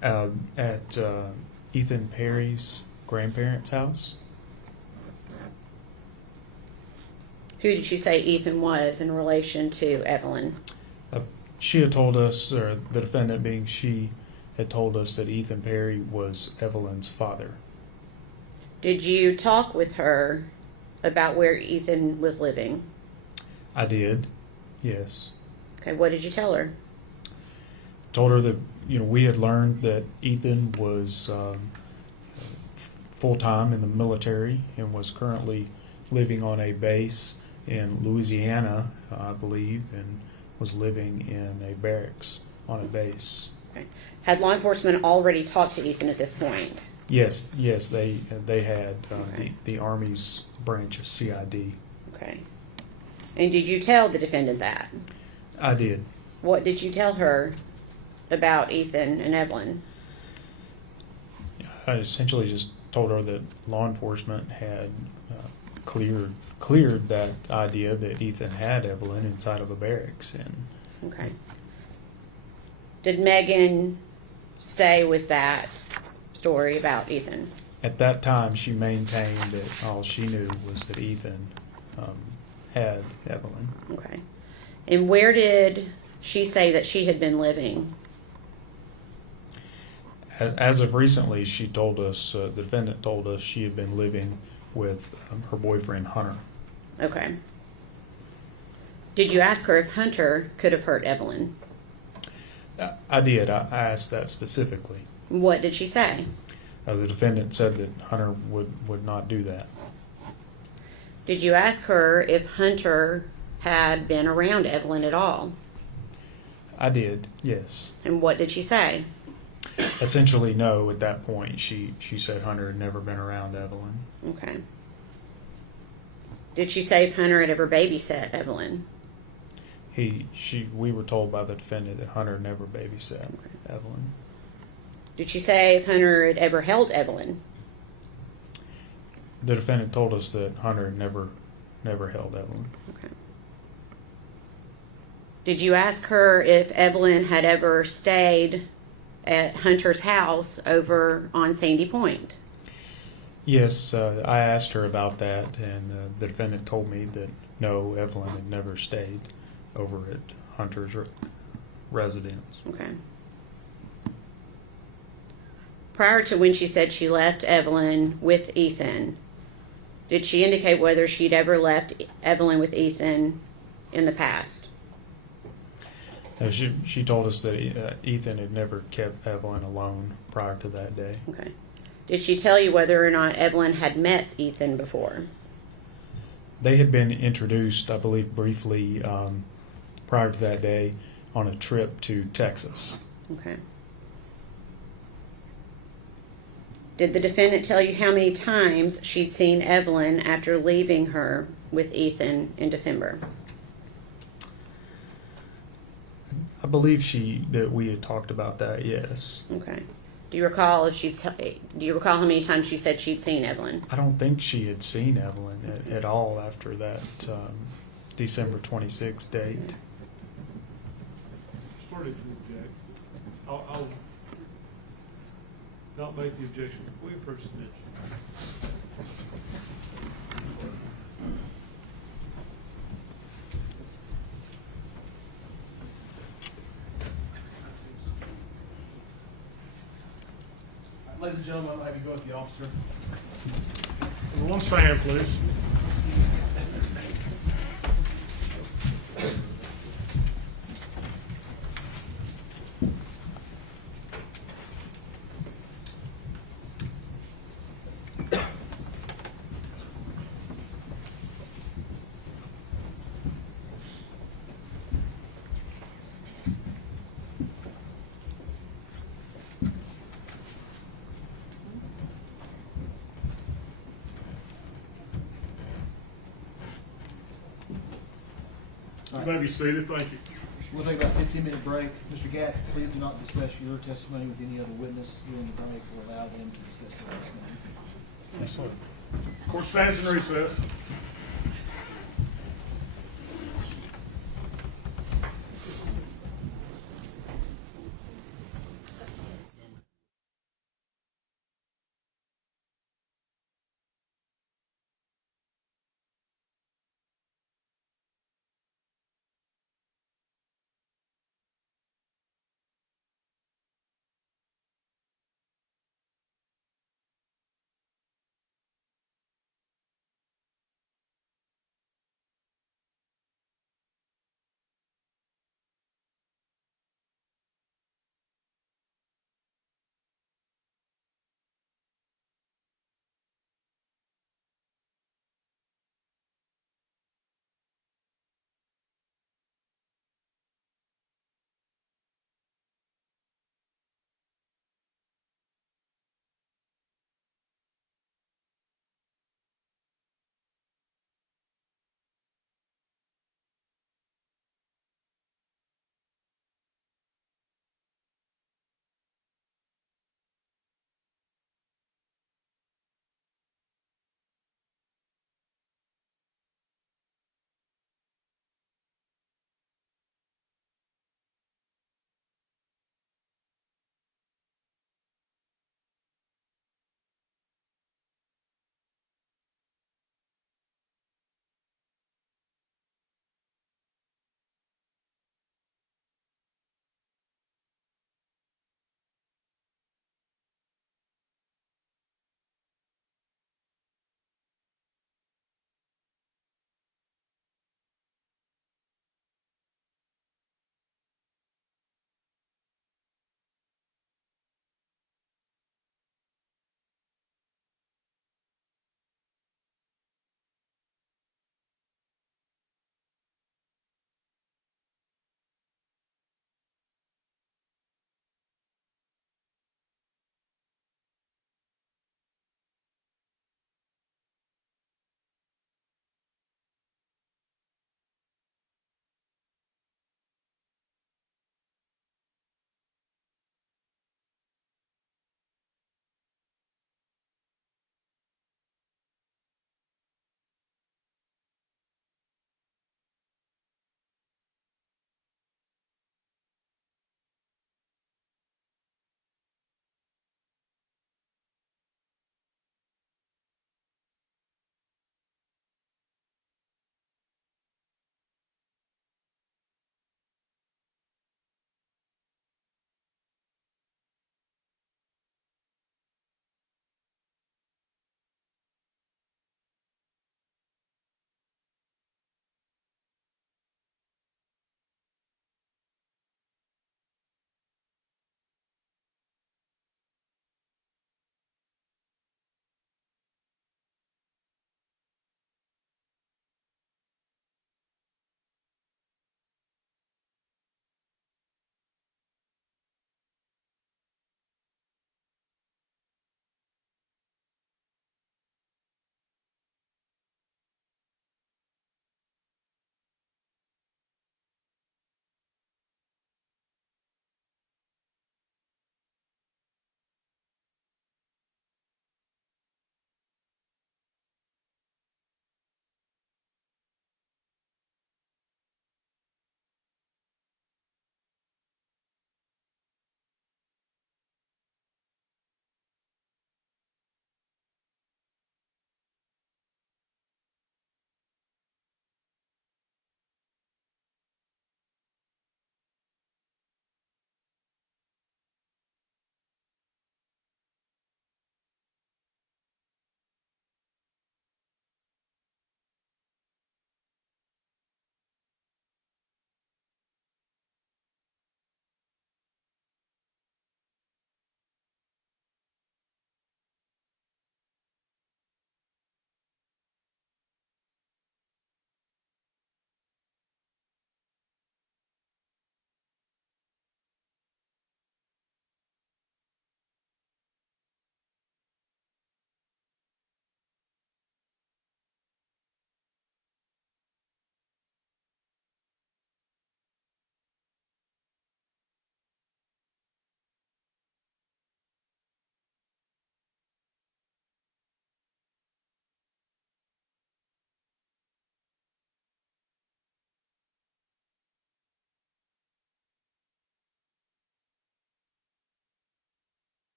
At Ethan Perry's grandparents' house. Who did she say Ethan was in relation to Evelyn? She had told us, or the defendant being she, had told us that Ethan Perry was Evelyn's father. Did you talk with her about where Ethan was living? I did, yes. Okay, what did you tell her? Told her that, we had learned that Ethan was full-time in the military and was currently living on a base in Louisiana, I believe, and was living in a barracks on a base. Okay. Had law enforcement already talked to Ethan at this point? Yes, they had Okay. the Army's branch of CID. Okay. And did you tell the defendant that? I did. What did you tell her about Ethan and Evelyn? I essentially just told her that law enforcement had cleared that idea that Ethan had Evelyn inside of a barracks. And Okay. Did Megan stay with that story about Ethan? at that time, she maintained that all she knew was that Ethan had Evelyn. Okay. And where did she say that she had been living? As of recently, she told us, the defendant told us she had been living with her boyfriend, Hunter. Okay. Did you ask her if Hunter could have hurt Evelyn? I did. I asked that specifically. What did she say? The defendant said that Hunter would not do that. Did you ask her if Hunter had been around Evelyn at all? I did, yes. And what did she say? Essentially, no. At that point, she said Hunter had never been around Evelyn. Okay. Did she say if Hunter had ever babysat Evelyn? We were told by the defendant that Hunter never babysat Evelyn. Did she say if Hunter had ever held Evelyn? The defendant told us that Hunter had never held Evelyn. Okay. Did you ask her if Evelyn had ever stayed at Hunter's house over on Sandy Point? Yes, I asked her about that, and the defendant told me that no, Evelyn had never stayed over at Hunter's residence. Okay. Prior to when she said she left Evelyn with Ethan, did she indicate whether she'd ever left Evelyn with Ethan in the past? She told us that Ethan had never kept Evelyn alone prior to that day. Okay. Did she tell you whether or not Evelyn had met Ethan before? They had been introduced, I believe, briefly prior to that day on a trip to Texas. Okay. Did the defendant tell you how many times she'd seen Evelyn after leaving her with Ethan in December? I believe that we had talked about that, yes. Okay. Do you recall do you recall how many times she said she'd seen Evelyn? I don't think she had seen Evelyn at all after that December 26th date. Started to object. I'll not make the objection. We approach the bench. Ladies and gentlemen, I'll have you go with the officer. Everyone stand, please. You may be seated. Thank you. We'll take about a 15-minute break. Mr. Gatz, please do not discuss your testimony with any other witness during the break or allow them to discuss their testimony. Court stands in recess.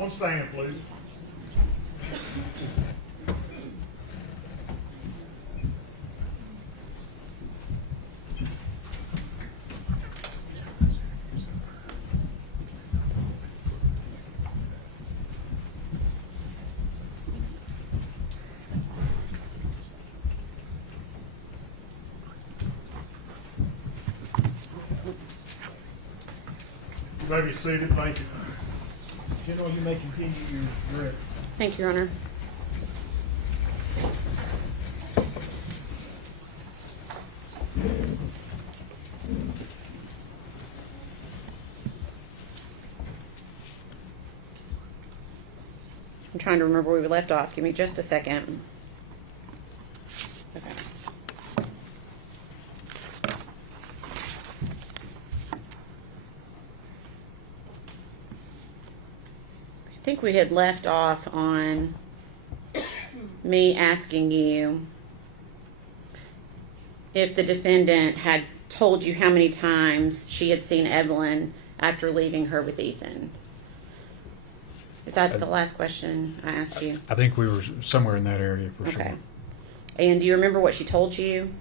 Everyone stand, please. You may be seated. Thank you. General, you may continue your direct. Thank you, Your Honor. I'm trying to remember where we left off. Give me just a second. Okay. I think we had left off on me asking you if the defendant had told you how many times she had seen Evelyn after leaving her with Ethan. Is that the last question I asked you? I think we were somewhere in that area for Okay. sure. And do you remember what she told you?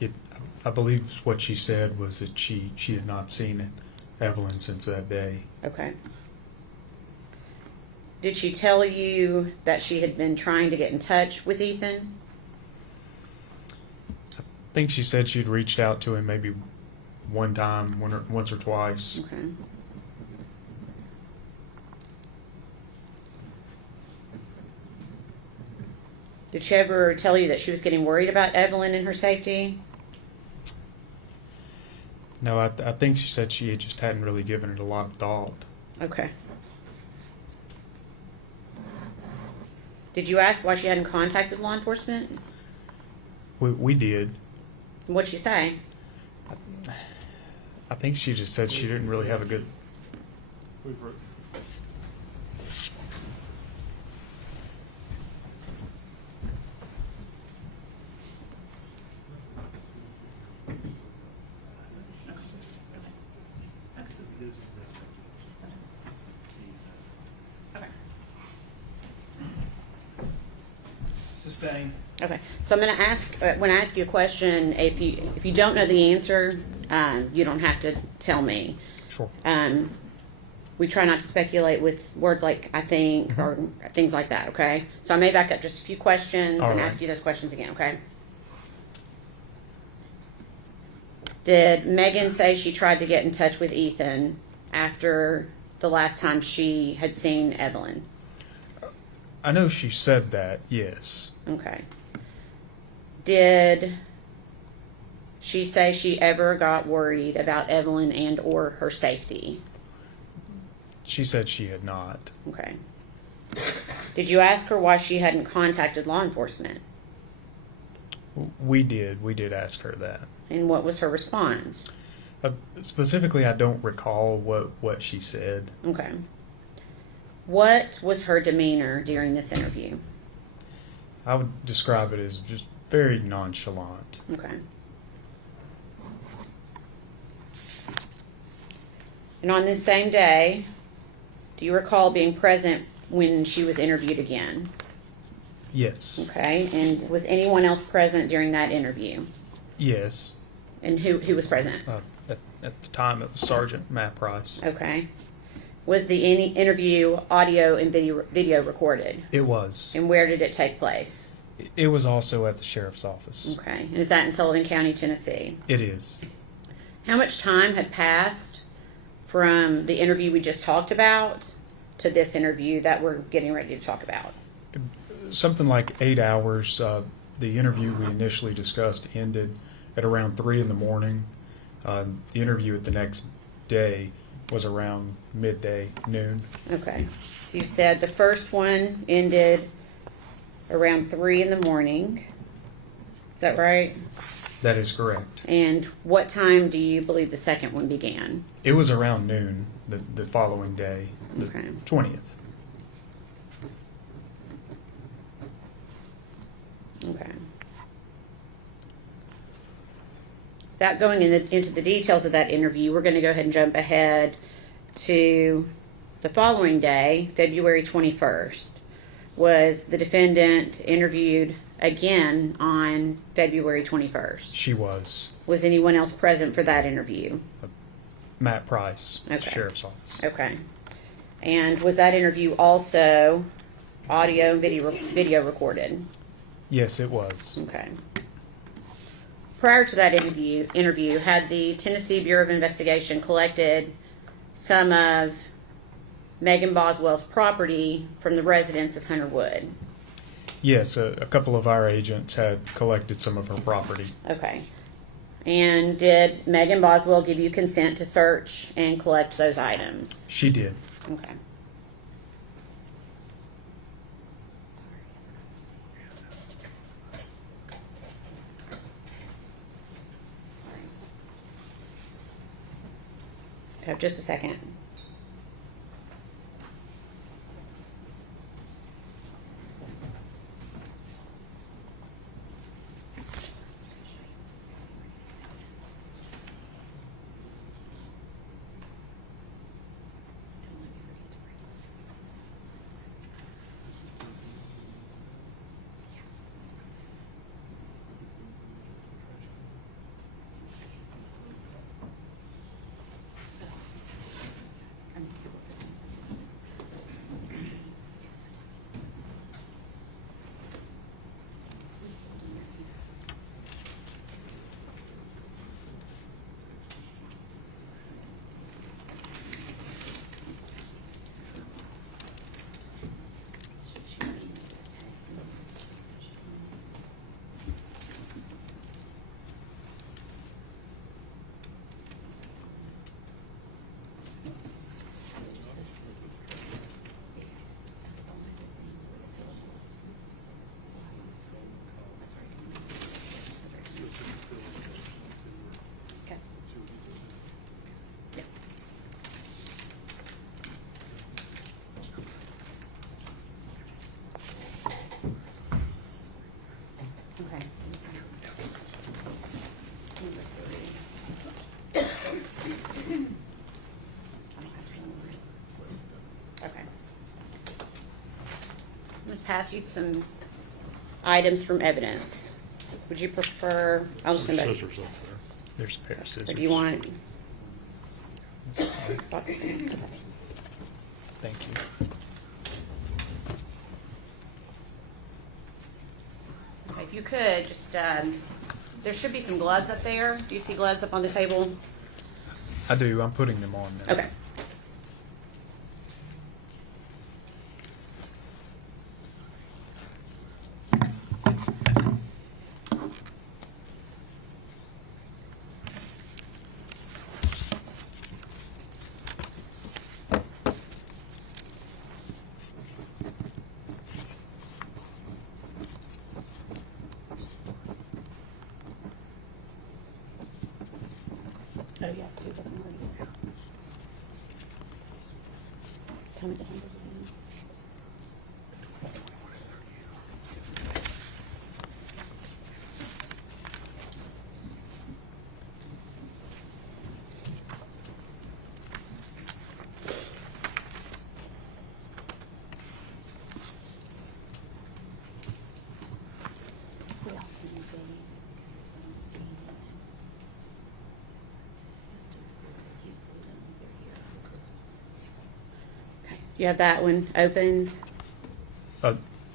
I believe what she said was that she had not seen Evelyn since that day. Okay. Did she tell you that she had been trying to get in touch with Ethan? I think she said she'd reached out to him maybe one time, once or twice. Okay. Did she ever tell you that she was getting worried about Evelyn and her safety? No, I think she said she just hadn't really given it a lot of thought. Okay. Did you ask why she hadn't contacted law enforcement? We did. What'd she say? I think she just said she didn't really have a good. Sustained. Okay, so I'm going to ask, when I ask you a question, if you don't know the answer, you don't have to tell me. Sure. We try not to speculate with words like "I think" or things like that. Okay, so I may back up just a few questions All and right. ask you those questions again. Okay. Did Megan say she tried to get in touch with Ethan after the last time she had seen Evelyn? I know she said that, yes. Okay. Did she say she ever got worried about Evelyn and or her safety? She said she had not. Okay. Did you ask her why she hadn't contacted law enforcement? We did ask her that. And what was her response? Specifically, I don't recall what she said. Okay. What was her demeanor during this interview? I would describe it as just very nonchalant. Okay. And on this same day, do you recall being present when she was interviewed again? Yes. Okay. And was anyone else present during that interview? Yes. And who was present? At the time, it was Sergeant Matt Price. Okay. Was the interview audio and video recorded? It was. And where did it take place? It was also at the sheriff's office. Okay. And is that in Sullivan County, Tennessee? It is. How much time had passed from the interview we just talked about to this interview that we're getting ready to talk about? Something like 8 hours. The interview we initially discussed ended at around 3 in the morning. The interview at the next day was around midday, noon. Okay. So you said the first one ended around 3 in the morning. Is that right? That is correct. And what time do you believe the second one began? It was around noon the following day, the Okay. 20th. Okay. Without going into the details of that interview, we're going to go ahead and jump ahead to The following day, February 21st, was the defendant interviewed again on February 21st. She was. Was anyone else present for that interview? Matt Price, Okay. Sheriff's Office. Okay. And was that interview also audio and video recorded? Yes, it was. Okay. Prior to that interview, had the Tennessee Bureau of Investigation collected some of Megan Boswell's property from the residents of Hunter Wood? Yes, a couple of our agents had collected some of her property. Okay. And did Megan Boswell give you consent to search and collect those items? She did. Okay. Have just a second. Okay. Okay. I'm just pass you some items from evidence. Would you prefer? I'll just send back. Scissors up there. There's a pair of scissors. Or do you want? That's fine. Okay. Thank you. Okay, if you could just, there should be some gloves up there. Do you see gloves up on the table? I do. I'm putting them on now. Okay. Oh, yeah, two of them already there. Tell me the numbers again. Who else can you see? Okay, you have that one opened.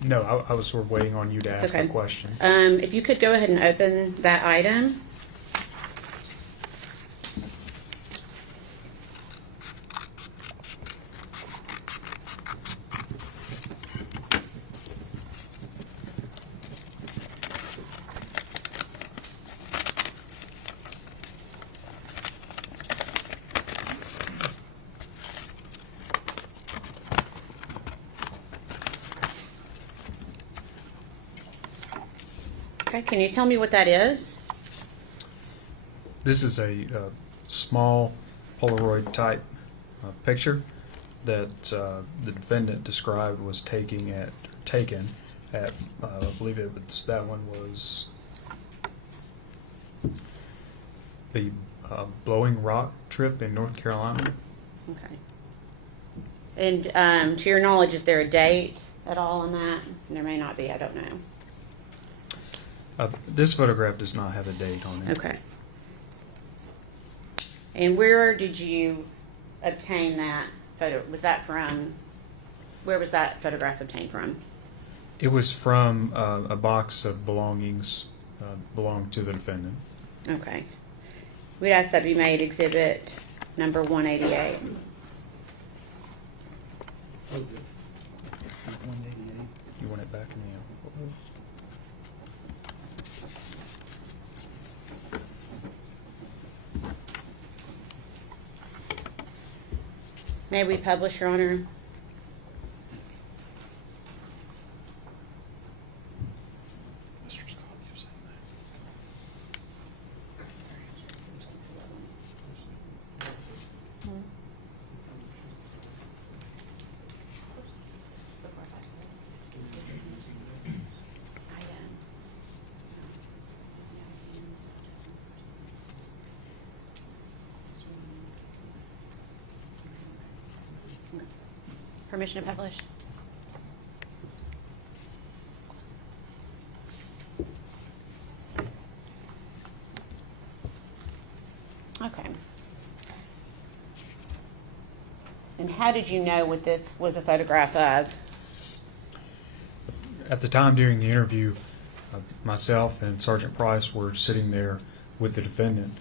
No, I was sort of waiting on you to It's ask okay. a question. If you could go ahead and open that item. Okay, can you tell me what that is? This is a small Polaroid type picture that the defendant described was taken at I believe that one was the Blowing Rock trip in North Carolina. Okay. And to your knowledge, is there a date at all on that? There may not be, I don't know. This photograph does not have a date on it. Okay. And where did you obtain that photo? Was that from, where was that photograph obtained from? It was from a box of belongings belonged to the defendant. Okay. We'd ask that be made exhibit number 188. 188. You want it back in the envelope? May we publish, Your Honor? Permission to publish? Okay. And how did you know what this was a photograph of? At the time during the interview, myself and Sergeant Price were sitting there with the defendant,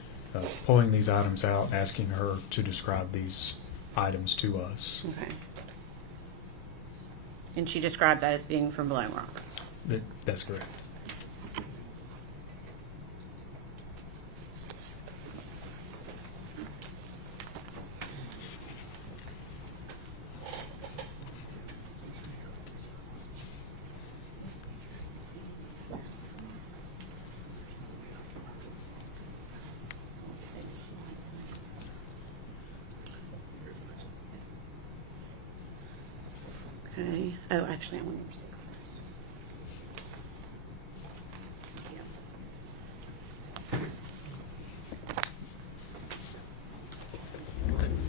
pulling these items out, asking her to describe these items to us. Okay. And she described that as being from Blowing Rock. That's correct. Okay. Oh, actually, I want to receive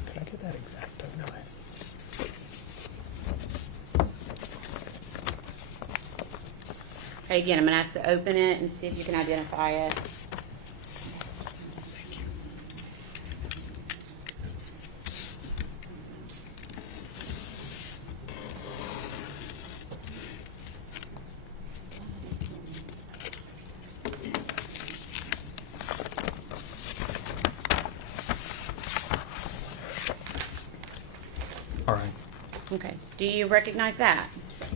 Could I get that exact knife? Okay, again, I'm going to ask to open it and see if you can identify it. All right. Okay. Do you recognize that?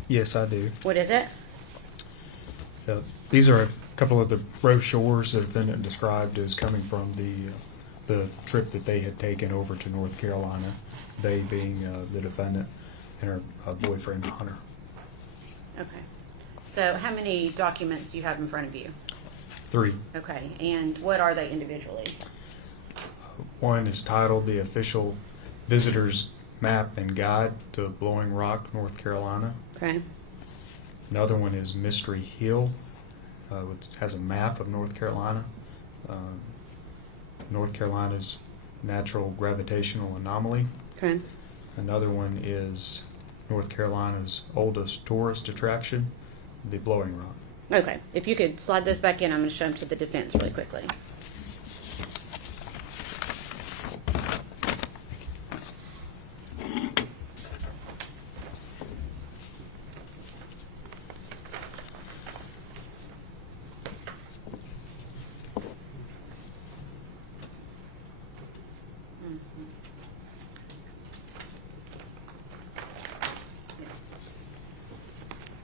Yes, I do. What is it? These are a couple of the brochures the defendant described as coming from the trip that they had taken over to North Carolina, they being the defendant and her boyfriend, Hunter. Okay. So how many documents do you have in front of you? 3. Okay. And what are they individually? One is titled The Official Visitor's Map and Guide to Blowing Rock, North Carolina. Okay. Another one is Mystery Hill, which has a map of North Carolina. North Carolina's natural gravitational anomaly. Okay. Another one is North Carolina's oldest tourist attraction, the Blowing Rock. Okay. If you could slide those back in, I'm going to show them to the defense really quickly.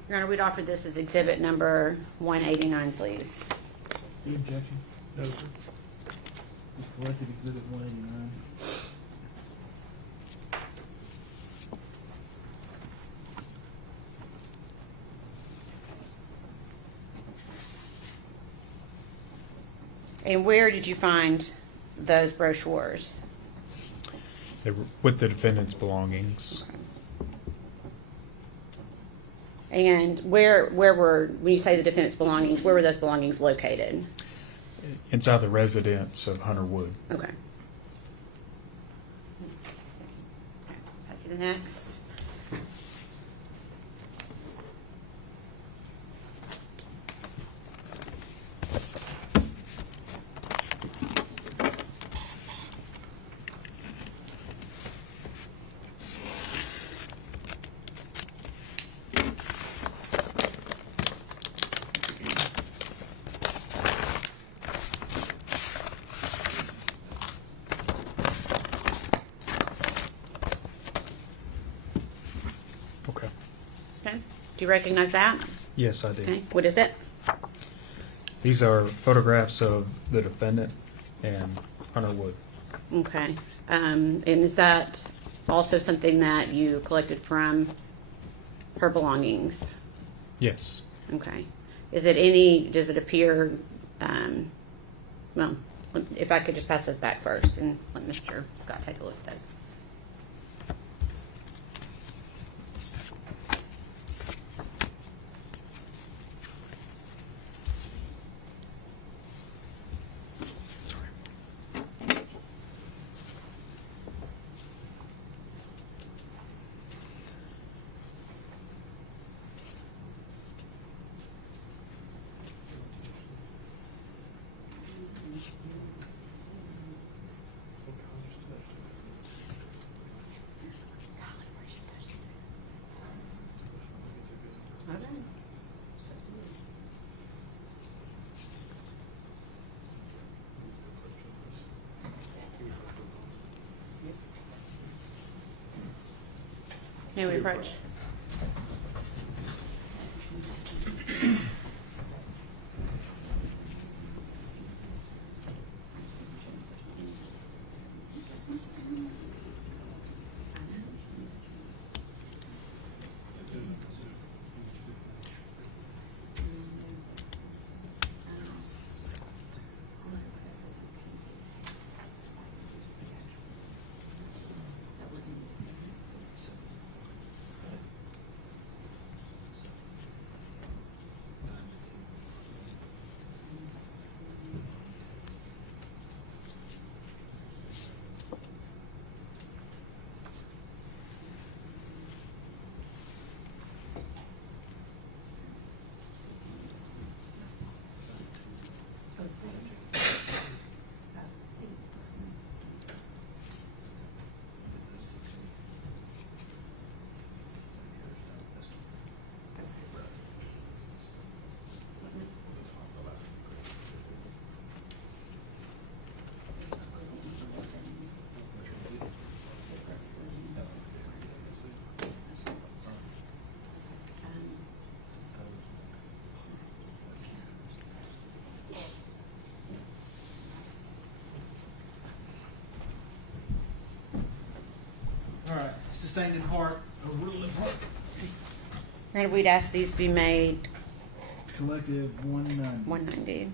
Your Honor, we'd offer this as exhibit number 189, please. Any objection? No, sir. It's collected exhibit 189. And where did you find those brochures? They were with the defendant's belongings. And where were, when you say the defendant's belongings, where were those belongings located? Inside the residence of Hunter Wood. Okay. Pass see the next. Okay. Okay. Do you recognize that? Yes, I do. Okay. What is it? These are photographs of the defendant and Hunter Wood. Okay. And is that also something that you collected from her belongings? Yes. Okay. Does it appear, well, if I could just pass those back first and let Mr. Scott take a look at those. May we approach? All right, sustained in heart, overruled in heart. And we'd ask these be made Collective 190. 190.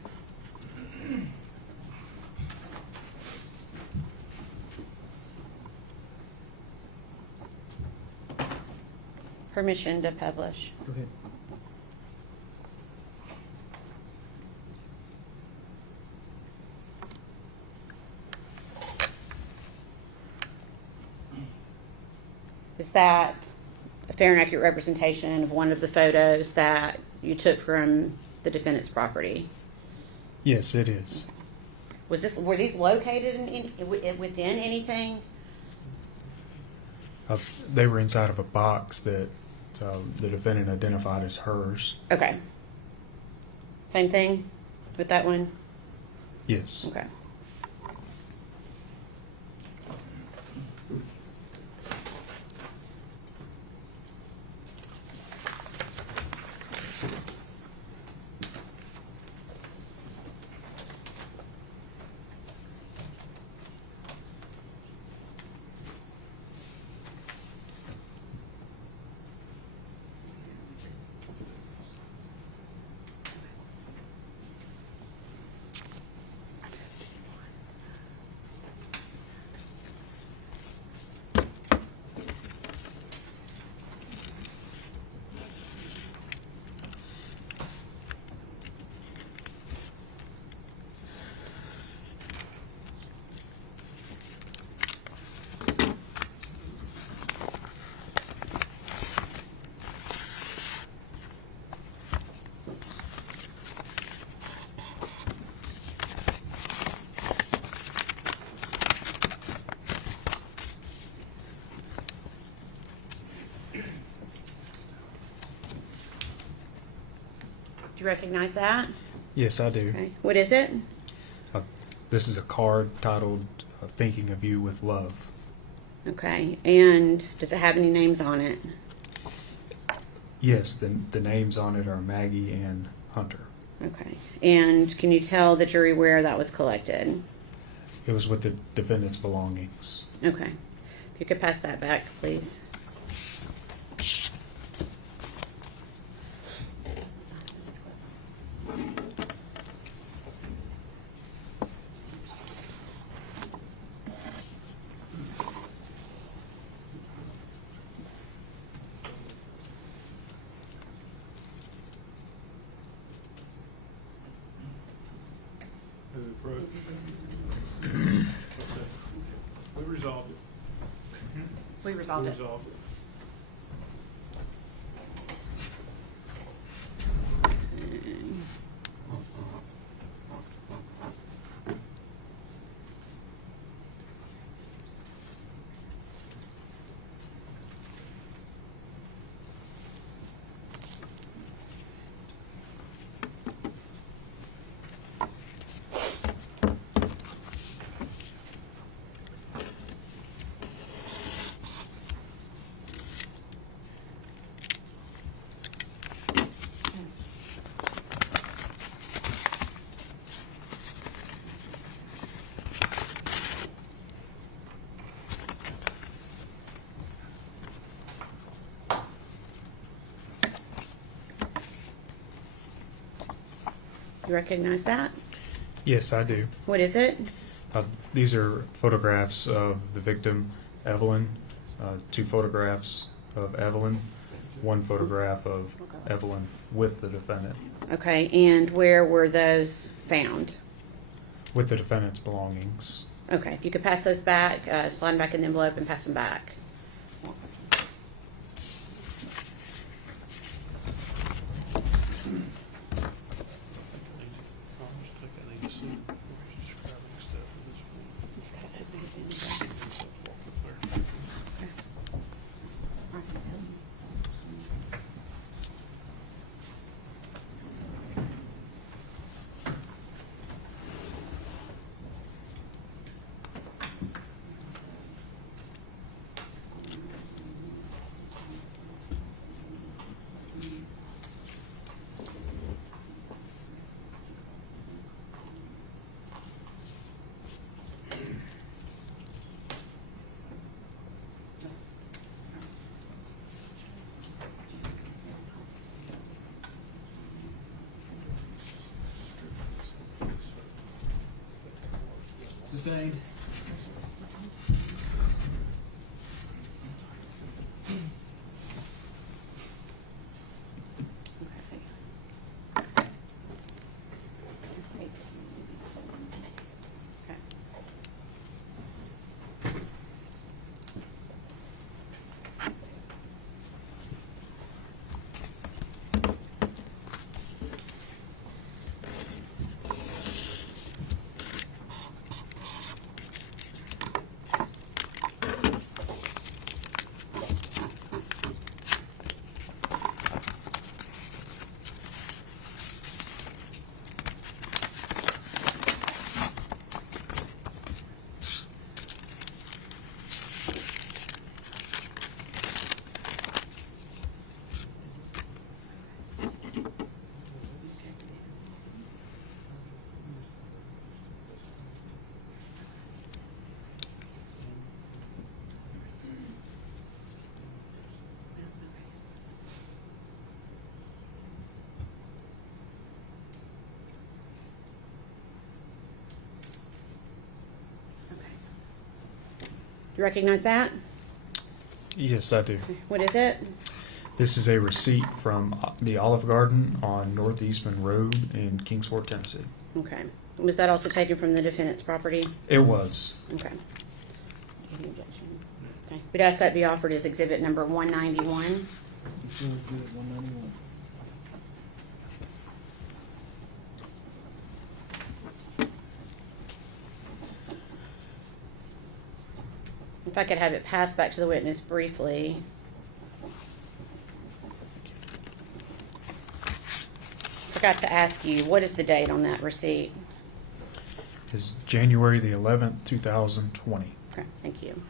Permission to publish. Go ahead. Is that a fair and accurate representation of one of the photos that you took from the defendant's property? Yes, it is. Were these located within anything? They were inside of a box that the defendant identified as hers. Okay. Same thing with that one? Yes. Okay. you recognize that? Yes, I do. Okay. What is it? This is a card titled Thinking of You with Love. Okay. And does it have any names on it? Yes, the names on it are Maggie and Hunter. Okay. And can you tell the jury where that was collected? It was with the defendant's belongings. Okay. If you could pass that back, please. We resolved it. We resolved it. Resolved it. You recognize that? Yes, I do. What is it? These are photographs of the victim, Evelyn, 2 photographs of Evelyn, 1 photograph of Evelyn with the defendant, Okay. And where were those found? with the defendant's belongings. Okay. If you could pass those back, slide them back in the envelope and pass them back. Sustained. You recognize that? Yes, I do. What is it? This is a receipt from the Olive Garden on North Eastman Road in Kingsport, Tennessee. Okay. Was that also taken from the defendant's property? It was. Okay. Any objection? Okay. We'd ask that be offered as exhibit number 191. Exhibit 191. If I could have it passed back to the witness briefly. forgot to ask you, what is the date on that receipt? Is January the 11th, 2020. Okay, thank you.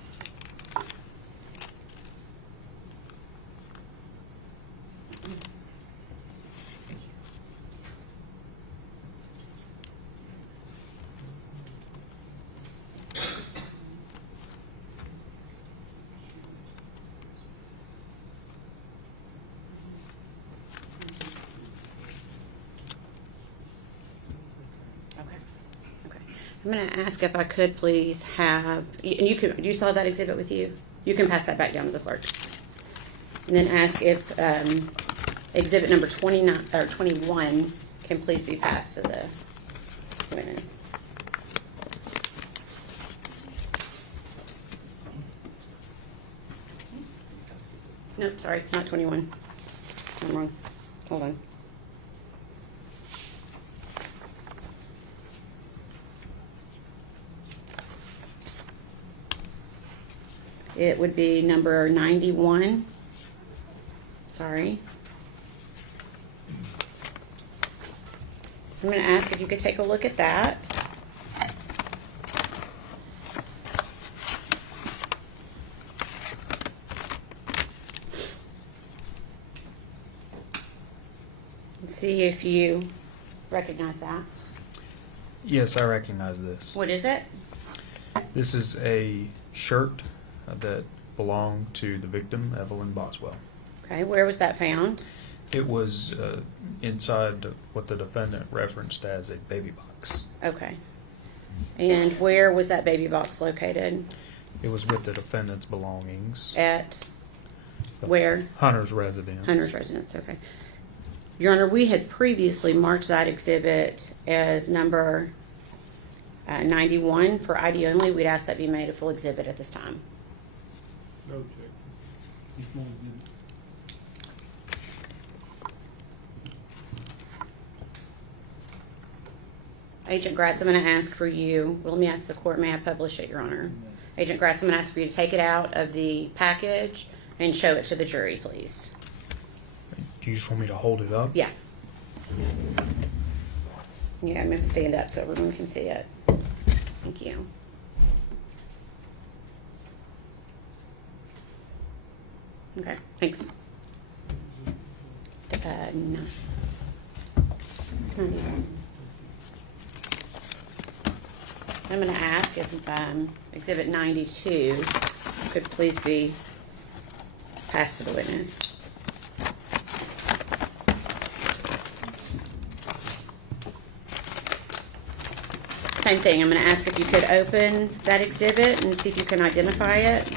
I'm going to ask if I could please have, and you saw that exhibit with you? You can pass that back down to the clerk. And then ask if exhibit number 29 or 21 can please be passed to the witness. Nope, sorry, not 21. I'm wrong. Hold on. It would be number 91. Sorry. I'm going to ask if you could take a look at that. And see if you recognize that. Yes, I recognize this. What is it? This is a shirt that belonged to the victim, Evelyn Boswell. Okay, where was that found? It was inside what the defendant referenced as a baby box. Okay. And where was that baby box located? It was with the defendant's belongings. At where? Hunter's residence. Hunter's residence, okay. Your Honor, we had previously marked that exhibit as number 91 for ID only. We'd ask that be made a full exhibit at this time. No objection. Before exhibit. Agent Gratz, I'm going to ask for you, well, let me ask the court, may I publish it, Your Honor? Agent Gratz, I'm going to ask for you to take it out of the package and show it to the jury, please. Do you just want me to hold it up? Yeah. Yeah, I'm going to stand up so everyone can see it. Thank you. Okay, thanks. No. I'm going to ask if Exhibit 92 could please be passed to the witness. Same thing, I'm going to ask if you could open that exhibit and see if you can identify it.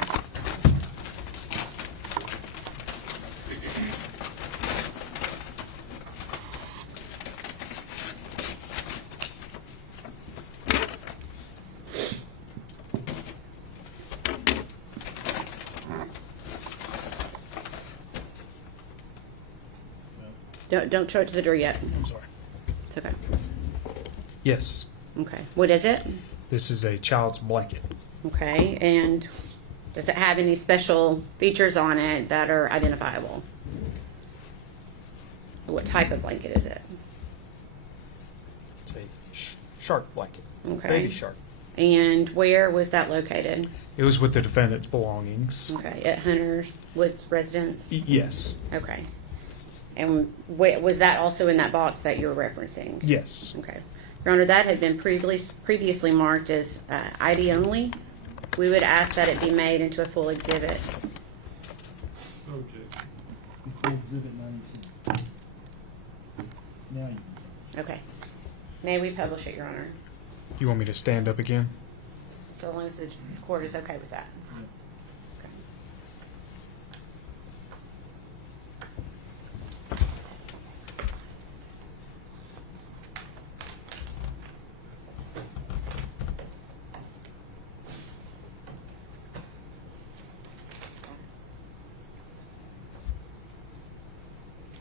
Don't show it to the jury yet. I'm sorry. It's okay. Yes. Okay. What is it? This is a child's blanket. Okay. And does it have any special features on it that are identifiable? What type of blanket is it? It's a shark blanket. Okay. Baby shark. And where was that located? It was with the defendant's belongings. Okay. At Hunter's Woods residence? Yes. Okay. And was that also in that box that you're referencing? Yes. Okay. Your Honor, that had been previously marked as ID only. We would ask that it be made into a full exhibit. No objection. Before exhibit 92. Now you. Okay. May we publish it, Your Honor? You want me to stand up again? So long as the court is okay with that.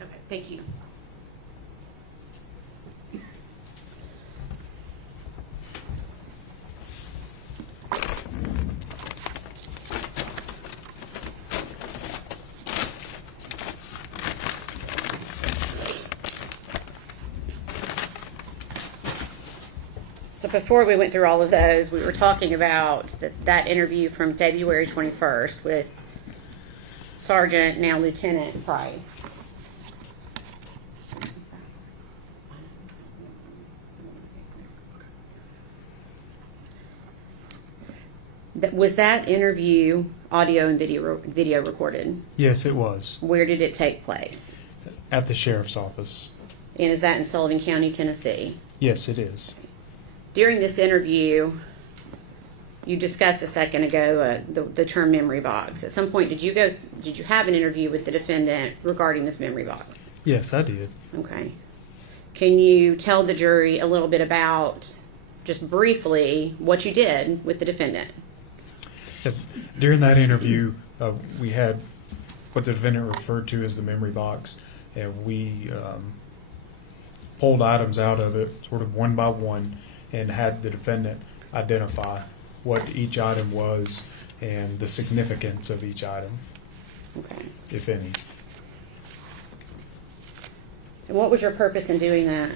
Okay, thank you. before we went through all of those, we were talking about that interview from February 21st with Sergeant, now Lieutenant Price. Was that interview audio and video recorded? Yes, it was. Where did it take place? At the sheriff's office. And is that in Sullivan County, Tennessee? Yes, it is. During this interview, you discussed a second ago the term memory box. At some point, did you have an interview with the defendant regarding this memory box? Yes, I did. Okay. Can you tell the jury a little bit about, just briefly, what you did with the defendant? During that interview, we had what the defendant referred to as the memory box, and we pulled items out of it sort of one by one and had the defendant identify what each item was and the significance of each item, Okay. if any. And what was your purpose in doing that?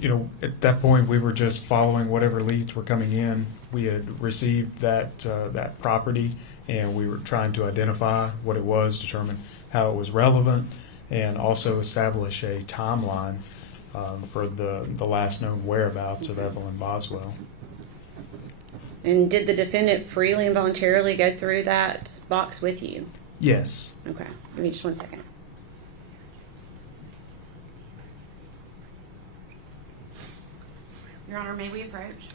You know, at that point, we were just following whatever leads were coming in. We had received that property, and we were trying to identify what it was, determine how it was relevant, and also establish a timeline for the last known whereabouts of Evelyn Boswell. And did the defendant freely and voluntarily go through that box with you? Yes. Okay. Give me just 1 second. Your Honor, may we approach?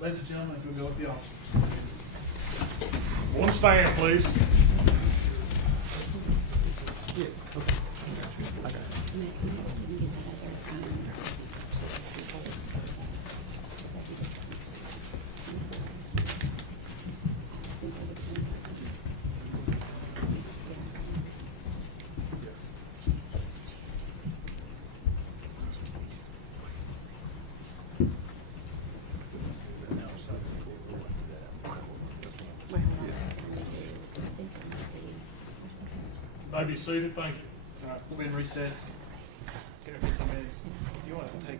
Ladies and gentlemen, if you'll go with the officer. One stand, please. May be seated, thank you. All right, we'll be in recess 10 or 15 minutes. You want to take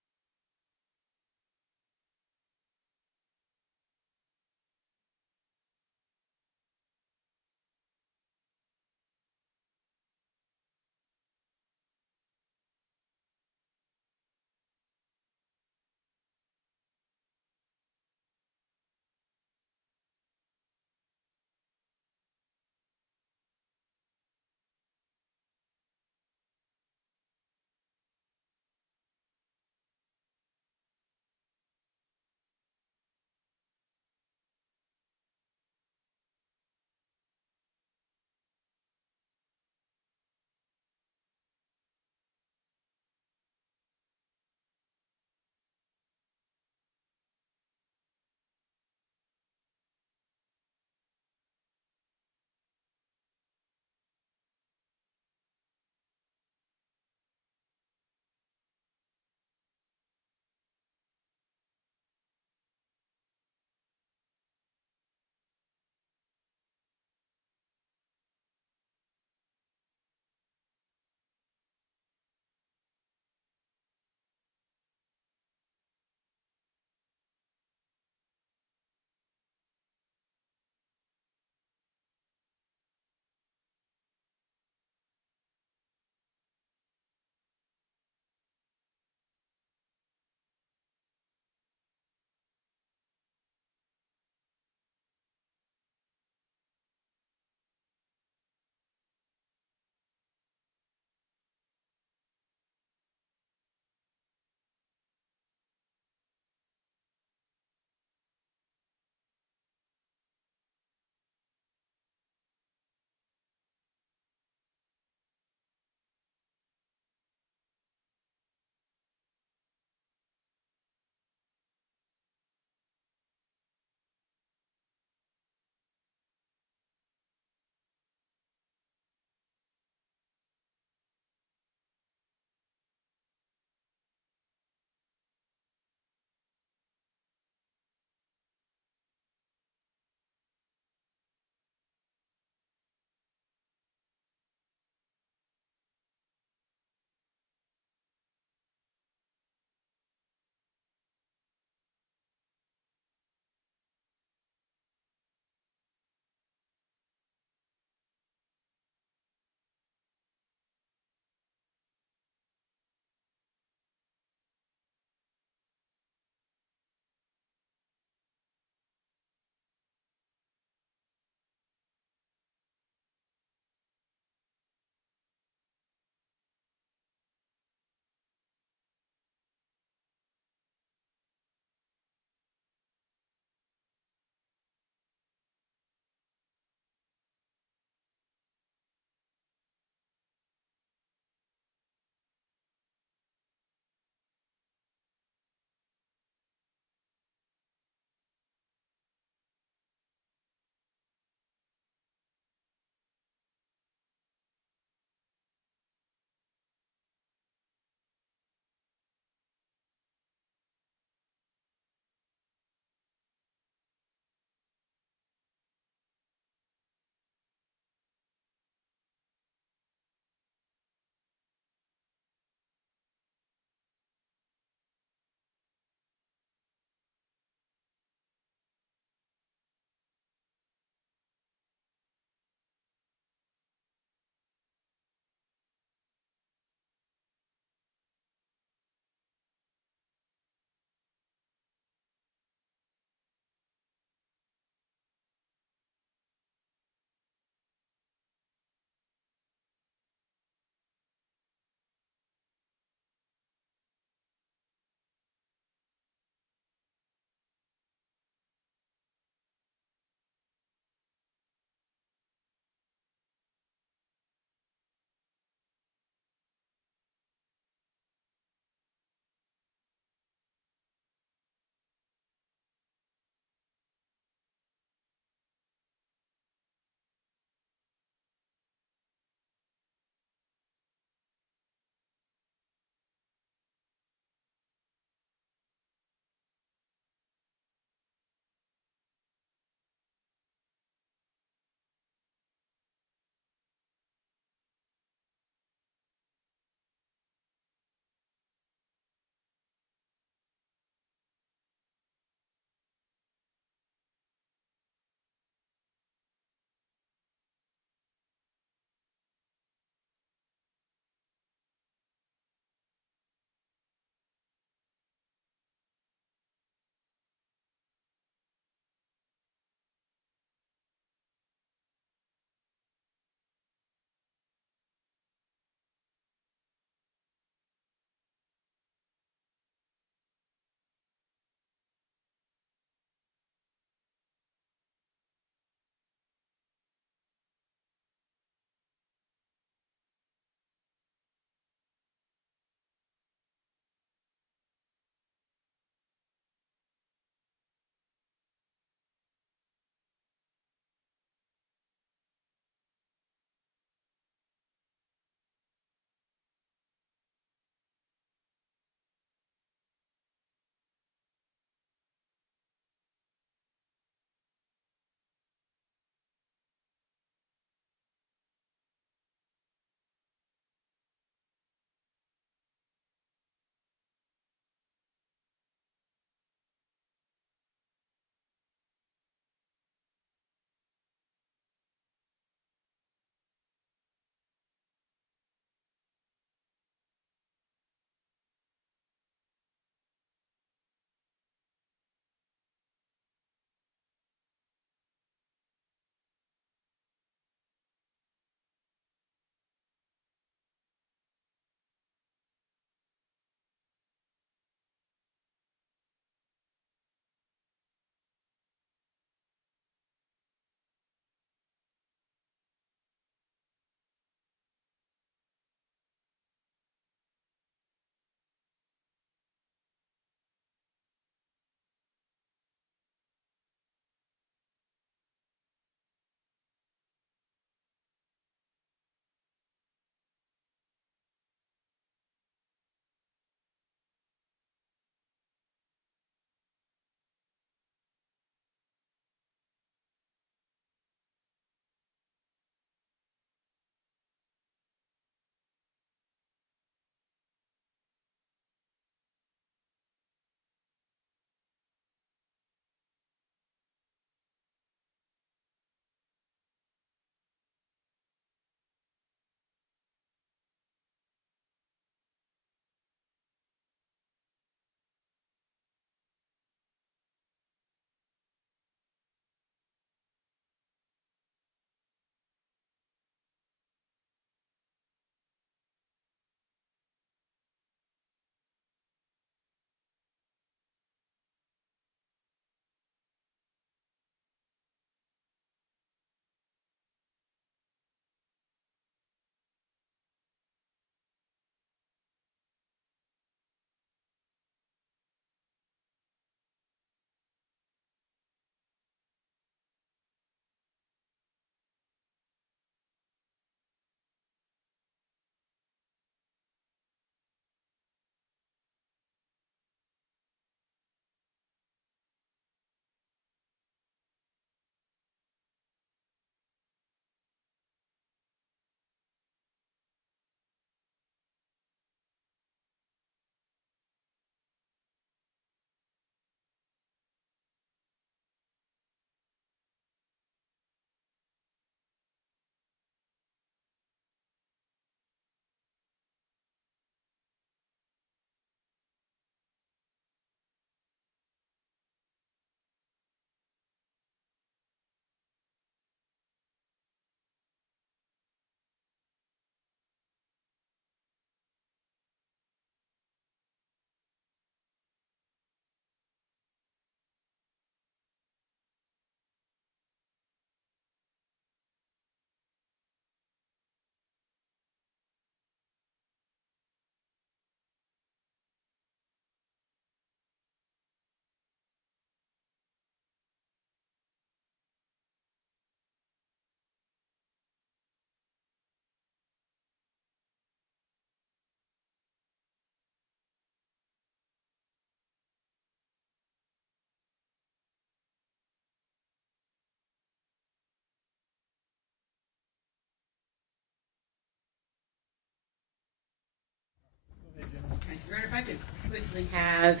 quickly have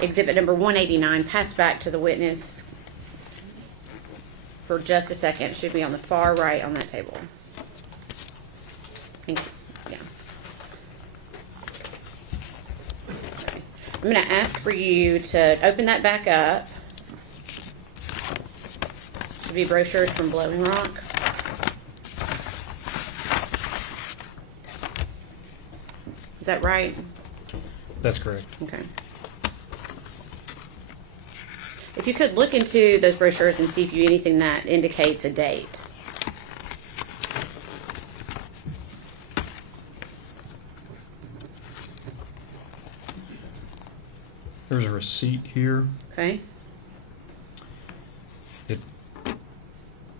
exhibit number 189 passed back to the witness for just a second. It should be on the far right on that table. Thank you. Yeah. Okay. I'm going to ask for you to open that back up. Should be brochures from Blowing Rock. Is that right? That's correct. Okay. If you could look into those brochures and see if you anything that indicates a date. There's a receipt here. Okay.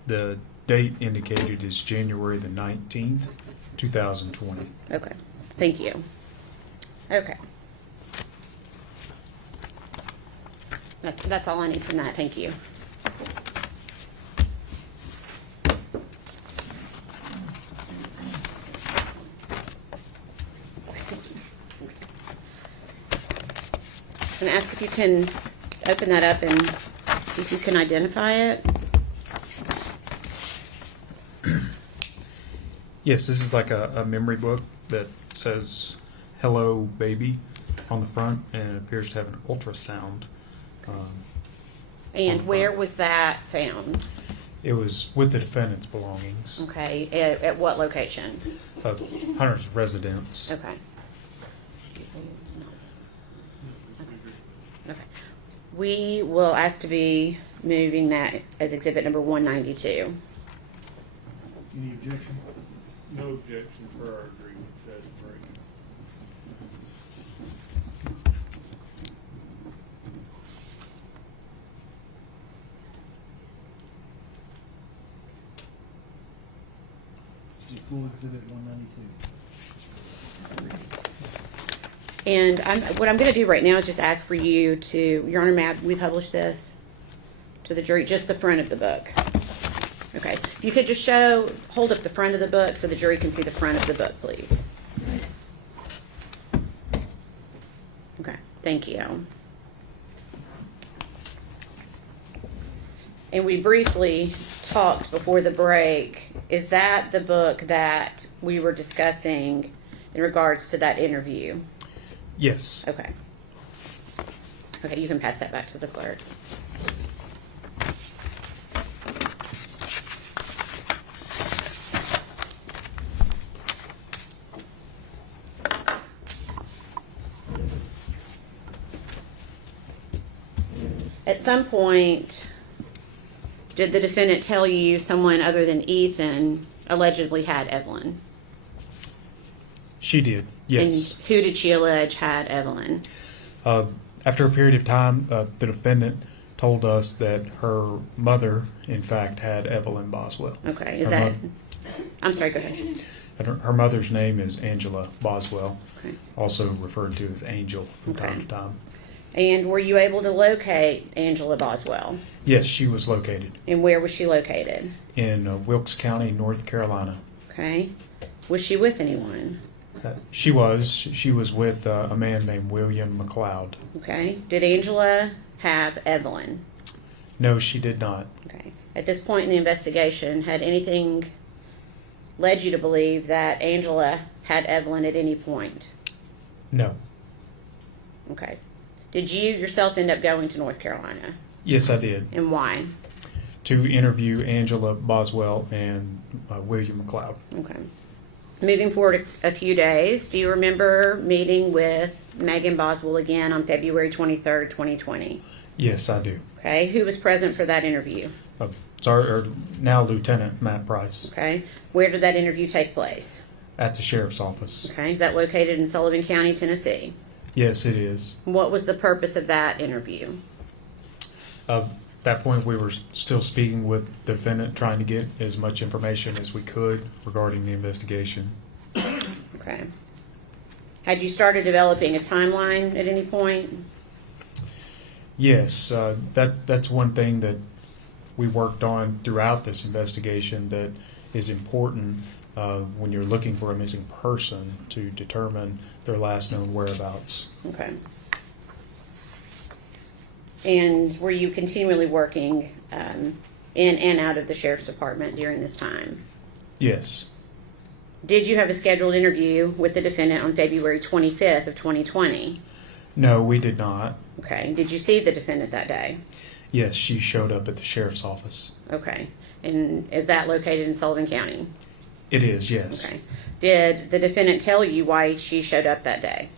The date indicated is January the 19th, 2020. Okay. Thank you. Okay. That's all I need from that. Thank you. I'm going to ask if you can open that up and see if you can identify it. Yes, this is like a memory book that says "Hello, Baby" on the front, and it appears to have an ultrasound. And where was that found? It was with the defendant's belongings. Okay. At what location? Hunter's residence. Okay. Okay. We will ask to be moving that as exhibit number 192. Any objection? No objection for our agreement. That's great. Full exhibit 192. And what I'm going to do right now is just ask for you to, Your Honor, may we publish this to the jury, just the front of the book? Okay. If you could just hold up the front of the book so the jury can see the front of the book, please. Okay. Thank you. And we briefly talked before the break. Is that the book that we were discussing in regards to that interview? Yes. Okay. Okay, you can pass that back to the clerk. At some point, did the defendant tell you someone other than Ethan allegedly had Evelyn? She did, yes. And who did she allege had Evelyn? After a period of time, the defendant told us that her mother, in fact, had Evelyn Boswell. Okay, is Her that... mo- I'm sorry, go ahead. And her mother's name is Angela Boswell, Okay. also referred to as Angel from Okay. time to time. And were you able to locate Angela Boswell? Yes, she was located And where was she located? in Wilkes County, North Carolina. Okay. Was she with anyone? She was with a man named William McLeod. Okay. Did Angela have Evelyn? No, she did not. Okay. At this point in the investigation, had anything led you to believe that Angela had Evelyn at any point? No. Okay. Did you yourself end up going to North Carolina? Yes, I did. And why? To interview Angela Boswell and William McLeod. Okay. Moving forward a few days, do you remember meeting with Megan Boswell again on February 23rd, 2020? Yes, I do. Okay. Who was present for that interview? Now Lieutenant Matt Price Okay. Where did that interview take place? at the sheriff's office. Okay. Is that located in Sullivan County, Tennessee? Yes, it is. What was the purpose of that interview? At that point, we were still speaking with the defendant, trying to get as much information as we could regarding the investigation. Okay. Had you started developing a timeline at any point? Yes, that's one thing that we worked on throughout this investigation that is important. when you're looking for a missing person to determine their last known whereabouts. Okay. And were you continually working in and out of the sheriff's department during this time? Yes. Did you have a scheduled interview with the defendant on February 25th of 2020? No, we did not. Okay. Did you see the defendant that day? Yes, she showed up at the sheriff's office. Okay. And is that located in Sullivan County? It is, yes. Okay. Did the defendant tell you why she showed up that day?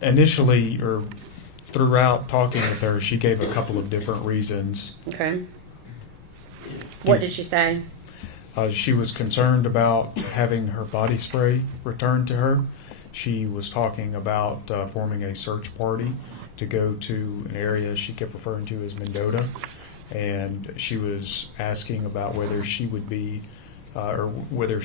Initially, or throughout talking with her, she gave a couple of different reasons. Okay. What did she say? She was concerned about having her body spray returned to her. She was talking about forming a search party to go to an area she kept referring to as Mendota. And she was asking about whether she would be, or whether